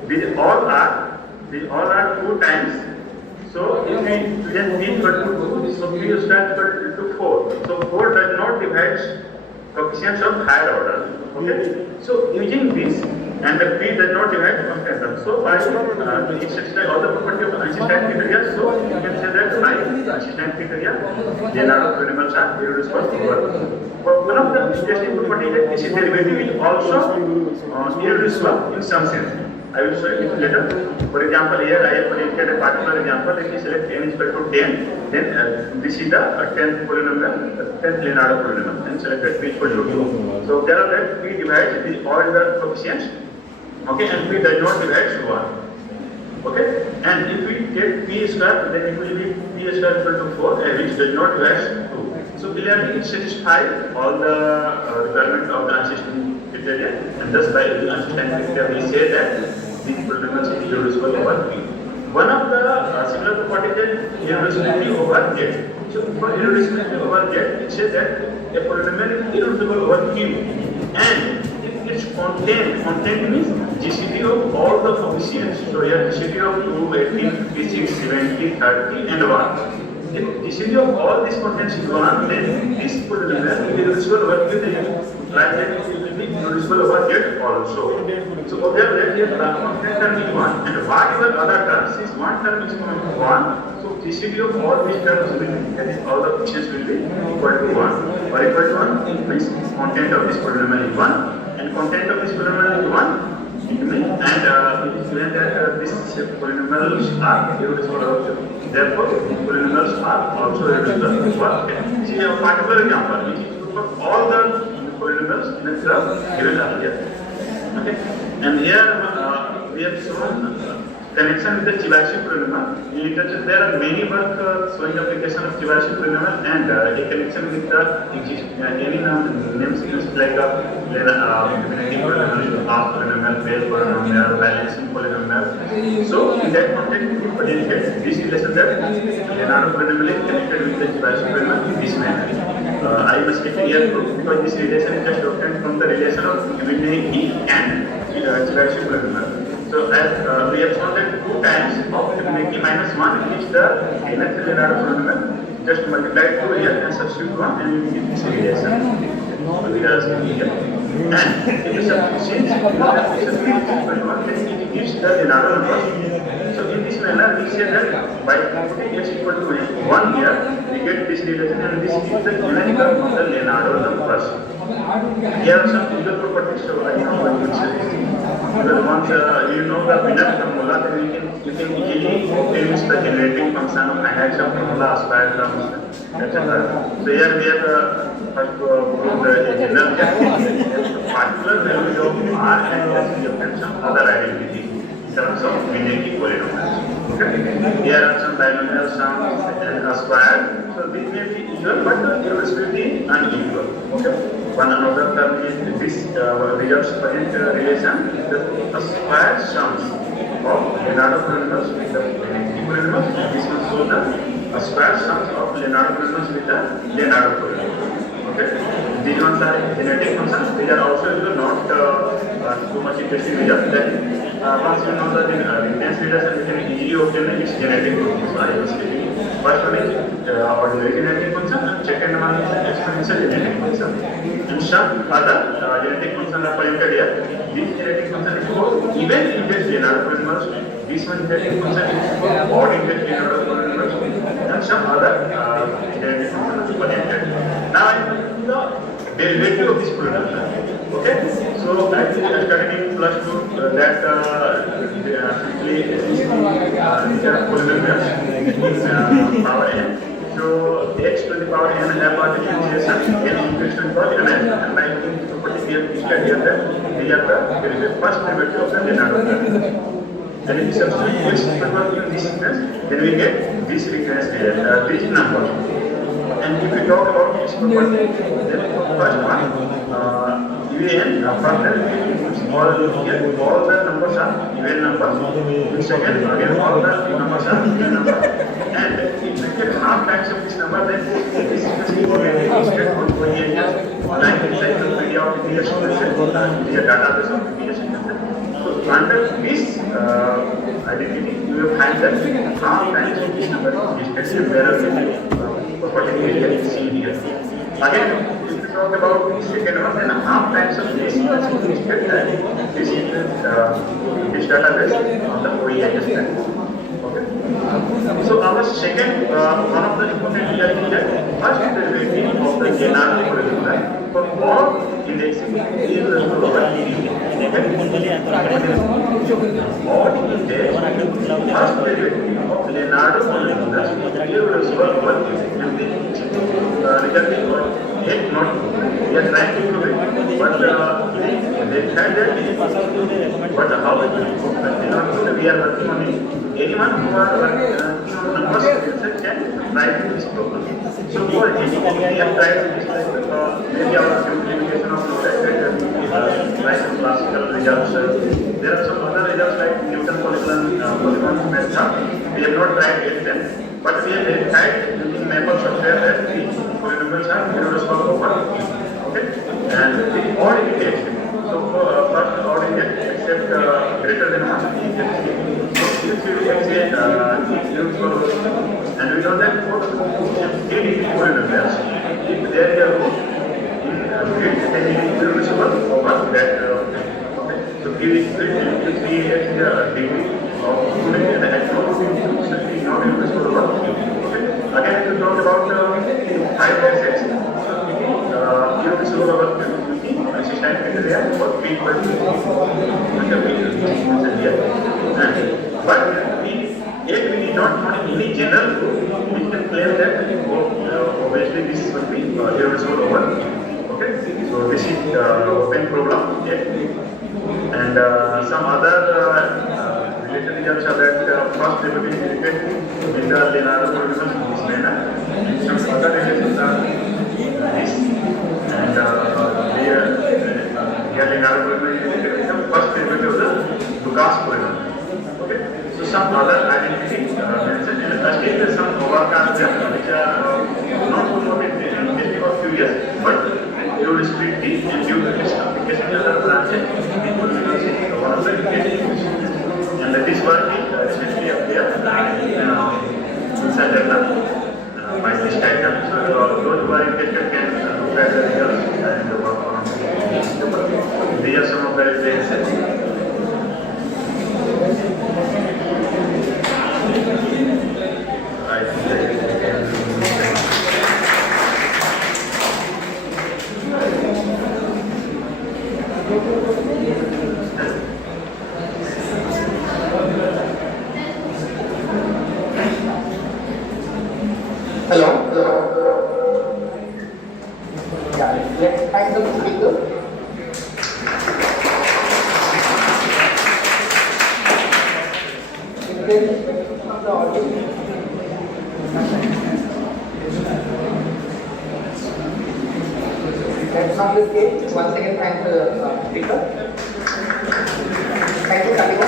these all are 2 times. So if we present p equal to 2, so p square is equal to 4. So 4 does not divide coefficients of higher order. Okay. So using this, and the P does not divide constant term. So by it satisfies all the property of consistent criteria. So you can say that by consistent criteria, Leonardo polynomials are irreducible over. But one of the interesting properties is that this derivative is also irreducible in some sense. I will show you later. For example, here I have collected a particular example. If you select n is equal to 10, then this is the 10th polynomial, 10th Leonardo polynomial, and selected p equal to 2. So there are that p divides with all the coefficients, okay, and p does not divide 1. Okay, and if we get p square, then it will be p square equal to 4, which does not divide 2. So clearly it satisfies all the requirement of the consistent criteria, and thus by the consistent criteria we say that these polynomials is irreducible over P. One of the similar properties is irreducibility over Z. So for irreducibility over Z, it says that a polynomial is irreducible over Q, and if its content means GCD of all the coefficients. So here GCD of 2, 18, 56, 70, 30, and 1. If GCD of all these contents is 1, then this polynomial is irreducible over Q. Like that, it will be irreducible over Z also. So observe that here the constant term is 1, and whatever other terms, since one term is 1, so GCD of all these terms will be, that is all the coefficients will be equal to 1. Or equal to 1 means content of this polynomial is 1, and content of this polynomial is 1. And it is given that these polynomials are irreducible over Q. Therefore, these polynomials are also irreducible over Q. This is a particular example which is true for all the polynomials in the graph given earlier. Okay, and here we have shown connection with the Chebyshev polynomial. In literature, there are many work showing application of Chebyshev polynomial and a connection with the any names like infinity polynomial, half polynomial, pair polynomial, balancing polynomial. So in that context, we indicate this relation that Leonardo polynomial is connected with the Chebyshev polynomial in this manner. I must take here proof because this relation is just obtained from the relation of infinity and Chebyshev polynomial. So as we have shown that 2 times of infinity minus 1 is the nth Leonardo polynomial. Just multiply 2 here and substitute 1 and you get this relation. We are seeing here. And if you substitute then it gives the Leonardo number. So in this manner we say that by putting x equal to 1 here, we get this relation and this is the given term of the Leonardo numbers. Here are some usual properties, so I know what you say. Because once you know the Panda formula, then you can easily obtain the generating function of action formula, aspire terms, etc. So here we have first proved the general particular value of R and S we obtain some other identity in terms of unity polynomials. Okay? Here are some binomial sums and aspire. So this may be equal, but irreducibility unequal. Okay? One another term is this results present relation is the aspire sums of Leonardo polynomials with the unity polynomials, and this will show the aspire sums of Leonardo polynomials with the Leonardo polynomials. Okay? These ones are genetic functions. These are also not too much interesting results. Then once you know the intense relation, you can easily obtain its genetic function. So I will say first one is ordinary genetic function, and second one is exponential genetic function. And some other genetic functions are pointed here. This genetic function is called even index Leonardo polynomials. This one genetic function is called odd index Leonardo polynomials, and some other genetic functions are pointed. Now I will do the derivative of this polynomial. Okay, so I studied in plus 2 that simply is polynomials power n. So x to the power n have got the initiation n equals to the power n, and by using this property we have studied here that these are the first derivative of the Leonardo polynomial. Then if we substitute x in this sequence, then we get this recurrence here, this number. And if we talk about this property, then first one, even all the numbers are even numbers. Second, again all the numbers are even numbers. And if we get half times of this number, then this is just like encyclopedia of English the database of English. So under this identity, you will find that half times of this number is expected whereas property we can see here. Again, if you talk talk about the second one, then half times of this sequence is listed that this is this database on the OEIS platform. Okay. So our second one of the important here is that first derivative of the NR formula for all indexes is the all index first derivative of Leonardo formula is equal and the result is yet not we are trying to prove it, but they said that but how it will we are working on it. Anyone who are working on numbers can try to do this problem. So for it, we have tried to this maybe our simplification of the try some classical results. There are some other results like Newton polygon method. We have not tried yet them, but we have verified using Maple software that the polynomials are irreducible over. Okay, and the odd indication. So first odd indication except greater than 1. So if you can say and we know that for any polynomials, if there is a root in grid, then it is irreducible over that. Okay, so if we create the degree of unity and the actual, so it is not irreducible over. Okay, again if you talk about 5 assets, irreducible over assistant criteria for 3 but we need not find any general rule we can claim that obviously this will be irreducible over. Okay, so this is open problem. And some other related results are that first derivative related in the Leonardo solution in this manner. Some other relations are this and here Leonardo solution is the first derivative of the Lucas polynomial. Okay, so some other identities mentioned and still some overcasts which are not promoted in just for few years, but you will split these and due to this application other branches, it will be one of the and this work is recently appeared inside the by this title. So those who are interested can look at the results and work on it. These are some of the references. Hello. Yeah, let's thank the speaker. From the audience. Let's come to the stage. Once again, thank the speaker. Thank you, Kalika.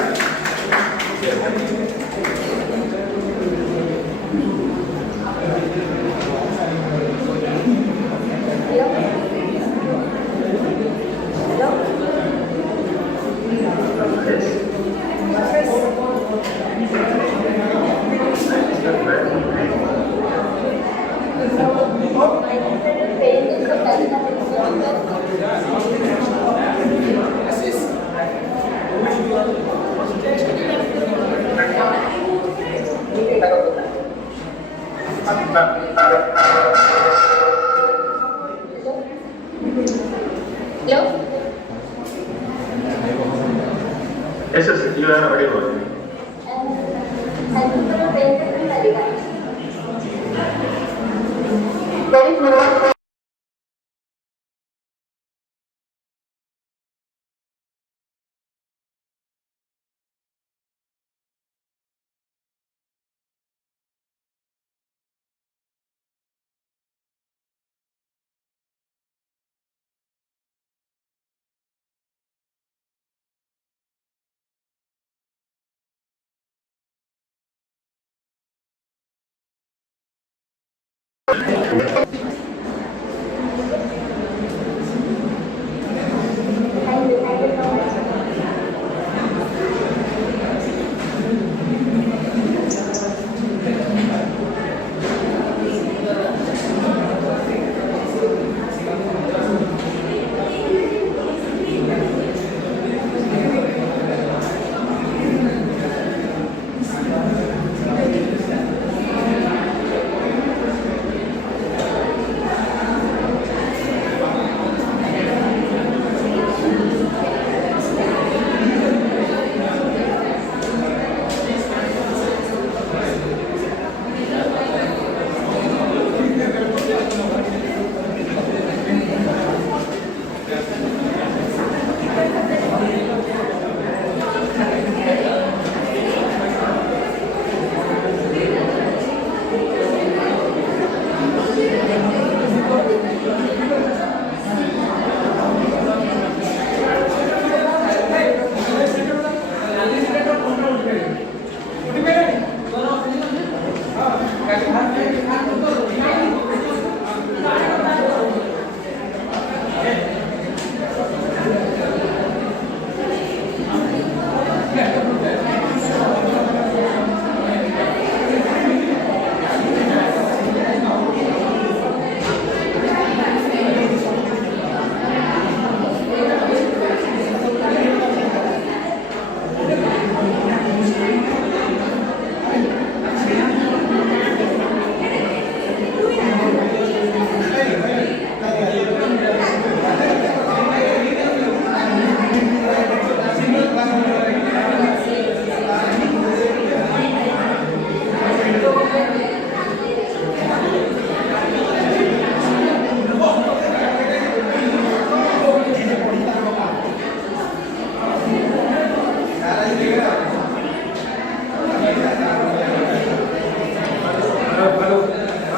Yes, yes, you are audible.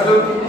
absolutely